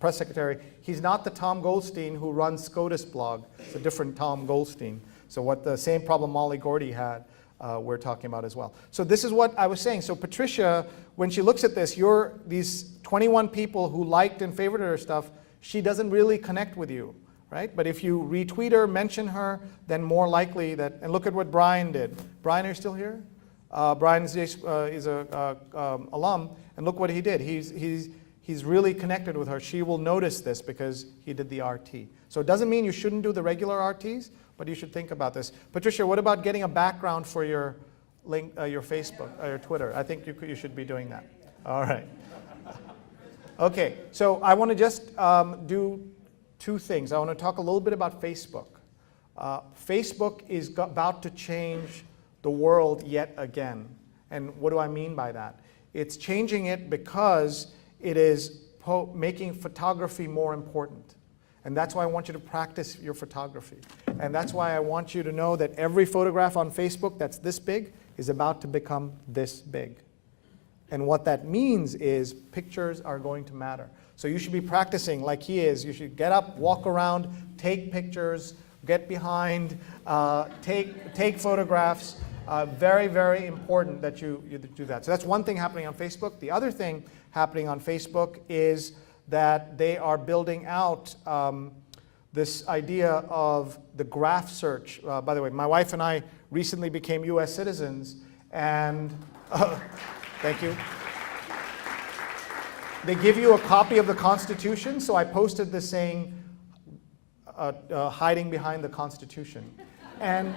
press secretary. He's not the Tom Goldstein who runs SCOTUS blog. It's a different Tom Goldstein. So what the same problem Molly Gordy had, we're talking about as well. So this is what I was saying. So Patricia, when she looks at this, these 21 people who liked and favorited her stuff, she doesn't really connect with you, right? But if you retweet her, mention her, then more likely that, and look at what Brian did. Brian, are you still here? Brian is a alum, and look what he did. He's really connected with her. She will notice this because he did the RT. So it doesn't mean you shouldn't do the regular RTs, but you should think about this. Patricia, what about getting a background for your link, your Facebook, your Twitter? I think you should be doing that. All right. Okay, so I want to just do two things. I want to talk a little bit about Facebook. Facebook is about to change the world yet again. And what do I mean by that? It's changing it because it is making photography more important. And that's why I want you to practice your photography. And that's why I want you to know that every photograph on Facebook that's this big is about to become this big. And what that means is pictures are going to matter. So you should be practicing like he is. You should get up, walk around, take pictures, get behind, take photographs. Very, very important that you do that. So that's one thing happening on Facebook. The other thing happening on Facebook is that they are building out this idea of the graph search. By the way, my wife and I recently became US citizens, and thank you. They give you a copy of the Constitution, so I posted this saying, hiding behind the Constitution. And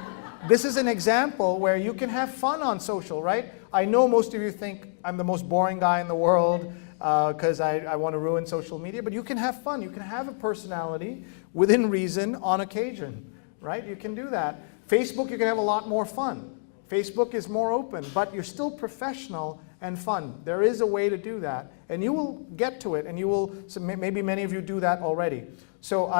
this is an example where you can have fun on social, right? I know most of you think I'm the most boring guy in the world because I want to ruin social media, but you can have fun. You can have a personality within reason on occasion, right? You can do that. Facebook, you can have a lot more fun. Facebook is more open, but you're still professional and fun. There is a way to do that, and you will get to it, and you will, so maybe many of you do that already. So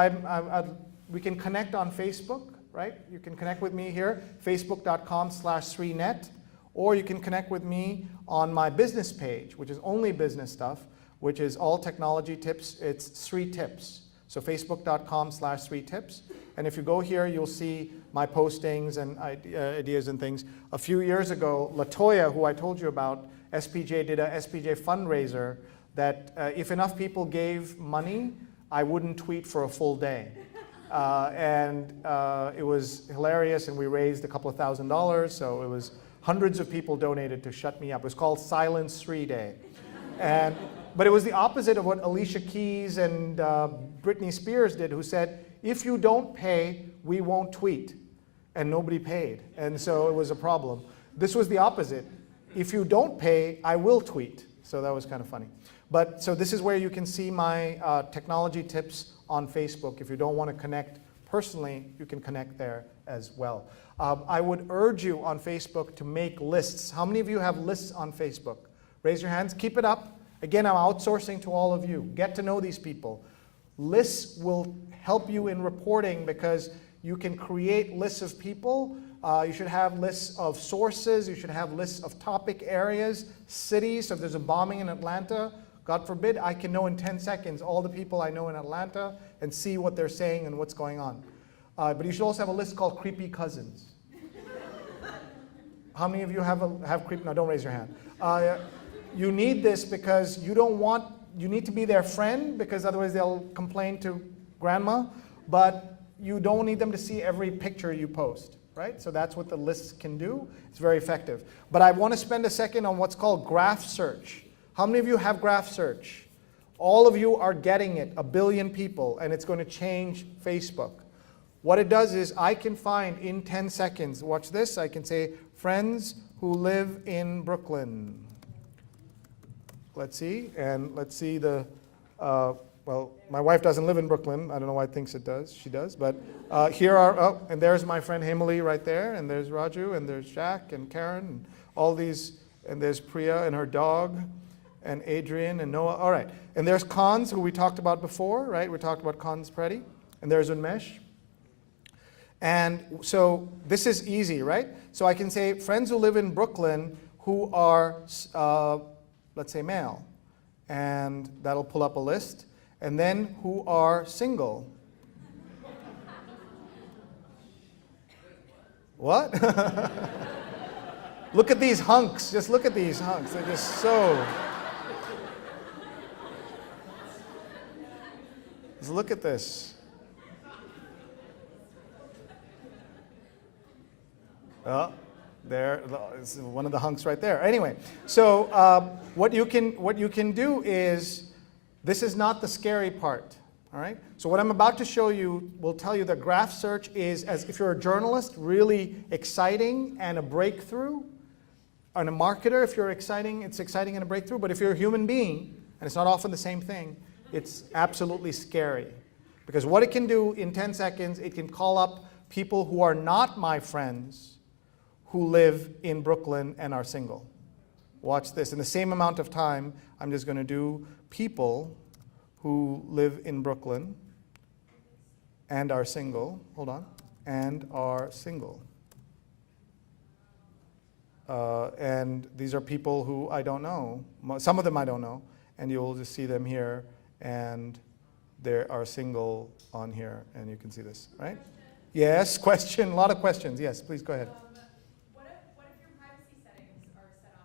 we can connect on Facebook, right? You can connect with me here, facebook.com/SreeNet, or you can connect with me on my business page, which is only business stuff, which is all technology tips. It's Sree Tips. So facebook.com/Sree Tips. And if you go here, you'll see my postings and ideas and things. A few years ago, Latoya, who I told you about, SPJ did a SPJ fundraiser that if enough people gave money, I wouldn't tweet for a full day. It was hilarious, and we raised a couple of $1,000, so it was hundreds of people donated to shut me up. It was called Silent Sree Day. But it was the opposite of what Alicia Keys and Britney Spears did, who said, if you don't pay, we won't tweet. And nobody paid, and so it was a problem. This was the opposite. If you don't pay, I will tweet. So that was kind of funny. But so this is where you can see my technology tips on Facebook. If you don't want to connect personally, you can connect there as well. I would urge you on Facebook to make lists. How many of you have lists on Facebook? Raise your hands. Keep it up. Again, I'm outsourcing to all of you. Get to know these people. Lists will help you in reporting because you can create lists of people. You should have lists of sources. You should have lists of topic areas, cities. So if there's a bombing in Atlanta, God forbid, I can know in 10 seconds all the people I know in Atlanta and see what they're saying and what's going on. But you should also have a list called Creepy Cousins. How many of you have creepy? No, don't raise your hand. You need this because you need to be their friend because otherwise they'll complain to grandma, but you don't need them to see every picture you post, right? So that's what the lists can do. It's very effective. But I want to spend a second on what's called graph search. How many of you have graph search? All of you are getting it, 1 billion people, and it's going to change Facebook. What it does is I can find in 10 seconds, watch this, I can say, friends who live in Brooklyn. Let's see, and let's see the, well, my wife doesn't live in Brooklyn. I don't know why it thinks it does. She does, but here are, and there's my friend Himali right there, and there's Raju, and there's Jack, and Karen, and all these, and there's Priya and her dog, and Adrian, and Noah. All right, and there's Cons, who we talked about before, right? We talked about Cons Preddy, and there's Unmesh. And so this is easy, right? So I can say friends who live in Brooklyn who are, let's say, male. And that'll pull up a list. And then who are single. What? Look at these hunks. Just look at these hunks. They're just so... Just look at this. Oh, there, it's one of the hunks right there. Anyway, so what you can do is, this is not the scary part, all right? So what I'm about to show you will tell you that graph search is, as if you're a journalist, really exciting and a breakthrough. And a marketer, if you're exciting, it's exciting and a breakthrough. But if you're a human being, and it's not often the same thing, it's absolutely scary. Because what it can do in 10 seconds, it can call up people who are not my friends who live in Brooklyn and are single. Watch this. In the same amount of time, I'm just going to do people who live in Brooklyn and are single. Hold on. And are single. And these are people who I don't know. Some of them I don't know. And you'll just see them here. And they are single on here. And you can see this, right? Yes, question. A lot of questions. Yes, please go ahead. What if your privacy settings are set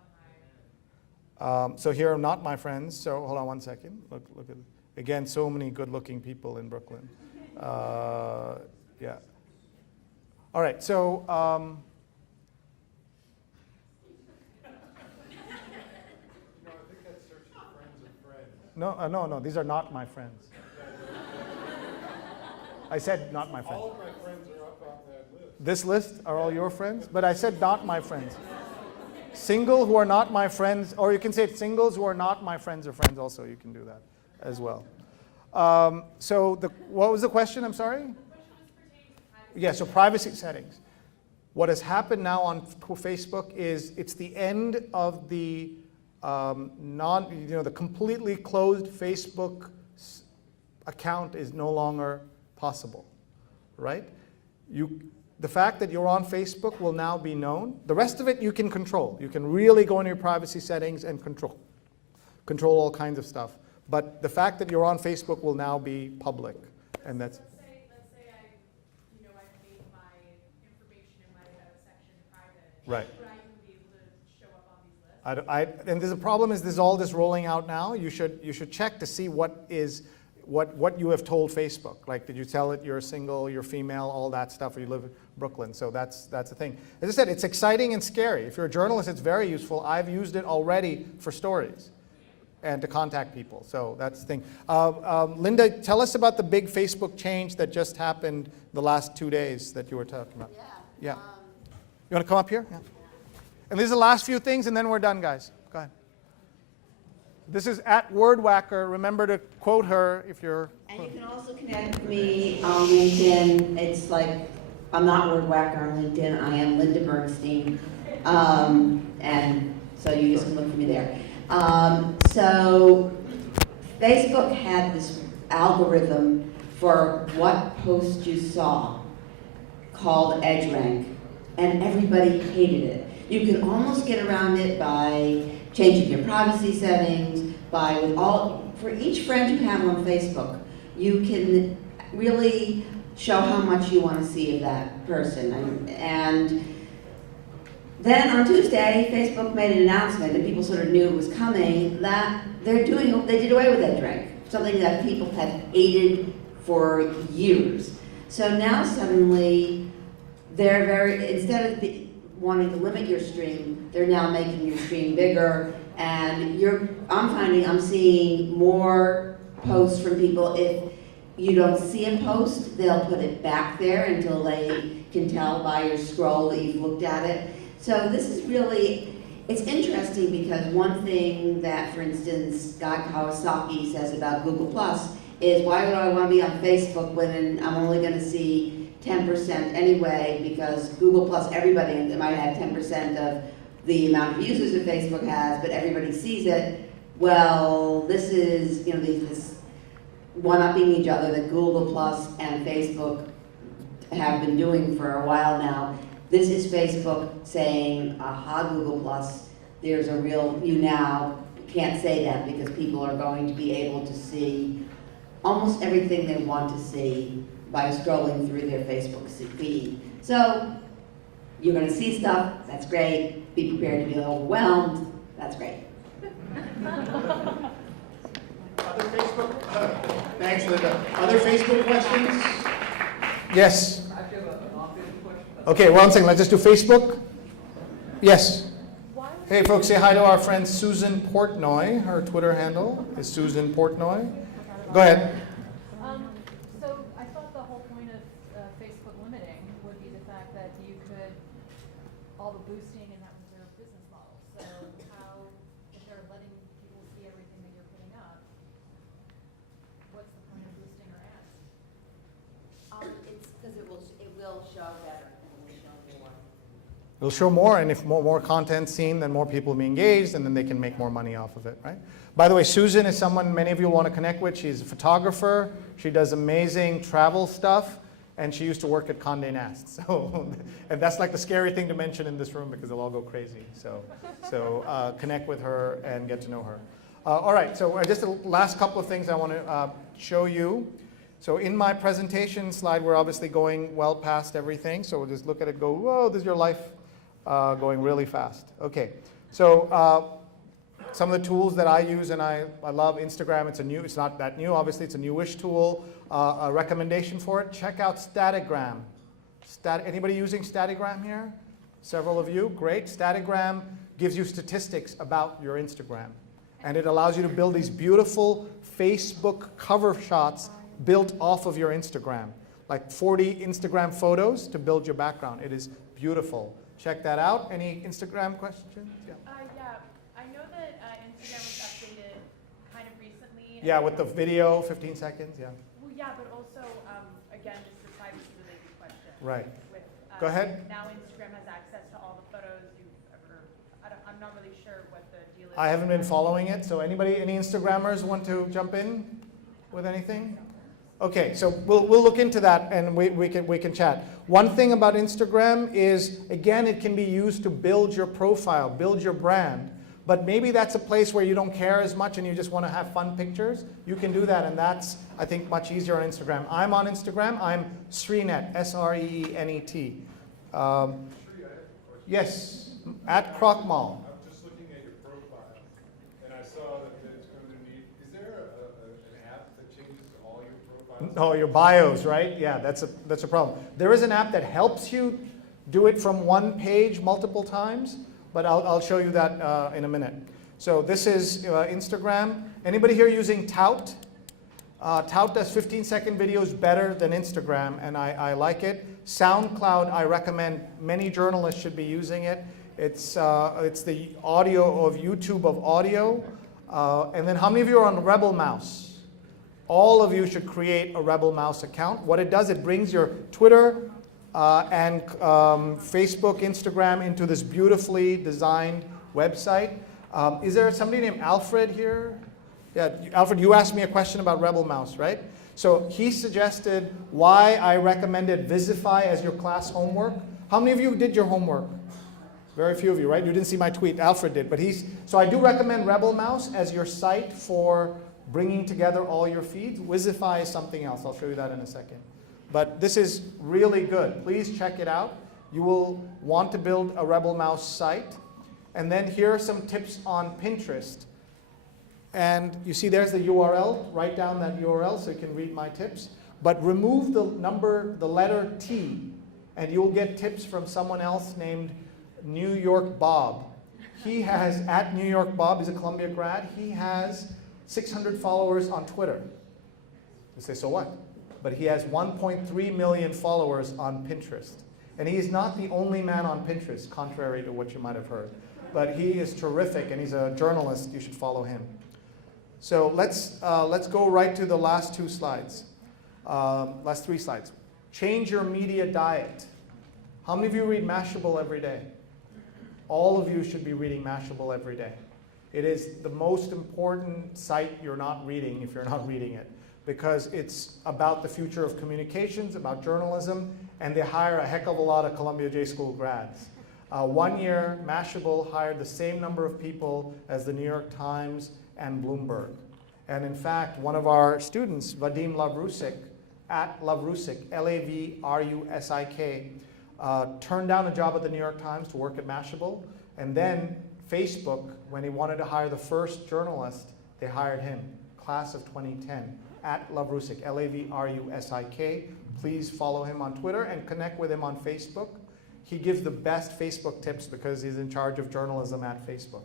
on high? So here are not my friends. So hold on one second. Look at, again, so many good-looking people in Brooklyn. Yeah. All right. So. No, these are not my friends. I said not my friends. All of my friends are up on that list. This list are all your friends? But I said not my friends. Single who are not my friends, or you can say singles who are not my friends or friends also, you can do that as well. So what was the question? I'm sorry? The question was pertaining to privacy. Yeah, so privacy settings. What has happened now on Facebook is it's the end of the the completely closed Facebook account is no longer possible, right? The fact that you're on Facebook will now be known. The rest of it you can control. You can really go into your privacy settings and control all kinds of stuff. But the fact that you're on Facebook will now be public, and that's. Let's say I made my information in my section private. Right. Would I even be able to show up on these lists? And there's a problem is there's all this rolling out now. You should check to see what you have told Facebook. Like, did you tell it you're single, you're female, all that stuff, or you live in Brooklyn? So that's the thing. As I said, it's exciting and scary. If you're a journalist, it's very useful. I've used it already for stories and to contact people. So that's the thing. Linda, tell us about the big Facebook change that just happened the last 2 days that you were talking about. Yeah. You want to come up here? Yeah. And these are the last few things, and then we're done, guys. Go ahead. This is at Wordwhacker. Remember to quote her if you're. And you can also connect with me on LinkedIn. It's like, I'm not Wordwhacker on LinkedIn. I am Linda Bernstein. And so you just can look for me there. So Facebook had this algorithm for what post you saw called EdgeRank, and everybody hated it. You can almost get around it by changing your privacy settings, for each friend you have on Facebook, you can really show how much you want to see of that person. And then on Tuesday, Facebook made an announcement, and people sort of knew it was coming, that they did away with EdgeRank, something that people had hated for years. So now suddenly, instead of wanting to limit your stream, they're now making your stream bigger, and I'm seeing more posts from people. If you don't see a post, they'll put it back there until they can tell by your scroll that you've looked at it. So this is really, it's interesting because one thing that, for instance, Guy Kawasaki says about Google Plus is, why would I want to be on Facebook when I'm only going to see 10% anyway, because Google Plus, everybody might have 10% of the amount of users that Facebook has, but everybody sees it. Well, this is, this one-upping each other, that Google Plus and Facebook have been doing for a while now. This is Facebook saying, aha, Google Plus, there's a real, you now can't say that because people are going to be able to see almost everything they want to see by scrolling through their Facebook feed. So you're going to see stuff, that's great. Be prepared to be overwhelmed, that's great. Other Facebook? Thanks, Linda. Other Facebook questions? Yes. Okay, one second. Let's just do Facebook. Yes. Hey, folks, say hi to our friend Susan Portnoy. Her Twitter handle is Susan Portnoy. Go ahead. So I thought the whole point of Facebook limiting would be the fact that you could, all the boosting, and that was their business model. So how, if they're letting people see everything that you're putting up, what's the point of boosting or ads? It's because it will show better. It'll show more, and if more content's seen, then more people will be engaged, and then they can make more money off of it, right? By the way, Susan is someone many of you want to connect with. She's a photographer. She does amazing travel stuff, and she used to work at Condé Nast. So, and that's like the scary thing to mention in this room because they'll all go crazy. So connect with her and get to know her. All right, so just the last couple of things I want to show you. So in my presentation slide, we're obviously going well past everything. So we'll just look at it, go, whoa, this is your life. Going really fast. Okay, so some of the tools that I use, and I love Instagram. It's not that new, obviously. It's a newish tool. A recommendation for it, check out StatisticAam. Anybody using StatisticAam here? Several of you, great. StatisticAam gives you statistics about your Instagram. And it allows you to build these beautiful Facebook cover shots built off of your Instagram. Like 40 Instagram photos to build your background. It is beautiful. Check that out. Any Instagram questions? Yeah. Yeah, I know that Instagram was updated kind of recently. Yeah, with the video, 15 seconds, yeah. Well, yeah, but also, again, just the privacy-related question. Right. With, Go ahead. Now Instagram has access to all the photos you've ever, I'm not really sure what the deal is. I haven't been following it, so any Instagrammers want to jump in with anything? Okay, so we'll look into that and we can chat. One thing about Instagram is, again, it can be used to build your profile, build your brand. But maybe that's a place where you don't care as much and you just want to have fun pictures. You can do that, and that's, I think, much easier on Instagram. I'm on Instagram. I'm Sreenet, S-R-E-E-N-E-T. Yes, at Crockmall. I'm just looking at your profile, and I saw that it's going to need, is there an app that changes all your profiles? Oh, your bios, right? Yeah, that's a problem. There is an app that helps you do it from one page multiple times, but I'll show you that in a minute. So this is Instagram. Anybody here using Tout? Tout does 15-second videos better than Instagram, and I like it. SoundCloud, I recommend. Many journalists should be using it. It's the audio of YouTube of audio. And then how many of you are on Rebel Mouse? All of you should create a Rebel Mouse account. What it does, it brings your Twitter and Facebook, Instagram into this beautifully designed website. Is there somebody named Alfred here? Yeah, Alfred, you asked me a question about Rebel Mouse, right? So he suggested why I recommended Visify as your class homework. How many of you did your homework? Very few of you, right? You didn't see my tweet. Alfred did, but so I do recommend Rebel Mouse as your site for bringing together all your feeds. Visify is something else. I'll show you that in a second. But this is really good. Please check it out. You will want to build a Rebel Mouse site. And then here are some tips on Pinterest. And you see there's the URL. Write down that URL so you can read my tips. But remove the letter T, and you'll get tips from someone else named New York Bob. He has, at New York Bob, he's a Columbia grad, he has 600 followers on Twitter. You say, so what? But he has 1.3 million followers on Pinterest. And he is not the only man on Pinterest, contrary to what you might have heard. But he is terrific, and he's a journalist. You should follow him. So let's go right to the last two slides. Last three slides. Change your media diet. How many of you read Mashable every day? All of you should be reading Mashable every day. It is the most important site you're not reading if you're not reading it. because it's about the future of communications, about journalism, and they hire a heck of a lot of Columbia J School grads. 1 year, Mashable hired the same number of people as the New York Times and Bloomberg. And in fact, one of our students, Vadim Lavrusik, at Lavrusik, Lavrusik, turned down a job at the New York Times to work at Mashable. And then Facebook, when he wanted to hire the first journalist, they hired him, class of 2010, at Lavrusik, Lavrusik. Please follow him on Twitter and connect with him on Facebook. He gives the best Facebook tips because he's in charge of journalism at Facebook,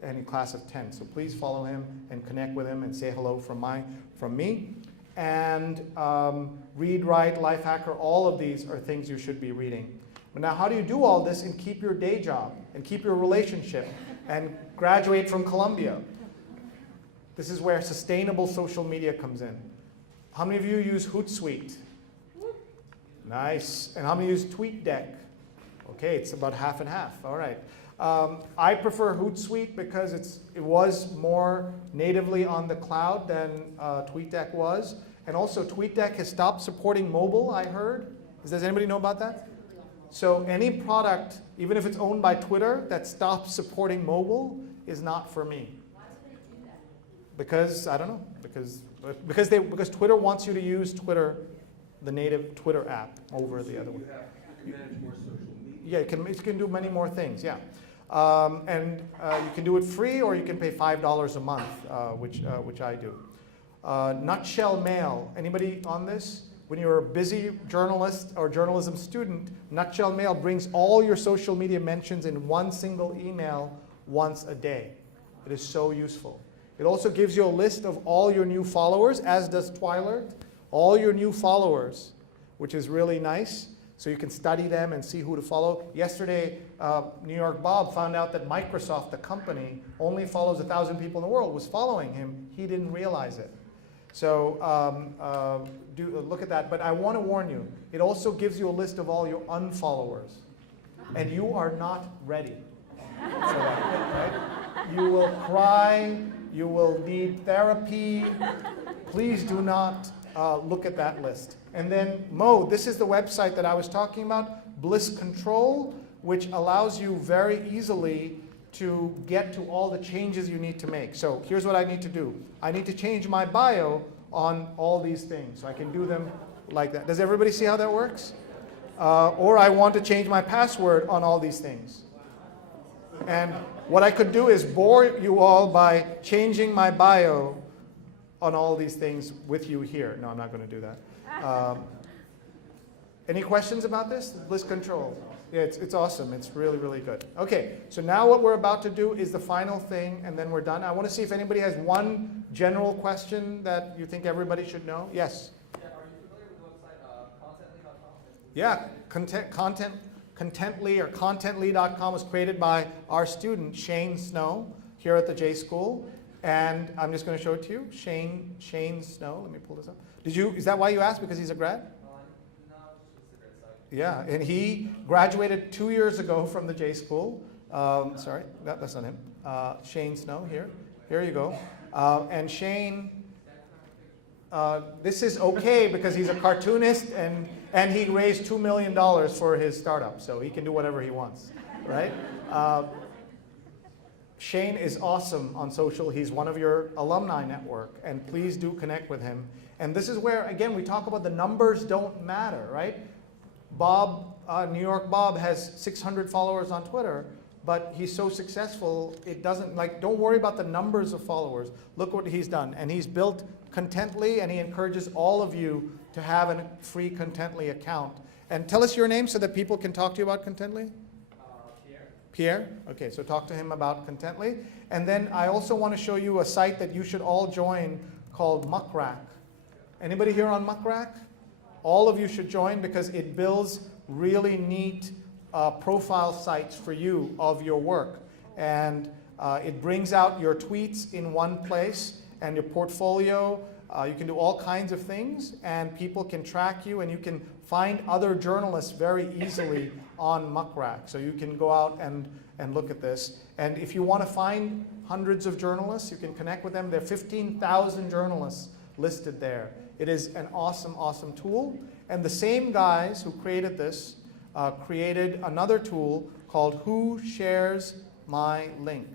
and in class of 10. So please follow him and connect with him and say hello from me. And Read, Write, Lifehacker, all of these are things you should be reading. But now how do you do all this and keep your day job and keep your relationship and graduate from Columbia? This is where sustainable social media comes in. How many of you use Hootsuite? Nice. And how many use TweetDeck? Okay, it's about half and half. All right. I prefer Hootsuite because it was more natively on the cloud than TweetDeck was. And also TweetDeck has stopped supporting mobile, I heard. Does anybody know about that? So any product, even if it's owned by Twitter, that stops supporting mobile is not for me. Why do they do that? Because, I don't know, because Twitter wants you to use Twitter, the native Twitter app, over the other one. You can manage more social media. Yeah, it can do many more things, yeah. And you can do it free, or you can pay $5 a month, which I do. Nutshell Mail, anybody on this? When you're a busy journalist or journalism student, Nutshell Mail brings all your social media mentions in one single email once a day. It is so useful. It also gives you a list of all your new followers, as does Twilert, all your new followers, which is really nice. So you can study them and see who to follow. Yesterday, New York Bob found out that Microsoft, the company, only follows 1,000 people in the world, was following him. He didn't realize it. So look at that. But I want to warn you, it also gives you a list of all your unfollowers. And you are not ready for that, right? You will cry. You will need therapy. Please do not look at that list. And then Mow, this is the website that I was talking about, Bliss Control, which allows you very easily to get to all the changes you need to make. So here's what I need to do. I need to change my bio on all these things. So I can do them like that. Does everybody see how that works? Or I want to change my password on all these things. And what I could do is bore you all by changing my bio on all these things with you here. No, I'm not going to do that. Any questions about this? Bliss Control. Yeah, it's awesome. It's really, really good. Okay, so now what we're about to do is the final thing, and then we're done. I want to see if anybody has one general question that you think everybody should know. Yes? Yeah, are you familiar with the website contently.com? Yeah, Contently or Contently.com was created by our student, Shane Snow, here at the J School. And I'm just going to show it to you. Shane Snow. Let me pull this up. Is that why you asked? Because he's a grad? No, just a great site. Yeah, and he graduated 2 years ago from the J School. Sorry, that's not him. Shane Snow, here. Here you go. And Shane, this is okay because he's a cartoonist and he raised $2 million for his startup, so he can do whatever he wants, right? Shane is awesome on social. He's one of your alumni network, and please do connect with him. And this is where, again, we talk about the numbers don't matter, right? Bob, New York Bob has 600 followers on Twitter, but he's so successful, it doesn't, don't worry about the numbers of followers. Look what he's done. And he's built Contently, and he encourages all of you to have a free Contently account. And tell us your name so that people can talk to you about Contently. Pierre? Okay, so talk to him about Contently. And then I also want to show you a site that you should all join called Muckrack. Anybody here on Muckrack? All of you should join because it builds really neat profile sites for you of your work. And it brings out your tweets in one place and your portfolio. You can do all kinds of things, and people can track you, and you can find other journalists very easily on Muckrack. So you can go out and look at this. And if you want to find hundreds of journalists, you can connect with them. There are 15,000 journalists listed there. It is an awesome, awesome tool. And the same guys who created this created another tool called Who Shares My Link?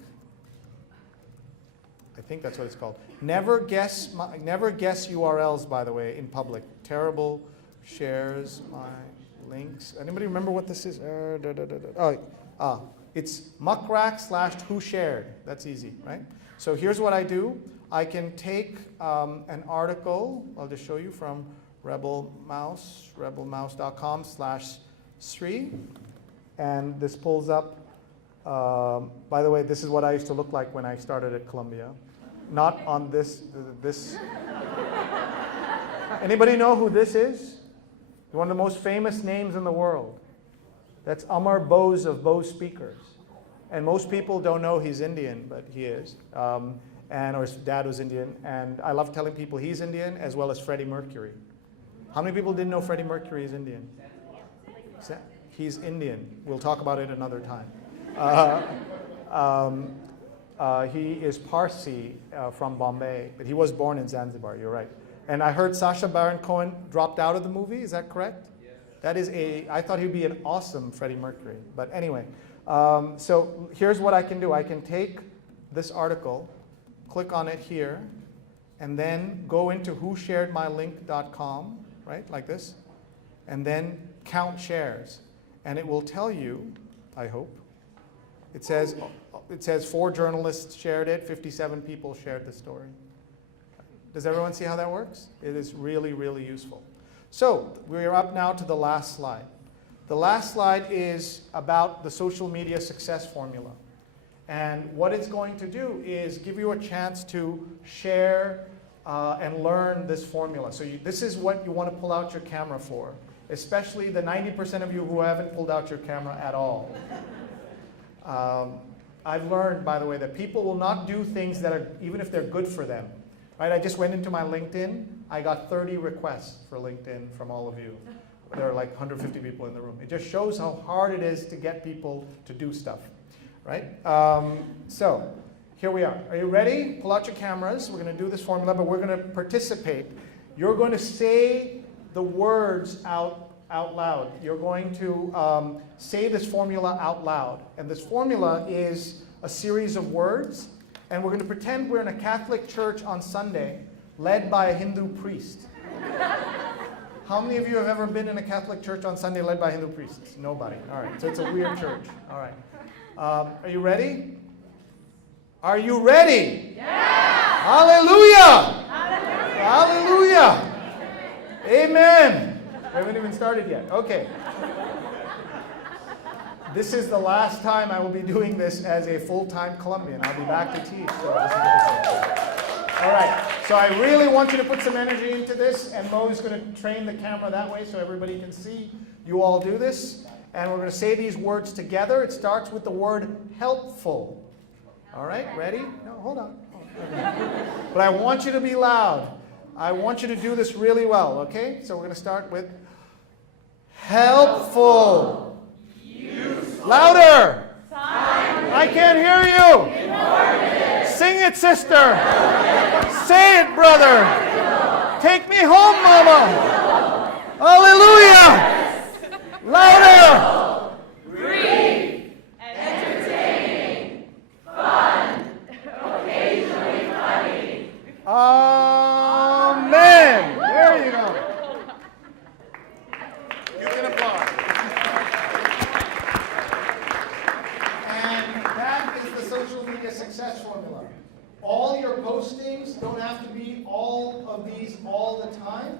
I think that's what it's called. Never guess URLs, by the way, in public. Terrible. Shares my links. Anybody remember what this is? It's muckrack/who shared. That's easy, right? So here's what I do. I can take an article, I'll just show you, from rebelmouse.com/Sree, and this pulls up. By the way, this is what I used to look like when I started at Columbia. Not on this. Anybody know who this is? One of the most famous names in the world. That's Amar Bose of Bose Speakers. And most people don't know he's Indian, but he is. Or his dad was Indian. And I love telling people he's Indian, as well as Freddie Mercury. How many people didn't know Freddie Mercury is Indian? He's Indian. We'll talk about it another time. He is Parsi from Bombay, but he was born in Zanzibar, you're right. And I heard Sacha Baron Cohen dropped out of the movie, is that correct? Yes. That is I thought he'd be an awesome Freddie Mercury. But anyway, so here's what I can do. I can take this article, click on it here, and then go into whosharedmylink.com, right, like this, and then count shares. And it will tell you, I hope, it says 4 journalists shared it, 57 people shared the story. Does everyone see how that works? It is really, really useful. So we are up now to the last slide. The last slide is about the social media success formula. And what it's going to do is give you a chance to share and learn this formula. So this is what you want to pull out your camera for, especially the 90% of you who haven't pulled out your camera at all. I've learned, by the way, that people will not do things that are, even if they're good for them. Right? I just went into my LinkedIn. I got 30 requests for LinkedIn from all of you. There are like 150 people in the room. It just shows how hard it is to get people to do stuff. Right? So here we are. Are you ready? Pull out your cameras. We're going to do this formula, but we're going to participate. You're going to say the words out loud. You're going to say this formula out loud. And this formula is a series of words. And we're going to pretend we're in a Catholic church on Sunday, led by a Hindu priest. How many of you have ever been in a Catholic church on Sunday led by Hindu priests? Nobody. All right, so it's a weird church. All right. Are you ready? Are you ready? Yeah! Hallelujah! Hallelujah! Hallelujah! Amen! We haven't even started yet. Okay. This is the last time I will be doing this as a full-time Colombian. I'll be back to teach. So all right, so I really want you to put some energy into this, and Mo is going to train the camera that way so everybody can see you all do this. And we're going to say these words together. It starts with the word helpful. All right, ready? No, hold on. But I want you to be loud. I want you to do this really well, okay? So we're going to start with helpful. Louder! I can't hear you! Sing it, sister! Say it, brother! Take me home, mama! Hallelujah! Louder! Brief, entertaining, fun, occasionally funny. Amen! There you go. You can applaud. Social media success formula. All your postings don't have to be all of these all the time,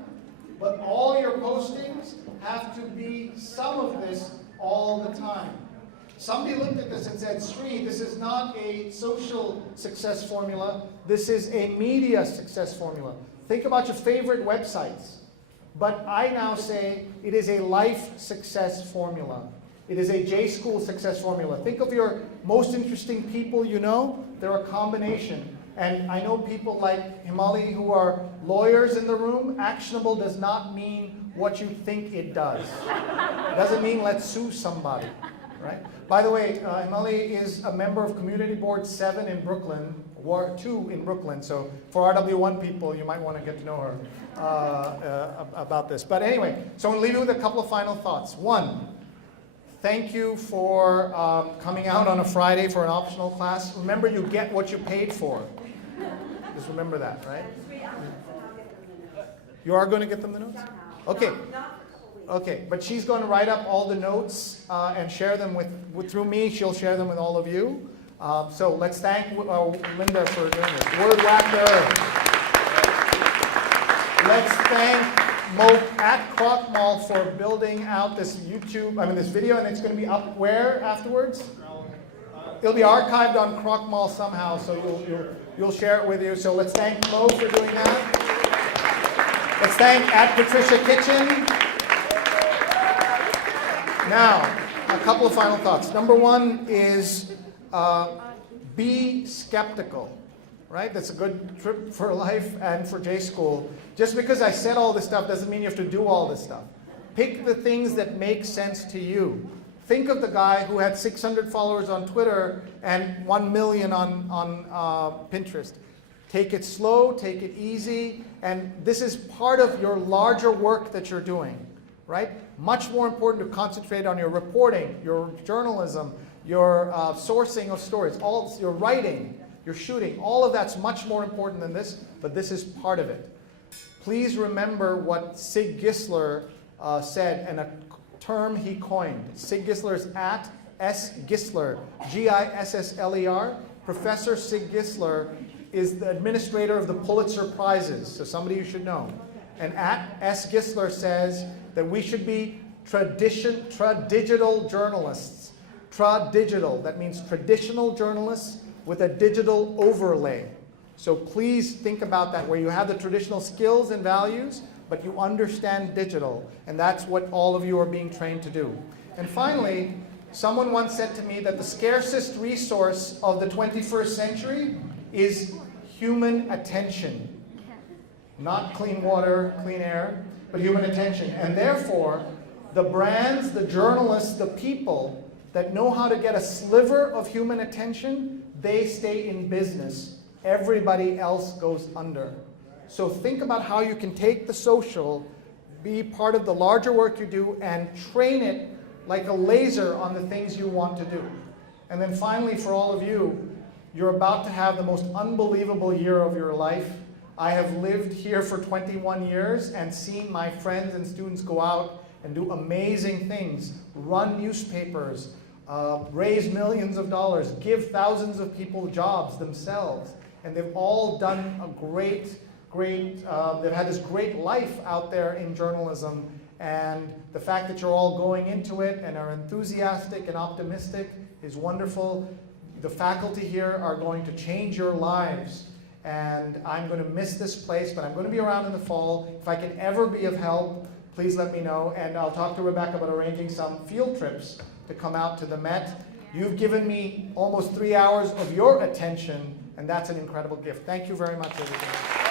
but all your postings have to be some of this all the time. Somebody looked at this and said, Sree, this is not a social success formula, this is a media success formula. Think about your favorite websites. But I now say it is a life success formula. It is a J-School success formula. Think of your most interesting people you know. They're a combination. And I know people like Himali who are lawyers in the room. Actionable does not mean what you think it does. It doesn't mean let's sue somebody. Right? By the way, Himali is a member of Community Board 7 in Brooklyn. 2 in Brooklyn. So for RW1 people, you might want to get to know her about this. But anyway, so I'm going to leave you with a couple of final thoughts. One, thank you for coming out on a Friday for an optional class. Remember, you get what you paid for. Just remember that, right? You are going to get them the notes? Okay. Okay, but she's going to write up all the notes and share them through me. She'll share them with all of you. So let's thank Linda for doing this. Word whacker. Let's thank Mow at Croc-Mall for building out this this video, and it's going to be up where afterwards? It'll be archived on Croc-Mall somehow, so you'll share it with you. So let's thank Mow for doing that. Let's thank at Patricia Kitchen. Now, a couple of final thoughts. Number one is be skeptical, right? That's a good trip for life and for J School. Just because I said all this stuff doesn't mean you have to do all this stuff. Pick the things that make sense to you. Think of the guy who had 600 followers on Twitter and 1 million on Pinterest. Take it slow, take it easy, and this is part of your larger work that you're doing, right? Much more important to concentrate on your reporting, your journalism, your sourcing of stories, all your writing, your shooting. All of that's much more important than this, but this is part of it. Please remember what Sig Gisler said and a term he coined. Sig Gisler is at S. Gisler, Gissler. Professor Sig Gisler is the administrator of the Pulitzer Prizes, so somebody you should know. And at S. Gisler says that we should be tradigital journalists. Tradigital, that means traditional journalists with a digital overlay. So please think about that, where you have the traditional skills and values, but you understand digital. And that's what all of you are being trained to do. And finally, someone once said to me that the scarcest resource of the 21st century is human attention. Not clean water, clean air, but human attention. And therefore, the brands, the journalists, the people that know how to get a sliver of human attention, they stay in business. Everybody else goes under. So think about how you can take the social, be part of the larger work you do, and train it like a laser on the things you want to do. And then finally, for all of you, you're about to have the most unbelievable year of your life. I have lived here for 21 years and seen my friends and students go out and do amazing things, run newspapers, raise millions of dollars, give thousands of people jobs themselves. And they've all done a great, they've had this great life out there in journalism. And the fact that you're all going into it and are enthusiastic and optimistic is wonderful. The faculty here are going to change your lives. And I'm going to miss this place, but I'm going to be around in the fall. If I can ever be of help, please let me know. And I'll talk to Rebecca about arranging some field trips to come out to the Met. You've given me almost 3 hours of your attention, and that's an incredible gift. Thank you very much, everybody.